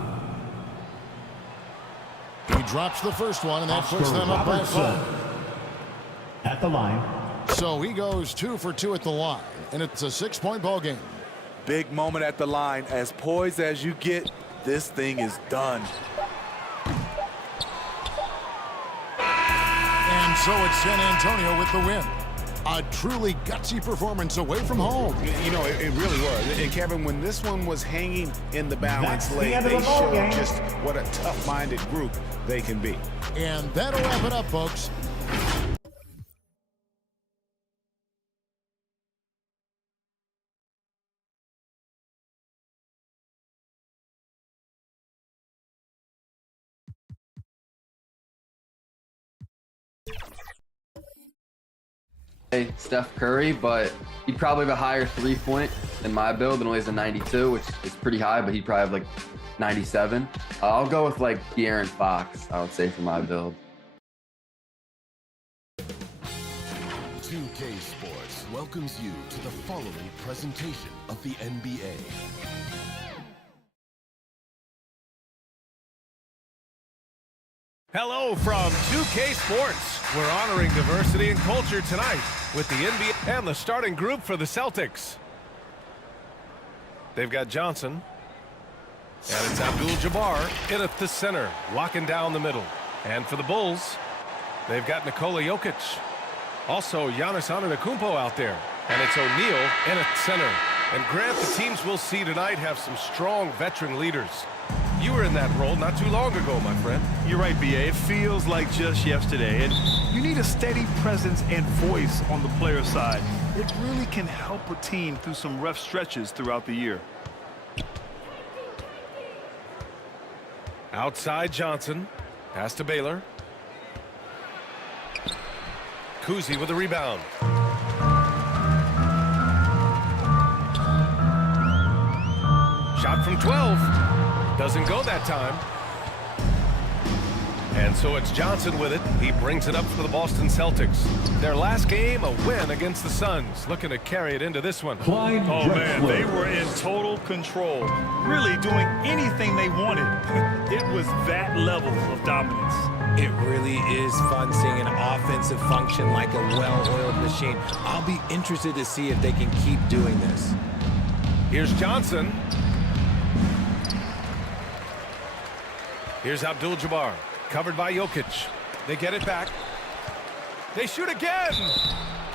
He drops the first one, and that puts them up by 5. At the line. So he goes 2 for 2 at the line, and it's a 6-point ball game. Big moment at the line. As poised as you get, this thing is done. And so it's San Antonio with the win. A truly gutsy performance away from home. You know, it really was. And Kevin, when this one was hanging in the balance late, they showed just what a tough-minded group they can be. And that'll wrap it up, folks. Steph Curry, but he'd probably have a higher 3-point than my build, and only has a 92, which is pretty high, but he'd probably have like 97. I'll go with like De'Aaron Fox, I would say, for my build. 2K Sports welcomes you to the following presentation of the NBA. Hello from 2K Sports. We're honoring diversity and culture tonight with the NBA and the starting group for the Celtics. They've got Johnson, and it's Abdul-Jabbar in at the center, locking down the middle. And for the Bulls, they've got Nikola Jokic. Also, Giannis Antetokounmpo out there, and it's O'Neal in at center. And Grant, the teams we'll see tonight have some strong veteran leaders. You were in that role not too long ago, my friend. You're right, B.A. It feels like just yesterday. And you need a steady presence and voice on the player side. It really can help a team through some rough stretches throughout the year. Outside Johnson. Pass to Baylor. Kuzi with a rebound. Shot from 12. Doesn't go that time. And so it's Johnson with it. He brings it up for the Boston Celtics. Their last game, a win against the Suns. Looking to carry it into this one. Oh, man, they were in total control. Really doing anything they wanted. It was that level of dominance. It really is fun seeing an offensive function like a well-oiled machine. I'll be interested to see if they can keep doing this. Here's Johnson. Here's Abdul-Jabbar, covered by Jokic. They get it back. They shoot again.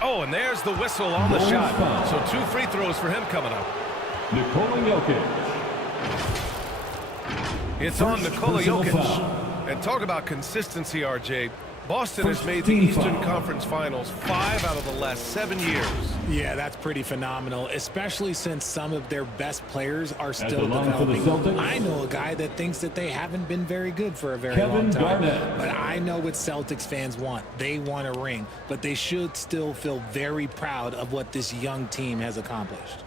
Oh, and there's the whistle on the shot. So 2 free throws for him coming up. Nikola Jokic. It's on Nikola Jokic. And talk about consistency, RJ. Boston has made the Eastern Conference Finals 5 out of the last 7 years. Yeah, that's pretty phenomenal, especially since some of their best players are still developing. I know a guy that thinks that they haven't been very good for a very long time. But I know what Celtics fans want. They want a ring, but they should still feel very proud of what this young team has accomplished.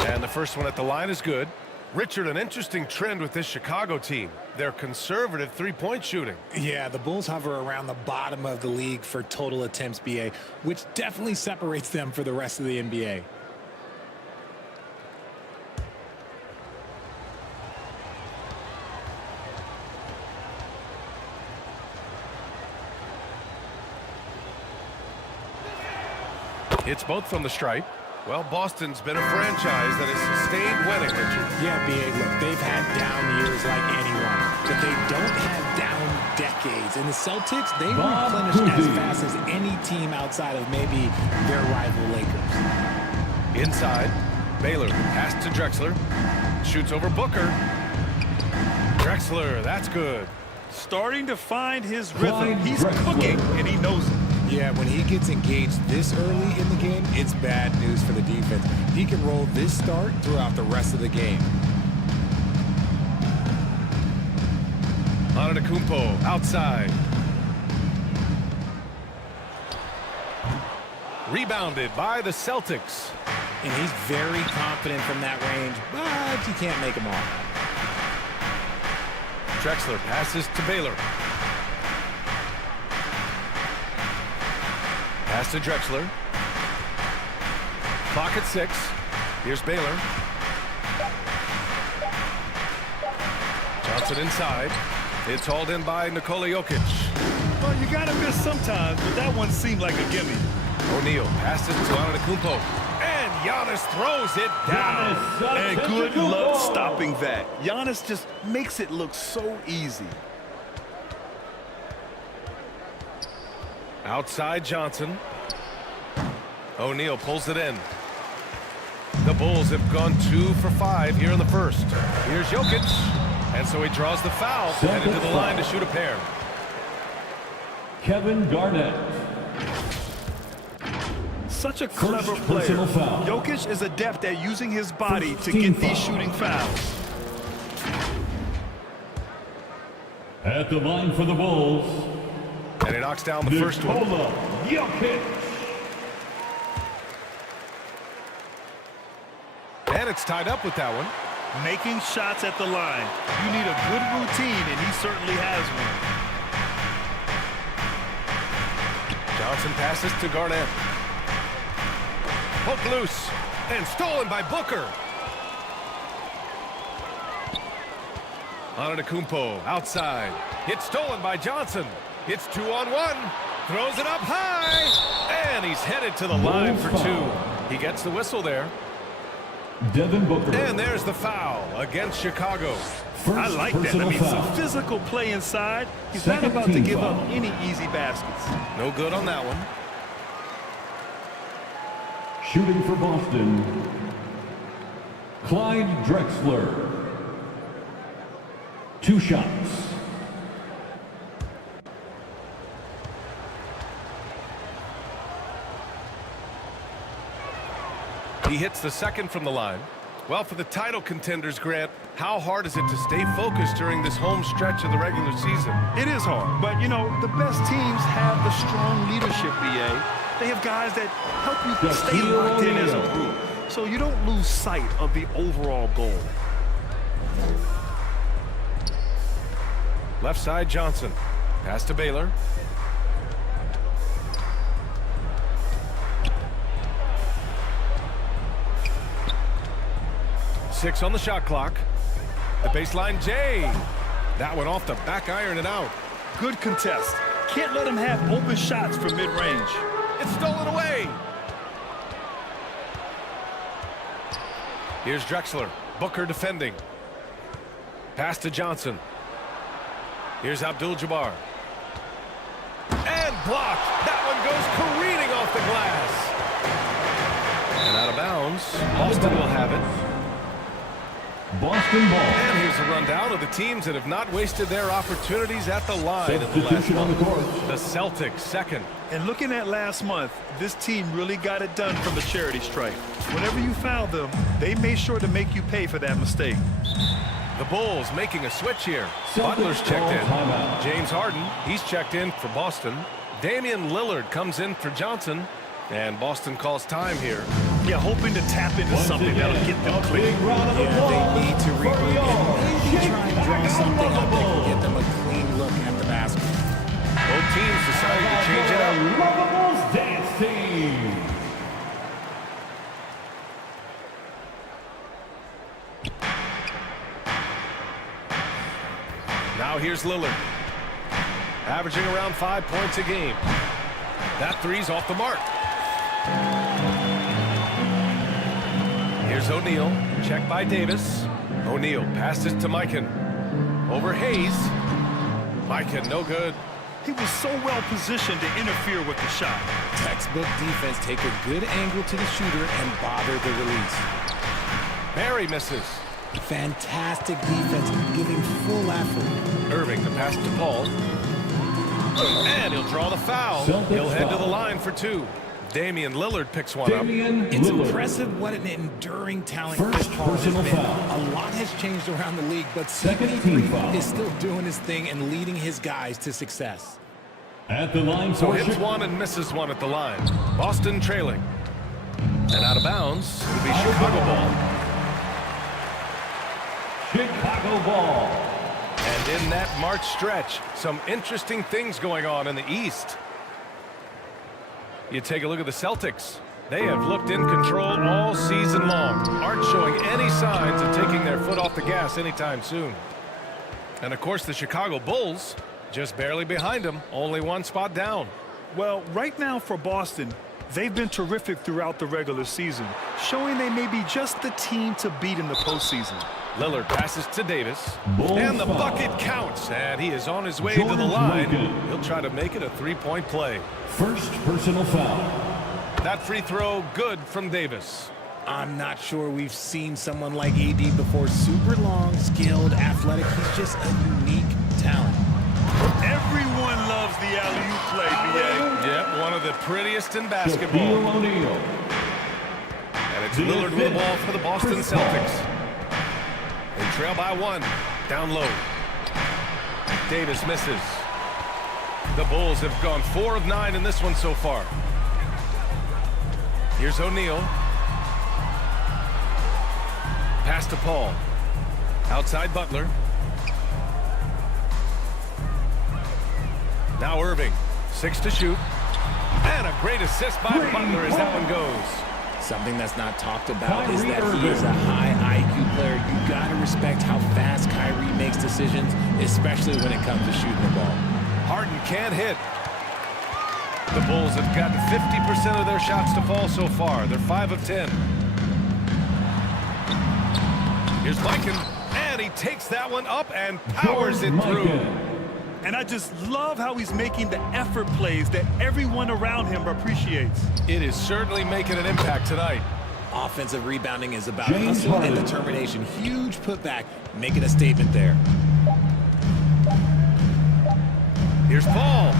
And the first one at the line is good. Richard, an interesting trend with this Chicago team. They're conservative three-point shooting. Yeah, the Bulls hover around the bottom of the league for total attempts, BA, which definitely separates them for the rest of the NBA. It's both from the stripe. Well, Boston's been a franchise that has sustained winning, Richard. Yeah, B.A., look, they've had down years like anyone, but they don't have down decades. And the Celtics, they replenish as fast as any team outside of maybe their rival Lakers. Inside, Baylor, pass to Drexler. Shoots over Booker. Drexler, that's good. Starting to find his rhythm. He's cooking, and he knows it. Yeah, when he gets engaged this early in the game, it's bad news for the defense. He can roll this start throughout the rest of the game. Antetokounmpo outside. Rebounded by the Celtics. And he's very confident from that range, but you can't make him all. Drexler passes to Baylor. Pass to Drexler. Clock at 6. Here's Baylor. Johnson inside. It's hauled in by Nikola Jokic. Well, you gotta miss sometimes, but that one seemed like a gimme. O'Neal passes to Antetokounmpo. And Giannis throws it down. And good luck stopping that. Giannis just makes it look so easy. Outside Johnson. O'Neal pulls it in. The Bulls have gone 2 for 5 here in the first. Here's Jokic. And so he draws the foul. Headed to the line to shoot a pair. Kevin Garnett. Such a clever player. Jokic is adept at using his body to get these shooting fouls. At the line for the Bulls. And he knocks down the first one. Jokic. And it's tied up with that one. Making shots at the line. You need a good routine, and he certainly has one. Johnson passes to Garnett. Hook loose and stolen by Booker. Antetokounmpo outside. It's stolen by Johnson. It's 2-on-1. Throws it up high. And he's headed to the line for 2. He gets the whistle there. Devin Booker. And there's the foul against Chicago. I like that. I mean, some physical play inside. He's not about to give up any easy baskets. No good on that one. Shooting for Boston, Clyde Drexler. 2 shots. He hits the second from the line. Well, for the title contenders, Grant, how hard is it to stay focused during this home stretch of the regular season? It is hard, but, you know, the best teams have the strong leadership, BA. They have guys that help you stay locked in as a group, so you don't lose sight of the overall goal. Left side, Johnson. Pass to Baylor. Six on the shot clock. The baseline, Jay. That one off the back iron and out. Good contest. Can't let him have open shots from mid-range. It's stolen away. Here's Drexler. Booker defending. Pass to Johnson. Here's Abdul-Jabbar. And blocked. That one goes careening off the glass. And out of bounds. Boston will have it. Boston ball. And here's a rundown of the teams that have not wasted their opportunities at the line in the last month. The Celtics second. And looking at last month, this team really got it done from the charity stripe. Whenever you foul them, they made sure to make you pay for that mistake. The Bulls making a switch here. Butler's checked in. James Harden, he's checked in for Boston. Damian Lillard comes in for Johnson. And Boston calls time here. Yeah, hoping to tap into something that'll get them clean. Yeah, they need to regroup and maybe try and draw something up that can get them a clean look at the basket. Both teams decided to change it up. Lavables dance team. Now here's Lillard. Averaging around 5 points a game. That three's off the mark. Here's O'Neal, checked by Davis. O'Neal passes to Mikan. Over Hayes. Mikan, no good. He was so well positioned to interfere with the shot. Textbook defense, take a good angle to the shooter and bother the release. Barry misses. Fantastic defense, giving full effort. Irving, the pass to Paul. And he'll draw the foul. He'll head to the line for 2. Damian Lillard picks one up. It's impressive what an enduring talent Chris Paul has been. A lot has changed around the league, but CP3 is still doing his thing and leading his guys to success. At the line, so hits one and misses one at the line. Boston trailing. And out of bounds will be Chicago ball. Chicago ball. And in that March stretch, some interesting things going on in the East. You take a look at the Celtics. They have looked in control all season long. Aren't showing any signs of taking their foot off the gas anytime soon. And of course, the Chicago Bulls, just barely behind them, only one spot down. Well, right now for Boston, they've been terrific throughout the regular season, showing they may be just the team to beat in the postseason. Lillard passes to Davis, and the bucket counts, and he is on his way to the line. He'll try to make it a three-point play. First personal foul. That free throw good from Davis. I'm not sure we've seen someone like AD before. Super long, skilled, athletic. He's just a unique talent. Everyone loves the alley-oop play, B.A. Yep, one of the prettiest in basketball. And it's Lillard with the ball for the Boston Celtics. They trail by 1. Down low. Davis misses. The Bulls have gone 4 of 9 in this one so far. Here's O'Neal. Pass to Paul. Outside Butler. Now Irving. 6 to shoot. And a great assist by Butler as that one goes. Something that's not talked about is that he is a high IQ player. You got to respect how fast Kyrie makes decisions, especially when it comes to shooting the ball. Harden can't hit. The Bulls have gotten 50% of their shots to fall so far. They're 5 of 10. Here's Mikan, and he takes that one up and powers it through. And I just love how he's making the effort plays that everyone around him appreciates. It is certainly making an impact tonight. Offensive rebounding is about hustle and determination. Huge putback, making a statement there. Here's Paul.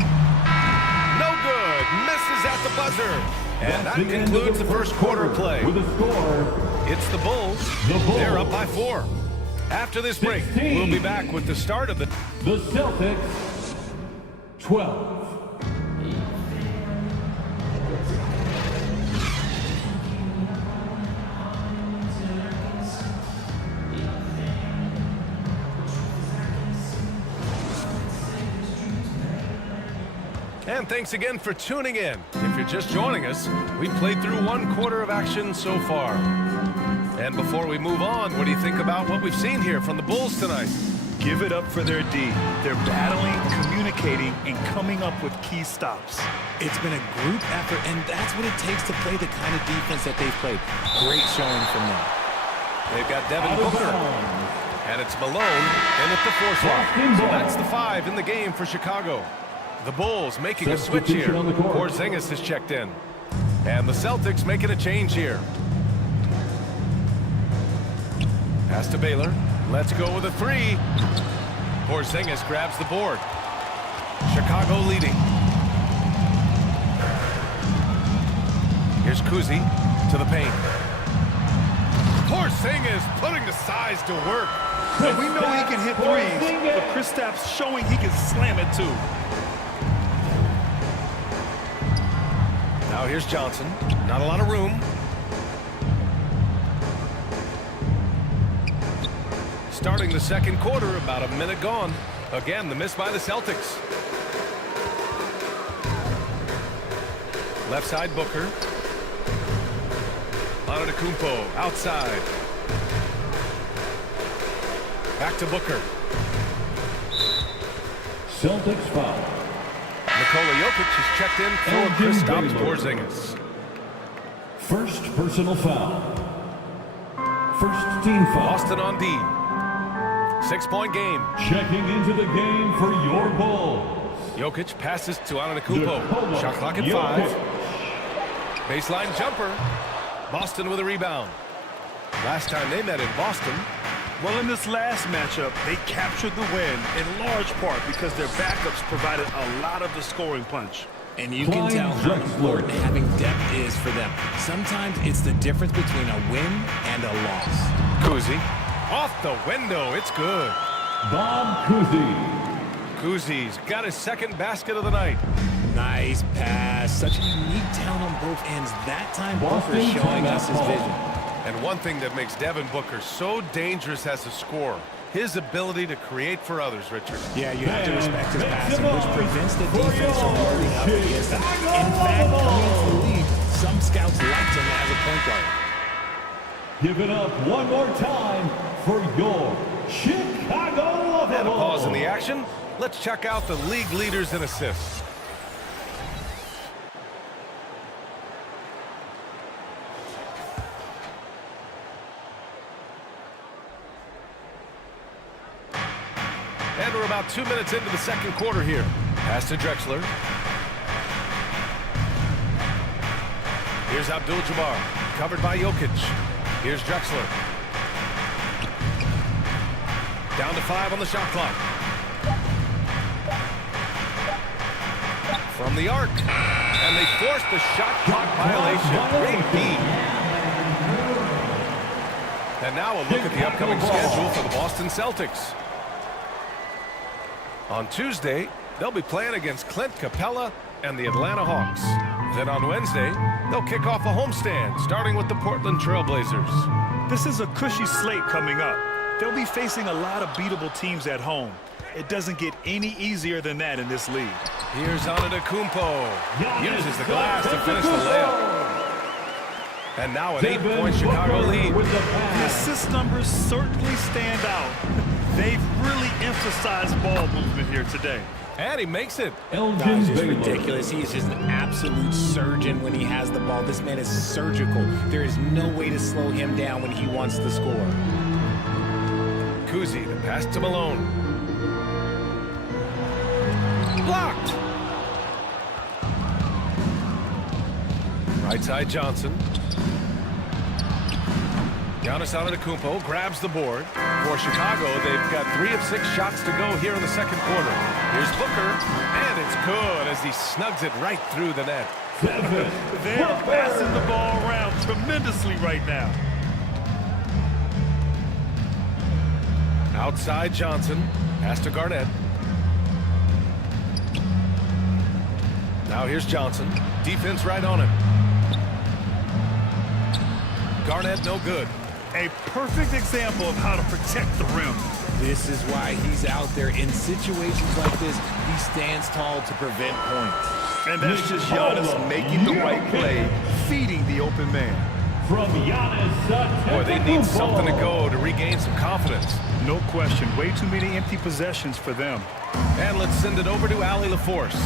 No good. Misses at the buzzer. And that concludes the first quarter of play. With a score, it's the Bulls. They're up by 4. After this break, we'll be back with the start of the Celtics 12. And thanks again for tuning in. If you're just joining us, we've played through 1 quarter of action so far. And before we move on, what do you think about what we've seen here from the Bulls tonight? Give it up for their D. They're battling, communicating, and coming up with key stops. It's been a group effort, and that's what it takes to play the kind of defense that they've played. Great showing from them. They've got Devin Booker. And it's Malone in at the 4 slot. So that's the 5 in the game for Chicago. The Bulls making a switch here. Porzingis is checked in. And the Celtics making a change here. Pass to Baylor. Let's go with a 3. Porzingis grabs the board. Chicago leading. Here's Kuzi to the paint. Porzingis putting the size to work. Well, we know he can hit threes, but Kristaps showing he can slam it too. Now here's Johnson. Not a lot of room. Starting the second quarter, about a minute gone. Again, the miss by the Celtics. Left side, Booker. Antetokounmpo outside. Back to Booker. Celtics foul. Nikola Jokic is checked in for Kristaps Porzingis. First personal foul. First team foul. Boston on D. 6-point game. Checking into the game for your Bulls. Jokic passes to Antetokounmpo. Shot clock at 5. Baseline jumper. Boston with a rebound. Last time they met in Boston. Well, in this last matchup, they captured the win in large part because their backups provided a lot of the scoring punch. And you can tell how important having depth is for them. Sometimes it's the difference between a win and a loss. Kuzi off the window. It's good. Bob Cousy. Kuzi's got his second basket of the night. Nice pass. Such a unique talent on both ends. That time Booker showing us his vision. And one thing that makes Devin Booker so dangerous as a scorer, his ability to create for others, Richard. Yeah, you have to respect his passing, which prevents the defense from holding up against him. In fact, coming into the league, some scouts liked him as a point guard. Give it up one more time for your Chicago Bulls. And a pause in the action. Let's check out the league leaders in assists. And we're about 2 minutes into the second quarter here. Pass to Drexler. Here's Abdul-Jabbar, covered by Jokic. Here's Drexler. Down to 5 on the shot clock. From the arc. And they force the shot clock violation. Great D. And now a look at the upcoming schedule for the Boston Celtics. On Tuesday, they'll be playing against Clint Capella and the Atlanta Hawks. Then on Wednesday, they'll kick off a homestand, starting with the Portland Trailblazers. This is a cushy slate coming up. They'll be facing a lot of beatable teams at home. It doesn't get any easier than that in this league. Here's Antetokounmpo. Uses the glass to finish the layup. And now an 8-point Chicago lead. The assist numbers certainly stand out. They've really emphasized ball movement here today. And he makes it. That is just ridiculous. He is just an absolute surgeon when he has the ball. This man is surgical. There is no way to slow him down when he wants to score. Kuzi, the pass to Malone. Blocked. Right side Johnson. Giannis Antetokounmpo grabs the board. For Chicago, they've got 3 of 6 shots to go here in the second quarter. Here's Booker, and it's good as he snugs it right through the net. They are passing the ball around tremendously right now. Outside Johnson, pass to Garnett. Now here's Johnson. Defense right on him. Garnett no good. A perfect example of how to protect the rim. This is why he's out there in situations like this. He stands tall to prevent points. And that's just Giannis making the right play, feeding the open man. From Giannis, boy, they need something to go to regain some confidence. No question. Way too many empty possessions for them. And let's send it over to Allie LaForce.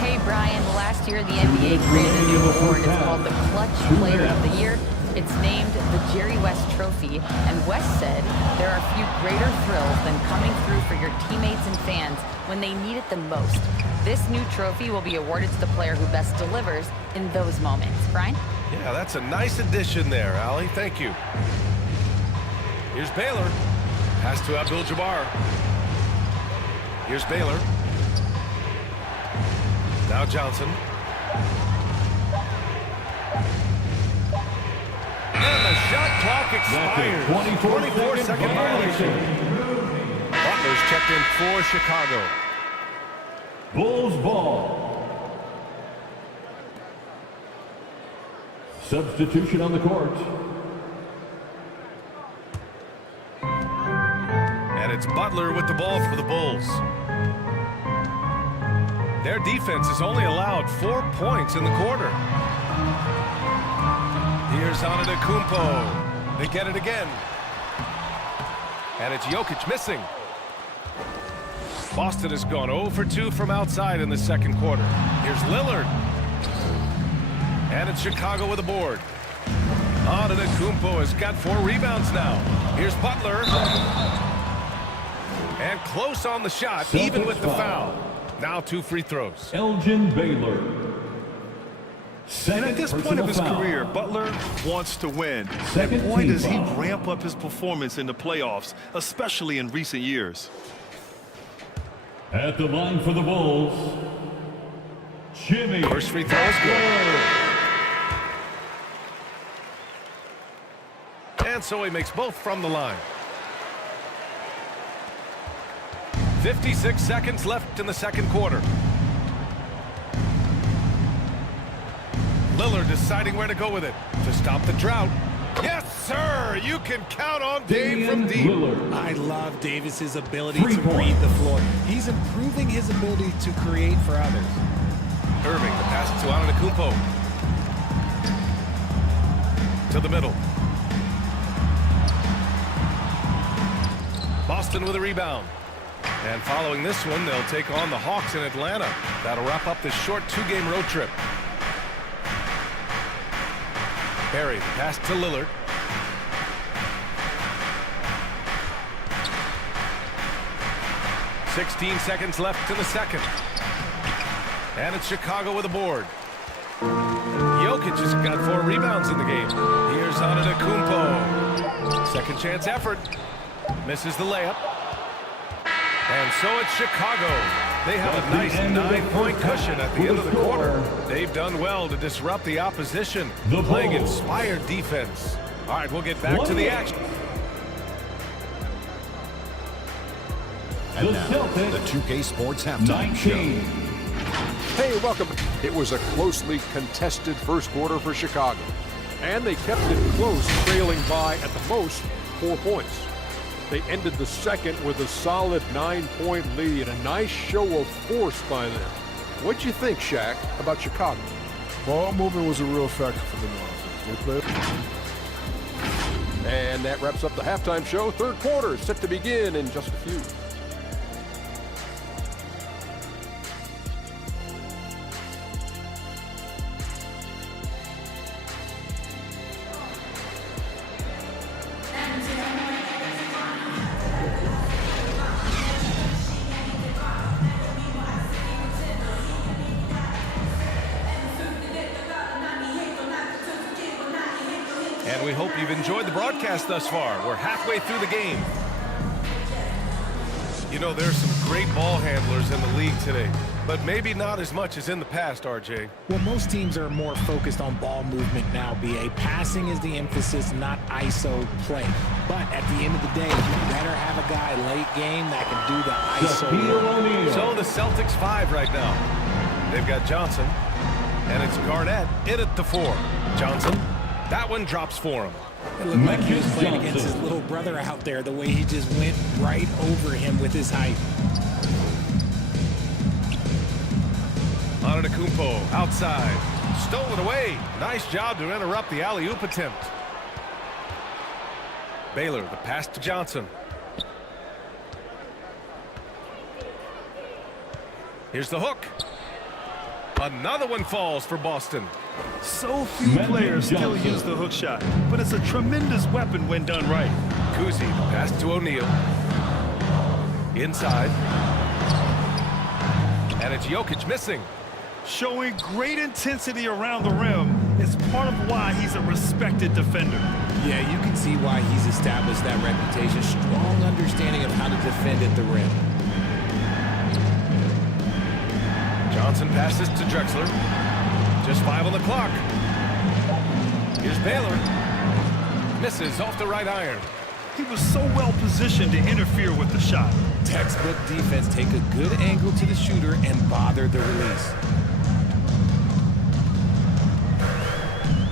Hey, Brian. Last year, the NBA created a new award. It's called the Clutch Player of the Year. It's named the Jerry West Trophy, and West said there are few greater thrills than coming through for your teammates and fans when they need it the most. This new trophy will be awarded to the player who best delivers in those moments. Brian? Yeah, that's a nice addition there, Allie. Thank you. Here's Baylor. Pass to Abdul-Jabbar. Here's Baylor. Now Johnson. And the shot clock expires. 24-second violation. Butler's checked in for Chicago. Bulls ball. Substitution on the court. And it's Butler with the ball for the Bulls. Their defense has only allowed 4 points in the quarter. Here's Antetokounmpo. They get it again. And it's Jokic missing. Boston has gone 0 for 2 from outside in the second quarter. Here's Lillard. And it's Chicago with a board. Antetokounmpo has got 4 rebounds now. Here's Butler. And close on the shot, even with the foul. Now 2 free throws. Elgin Baylor. And at this point of his career, Butler wants to win. And boy, does he ramp up his performance in the playoffs, especially in recent years. At the line for the Bulls, Jimmy. First free throw is good. And so he makes both from the line. 56 seconds left in the second quarter. Lillard deciding where to go with it to stop the drought. Yes, sir! You can count on Dave from deep. I love Davis's ability to read the floor. He's improving his ability to create for others. Irving, the pass to Antetokounmpo. To the middle. Boston with a rebound. And following this one, they'll take on the Hawks in Atlanta. That'll wrap up this short 2-game road trip. Barry, pass to Lillard. "16 seconds left in the second. And it's Chicago with a board. Jokic has got 4 rebounds in the game. Here's Antetokounmpo. Second chance effort. Misses the layup. And so it's Chicago. They have a nice 9-point cushion at the end of the quarter. They've done well to disrupt the opposition, playing inspired defense. All right, we'll get back to the action. And now, the 2K Sports Halftime Show. Hey, welcome. It was a closely contested first quarter for Chicago, and they kept it close, trailing by, at the most, 4 points. They ended the second with a solid 9-point lead, a nice show of force by them. What'd you think, Shaq, about Chicago? Ball movement was a real factor for them offense. They played. And that wraps up the halftime show. Third quarter set to begin in just a few. And we hope you've enjoyed the broadcast thus far. We're halfway through the game. You know, there's some great ball handlers in the league today, but maybe not as much as in the past, RJ. Well, most teams are more focused on ball movement now, BA. Passing is the emphasis, not ISO play. But at the end of the day, you better have a guy late game that can do the ISO. So the Celtics 5 right now. They've got Johnson, and it's Garnett in at the 4. Johnson, that one drops for him. It looked like he was playing against his little brother out there, the way he just went right over him with his height. Antetokounmpo outside. Stolen away. Nice job to interrupt the alley-oop attempt. Baylor, the pass to Johnson. Here's the hook. Another one falls for Boston. So few players still use the hook shot, but it's a tremendous weapon when done right. Kuzi, the pass to O'Neal. Inside. And it's Jokic missing. Showing great intensity around the rim is part of why he's a respected defender. Yeah, you can see why he's established that reputation. Strong understanding of how to defend at the rim. Johnson passes to Drexler. Just 5 on the clock. Here's Baylor. Misses off the right iron. He was so well positioned to interfere with the shot. Textbook defense. Take a good angle to the shooter and bother the release.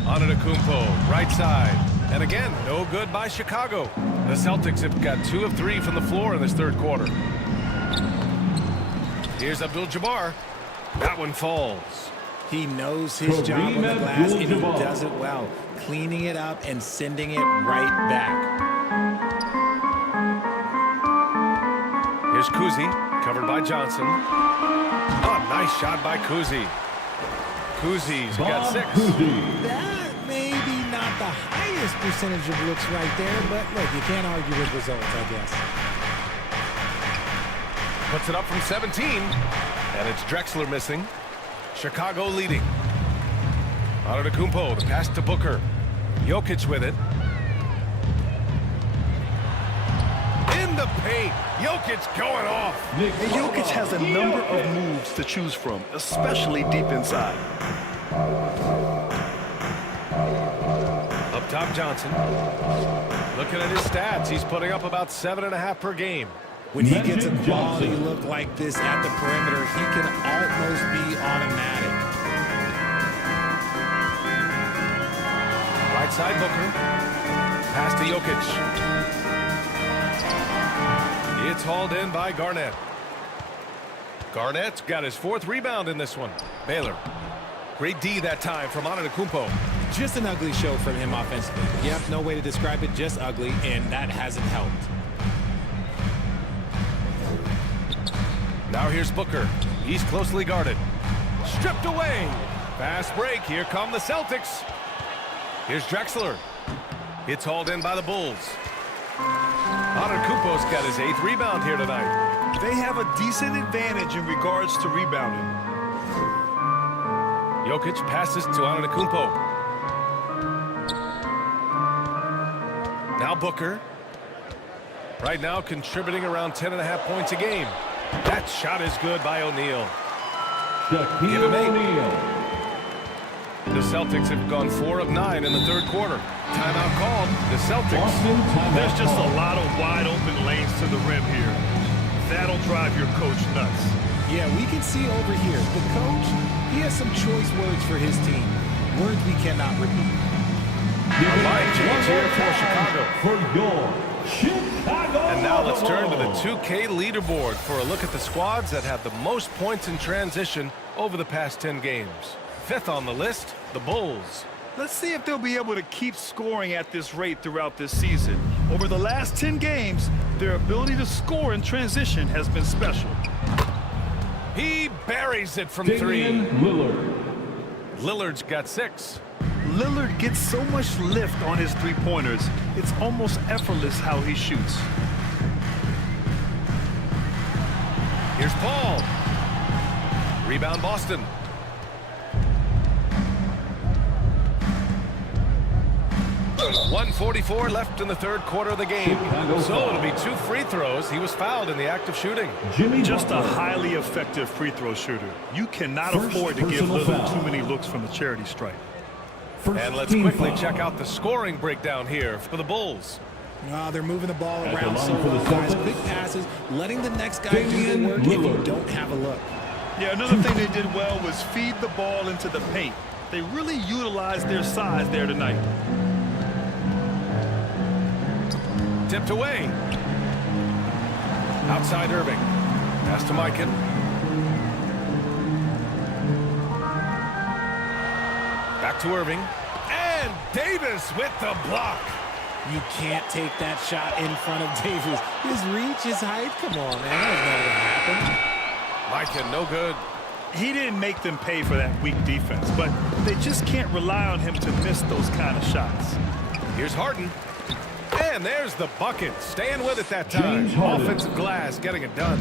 Antetokounmpo, right side. And again, no good by Chicago. The Celtics have got 2 of 3 from the floor in this third quarter. Here's Abdul-Jabbar. That one falls. He knows his job on the glass, and he does it well. Cleaning it up and sending it right back. Here's Kuzi, covered by Johnson. Oh, nice shot by Kuzi. Kuzi's got 6. That may be not the height highest percentage of looks right there, but look, you can't argue with results, I guess. Puts it up from 17, and it's Drexler missing. Chicago leading. Antetokounmpo, the pass to Booker. Jokic with it. In the paint. Jokic going off. And Jokic has a number of moves to choose from, especially deep inside. Up top, Johnson. Looking at his stats, he's putting up about 7.5 per game. When he gets a quality look like this at the perimeter, he can almost be automatic. Right side, Booker. Pass to Jokic. It's hauled in by Garnett. Garnett's got his 4th rebound in this one. Baylor. Great D that time from Antetokounmpo. Just an ugly show from him offensively. Yep, no way to describe it, just ugly, and that hasn't helped. Now here's Booker. He's closely guarded. Stripped away. Fast break. Here come the Celtics. Here's Drexler. It's hauled in by the Bulls. Antetokounmpo's got his 8th rebound here tonight. They have a decent advantage in regards to rebounding. Jokic passes to Antetokounmpo. Now Booker. Right now contributing around 10.5 points a game. That shot is good by O'Neal. Give him 8. The Celtics have gone 4 of 9 in the 3rd quarter. Timeout called. The Celtics. There's just a lot of wide open lanes to the rim here. That'll drive your coach nuts. Yeah, we can see over here. The coach, he has some choice words for his team. Words we cannot repeat. A line change here for Chicago. And now let's turn to the 2K leaderboard for a look at the squads that have the most points in transition over the past 10 games. 5th on the list, the Bulls. Let's see if they'll be able to keep scoring at this rate throughout this season. Over the last 10 games, their ability to score in transition has been special. He buries it from 3. Lillard's got 6. Lillard gets so much lift on his three-pointers, it's almost effortless how he shoots. Here's Paul. Rebound Boston. .144 left in the 3rd quarter of the game. So it'll be 2 free throws. He was fouled in the act of shooting. Just a highly effective free throw shooter. You cannot afford to give Lillard too many looks from the charity stripe. And let's quickly check out the scoring breakdown here for the Bulls. They're moving the ball around so well, guys. Quick passes, letting the next guy do the work if you don't have a look. Yeah, another thing they did well was feed the ball into the paint. They really utilized their size there tonight. Tipped away. Outside Irving. Pass to Mikan. Back to Irving. And Davis with the block. You can't take that shot in front of Davis. His reach, his height, come on, man. That was never going to happen. Mikan, no good. He didn't make them pay for that weak defense, but they just can't rely on him to miss those kind of shots. Here's Harden. And there's the bucket. Staying with it that time. Offensive glass, getting it done.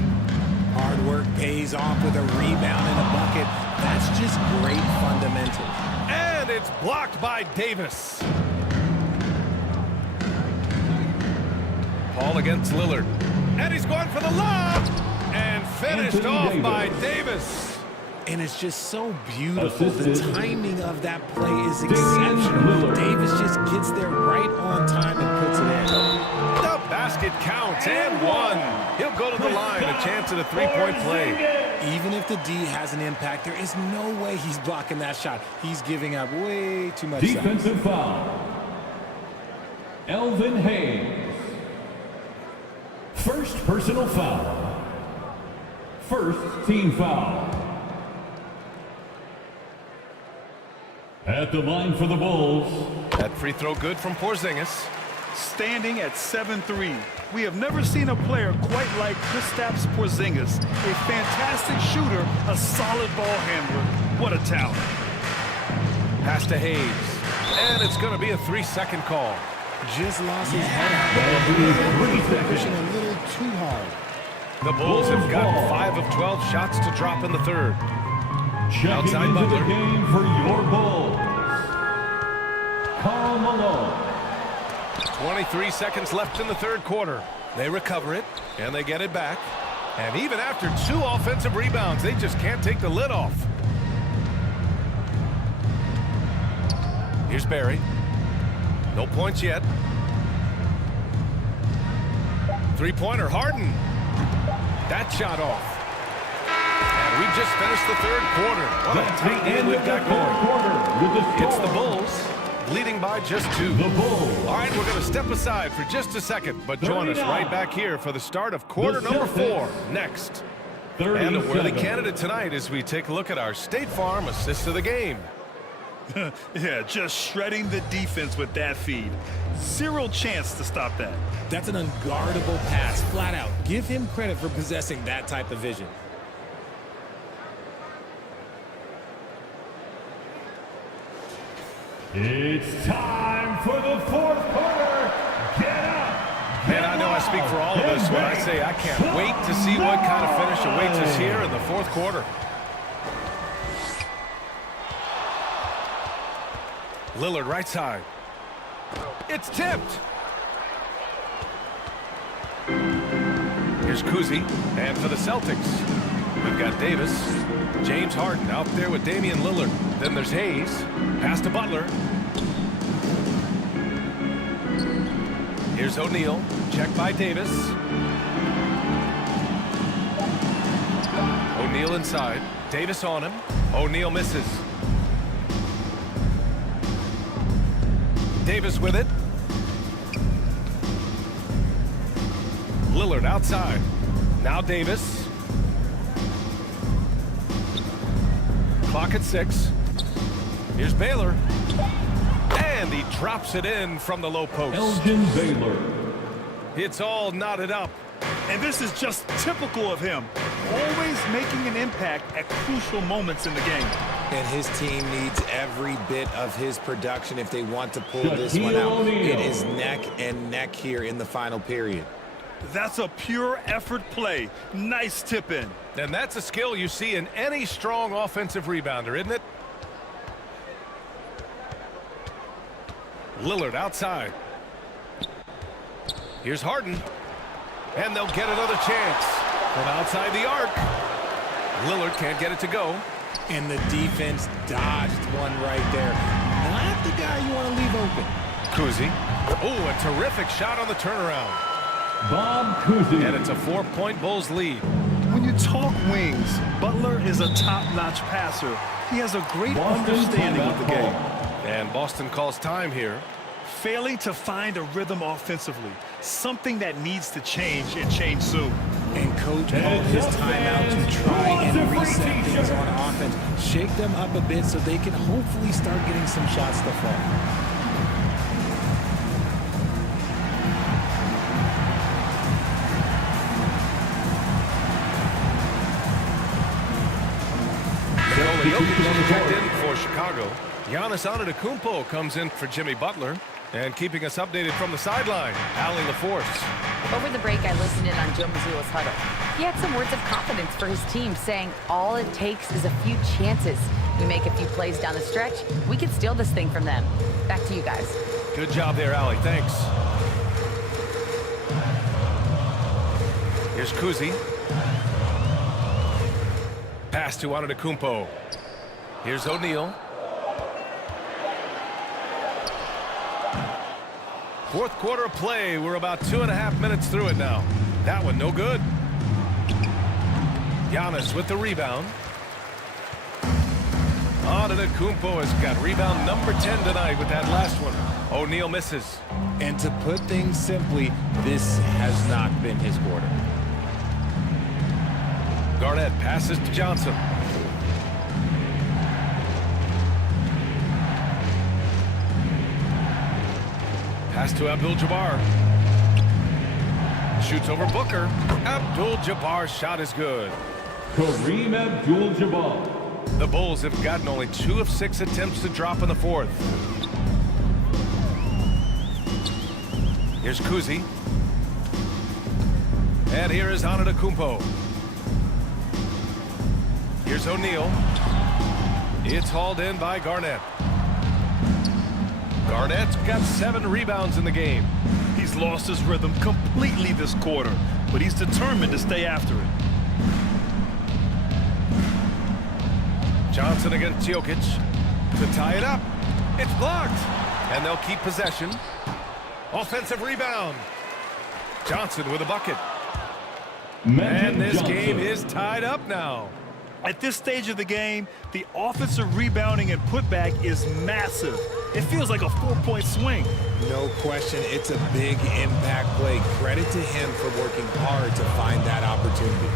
Hard work pays off with a rebound and a bucket. That's just great fundamentals. And it's blocked by Davis. Paul against Lillard. And he's going for the lob. And finished off by Davis. And it's just so beautiful. The timing of that play is exceptional. Davis just gets there right on time and puts it in. The basket counts and 1. He'll go to the line, a chance at a 3-point play. Even if the D has an impact, there is no way he's blocking that shot. He's giving up way too much. Defensive foul. Elvin Hayes. First personal foul. First team foul. At the line for the Bulls. That free throw good from Porzingis. Standing at 7'3", we have never seen a player quite like Kristaps Porzingis. A fantastic shooter, a solid ball handler. What a talent. Pass to Hayes. And it's going to be a 3-second call. Just lost his head out. Pushing a little too hard. The Bulls have gotten 5 of 12 shots to drop in the third. Outside into Butler. the game for your Bulls, Karl Malone. 23 seconds left in the third quarter. They recover it, and they get it back. And even after 2 offensive rebounds, they just can't take the lid off. Here's Barry. No points yet. Three-pointer, Harden. That shot off. And we just finished the third quarter. What a tight game we've got going. It's the Bulls leading by just 2. The Bulls. All right, we're going to step aside for just a second, but join us right back here for the start of quarter number 4 next. And a worthy candidate tonight as we take a look at our State Farm assist of the game. Yeah, just shredding the defense with that feed. Zero chance to stop that. That's an unguardable pass, flat out. Give him credit for possessing that type of vision. It's time for the fourth quarter. Get up. And I know I speak for all of us when I say I can't wait to see what kind of finish awaits us here in the fourth quarter. Lillard right side. It's tipped. Here's Kuzi. And for the Celtics, we've got Davis. James Harden out there with Damian Lillard. Then there's Hayes. Pass to Butler. Here's O'Neal. Check by Davis. O'Neal inside. Davis on him. O'Neal misses. Davis with it. Lillard outside. Now Davis. Clock at 6. Here's Baylor. And he drops it in from the low post. Elgin Baylor. It's all knotted up. And this is just typical of him. Always making an impact at crucial moments in the game. And his team needs every bit of his production if they want to pull this one out. It is neck and neck here in the final period. That's a pure effort play. Nice tip in. And that's a skill you see in any strong offensive rebounder, isn't it? Lillard outside. Here's Harden. And they'll get another chance from outside the arc. Lillard can't get it to go. And the defense dodged one right there. Not the guy you want to leave open. Kuzi. Oh, a terrific shot on the turnaround. Bob Cousy. And it's a 4-point Bulls lead. When you talk wings, Butler is a top-notch passer. He has a great understanding of the game. And Boston calls time here. Failing to find a rhythm offensively. Something that needs to change and change soon. And coach called his timeout to try and reset things on offense. Shake them up a bit so they can hopefully start getting some shots to fall. Checked in for Chicago. Giannis Antetokounmpo comes in for Jimmy Butler. And keeping us updated from the sideline, Allie LaForce. Over the break, I listened in on Joe Mazzulla's huddle. He had some words of confidence for his team, saying all it takes is a few chances. We make a few plays down the stretch, we can steal this thing from them. Back to you guys. Good job there, Allie. Thanks. Here's Kuzi. Pass to Antetokounmpo. Here's O'Neal. Fourth quarter of play. We're about 2.5 minutes through it now. That one no good. Giannis with the rebound. Antetokounmpo has got rebound number 10 tonight with that last one. O'Neal misses. And to put things simply, this has not been his quarter. Garnett passes to Johnson. Pass to Abdul-Jabbar. Shoots over Booker. Abdul-Jabbar's shot is good. Kareem Abdul-Jabbar. The Bulls have gotten only 2 of 6 attempts to drop in the fourth. Here's Kuzi. And here is Antetokounmpo. Here's O'Neal. It's hauled in by Garnett. Garnett's got 7 rebounds in the game. He's lost his rhythm completely this quarter, but he's determined to stay after it. Johnson against Jokic to tie it up. It's blocked, and they'll keep possession. Offensive rebound. Johnson with a bucket. And this game is tied up now. At this stage of the game, the offensive rebounding and putback is massive. It feels like a 4-point swing. No question, it's a big impact play. Credit to him for working hard to find that opportunity.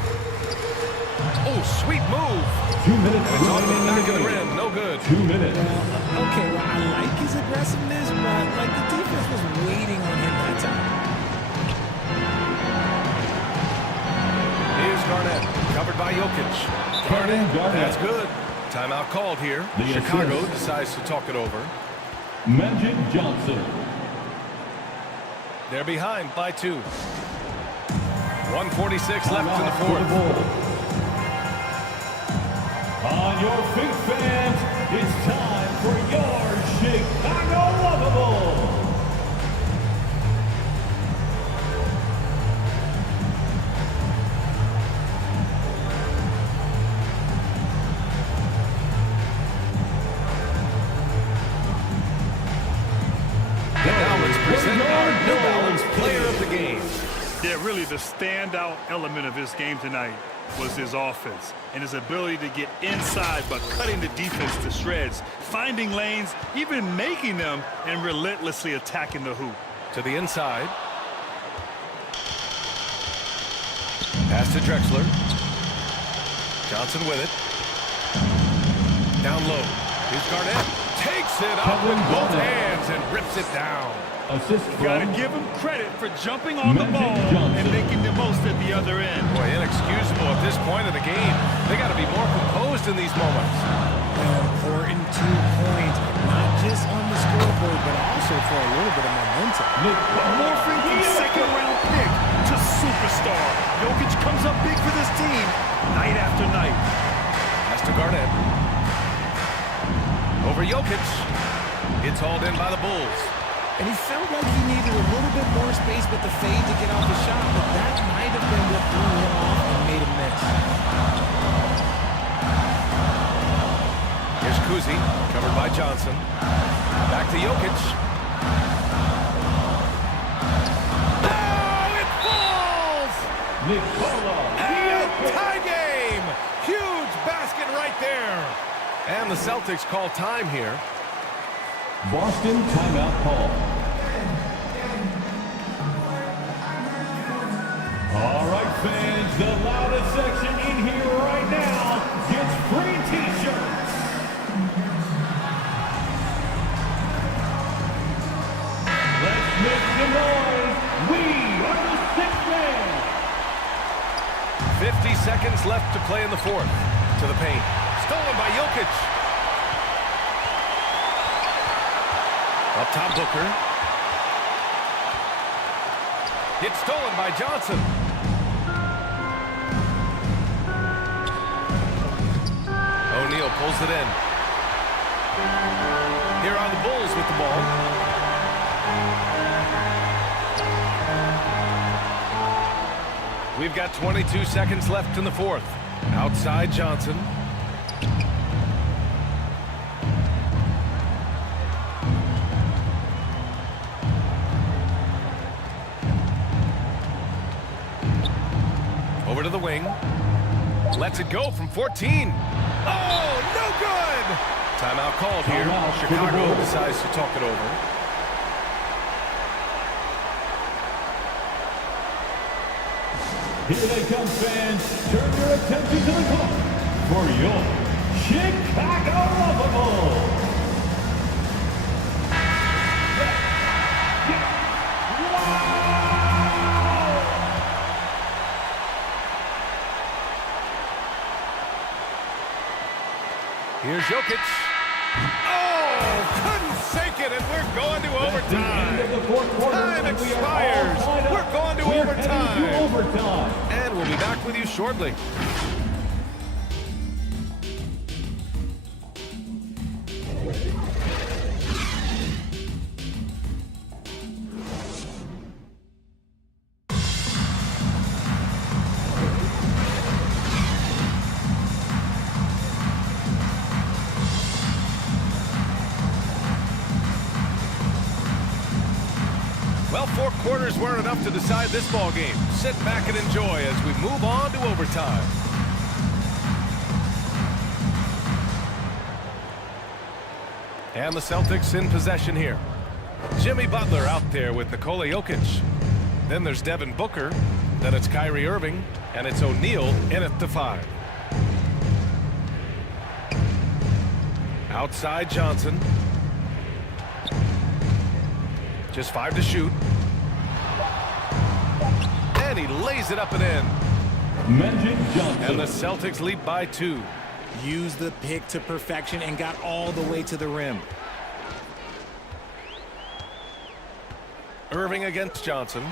Oh, sweet move. 2 minutes. And it's off the back of the rim. No good. 2 minutes. Okay, well, I like his aggressiveness, but like the defense was waiting on him that time. Here's Garnett, covered by Jokic. Garnett, that's good. Timeout called here. Chicago decides to talk it over. Magic Johnson. They're behind by 2. 1:46 left in the fourth. On your feet, fans, it's time for your Chicago Lovable. Now let's present our New Balance Player of the Game. Yeah, really the standout element of his game tonight was his offense and his ability to get inside by cutting the defense to shreds, finding lanes, even making them, and relentlessly attacking the hoop. To the inside. Pass to Drexler. Johnson with it. Down low. Here's Garnett. Takes it up with both hands and rips it down. Gotta give him credit for jumping on the ball and making the most at the other end. Boy, inexcusable at this point of the game. They got to be more composed in these moments. An important 2-point, not just on the scoreboard, but also for a little bit of momentum. Morphing from second-round pick to superstar. Jokic comes up big for this team night after night. Pass to Garnett. Over Jokic. It's hauled in by the Bulls. And he felt like he needed a little bit more space with the fade to get off the shot, but that might have been what threw him off and made him miss. Here's Kuzi, covered by Johnson. Back to Jokic. Oh, it falls! And tie game! Huge basket right there. And the Celtics call time here. Boston timeout call. All right, fans, the loudest section in here right now gets free T-shirts. Let's make the noise. We are the sixth man. 50 seconds left to play in the fourth. To the paint. Stolen by Jokic. Up top, Booker. It's stolen by Johnson. O'Neal pulls it in. Here are the Bulls with the ball. We've got 22 seconds left in the fourth. Outside Johnson. Over to the wing. Lets it go from 14. Oh, no good! Timeout called here. Chicago decides to talk it over. Here they come, fans. Turn your attention to the clock for your Chicago Lovable. Here's Jokic. Oh, couldn't sink it, and we're going to overtime. Time expires. We're going to overtime. And we'll be back with you shortly. Well, 4 quarters weren't enough to decide this ball game. Sit back and enjoy as we move on to overtime. And the Celtics in possession here. Jimmy Butler out there with Nikola Jokic. Then there's Devin Booker. Then it's Kyrie Irving. And it's O'Neal in at the 5. Outside Johnson. Just 5 to shoot. And he lays it up and in. Magic Johnson. And the Celtics lead by 2. Used the pick to perfection and got all the way to the rim. Irving against Johnson.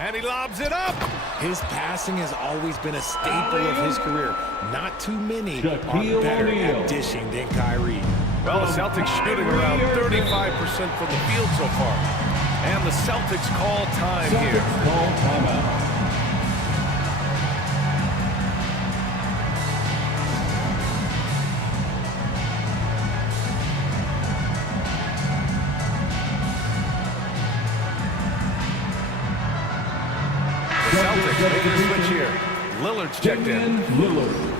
And he lobs it up. His passing has always been a staple of his career. Not too many are better at dishing than Kyrie. Well, the Celtics shooting around 35% from the field so far. And the Celtics call time here. Call timeout. The Celtics making a switch here. Lillard's checked in. Lillard.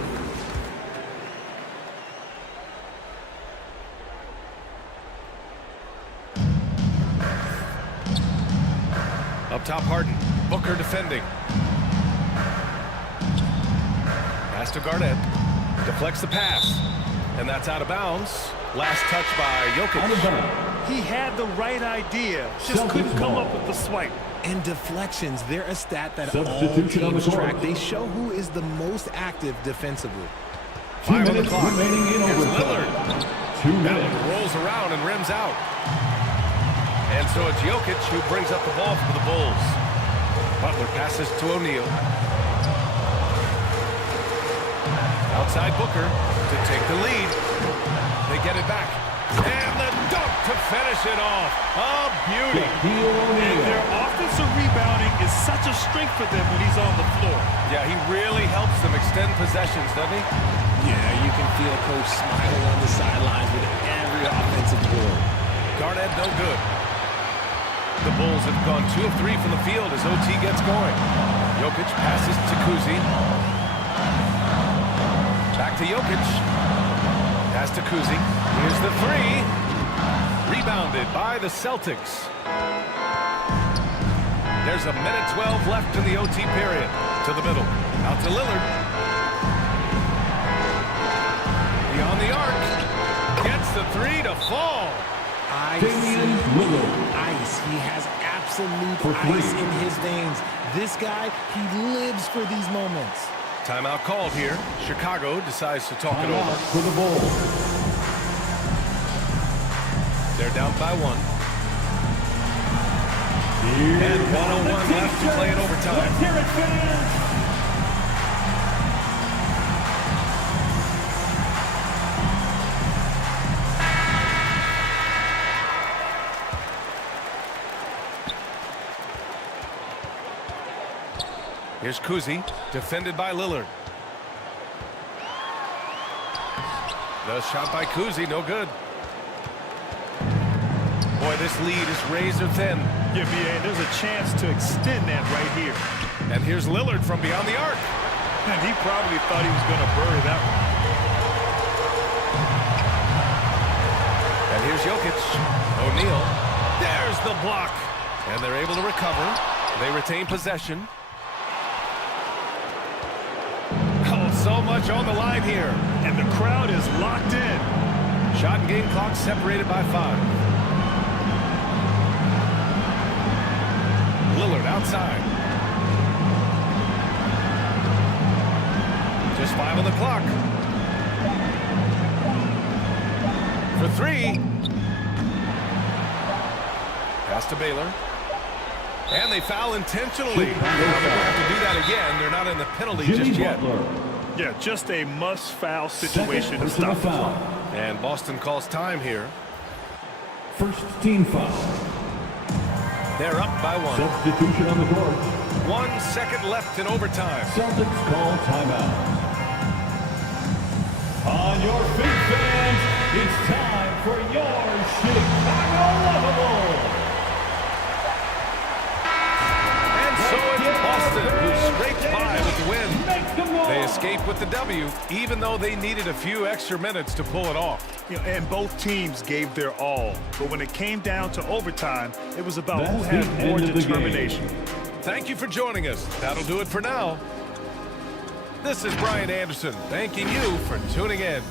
Up top, Harden. Booker defending. Pass to Garnett. Deflects the pass. And that's out of bounds. Last touch by Jokic. He had the right idea, just couldn't come up with the swipe. And deflections, they're a stat that all teams track. They show who is the most active defensively. 5 on the clock. Here's overtime. Lillard. That one rolls around and rims out. And so it's Jokic who brings up the ball for the Bulls. Butler passes to O'Neal. Outside Booker to take the lead. They get it back. And the dunk to finish it off. A beauty. And their offensive rebounding is such a strength for them when he's on the floor. Yeah, he really helps them extend possessions, doesn't he? Yeah, you can feel Coach smiling on the sidelines with every offensive board. Garnett no good. The Bulls have gone 2 of 3 from the field as OT gets going. Jokic passes to Kuzi. Back to Jokic. Pass to Kuzi. Here's the 3. Rebounded by the Celtics. There's a minute 12 left in the OT period. To the middle. Out to Lillard. Beyond the arc. Gets the 3 to fall. Ice. He has absolute ice in his veins. This guy, he lives for these moments. Timeout called here. Chicago decides to talk it over. For the Bulls. They're down by 1. And 1:01 left to play in overtime. Let's hear it, fans. Here's Kuzi, defended by Lillard. The shot by Kuzi, no good. Boy, this lead is razor thin. Yeah, BA, there's a chance to extend that right here. And here's Lillard from beyond the arc. And he probably thought he was going to bury that one. And here's Jokic. O'Neal. There's the block. And they're able to recover. They retain possession. So much on the line here. And the crowd is locked in. Shot and game clock separated by 5. Lillard outside. Just 5 on the clock. For 3. Pass to Baylor. And they foul intentionally. Now they're going to have to do that again. They're not in the penalty just yet. Yeah, just a must-foul situation to stop the clock. And Boston calls time here. First team foul. They're up by 1. Substitution on the court. 1 second left in overtime. Celtics call timeout. On your feet, fans, it's time for your Chicago Lovable. And so it's Boston who scrapes by with the win. They escape with the W, even though they needed a few extra minutes to pull it off. You know, and both teams gave their all. But when it came down to overtime, it was about who had more determination. Thank you for joining us. That'll do it for now. This is Brian Anderson, thanking you for tuning in.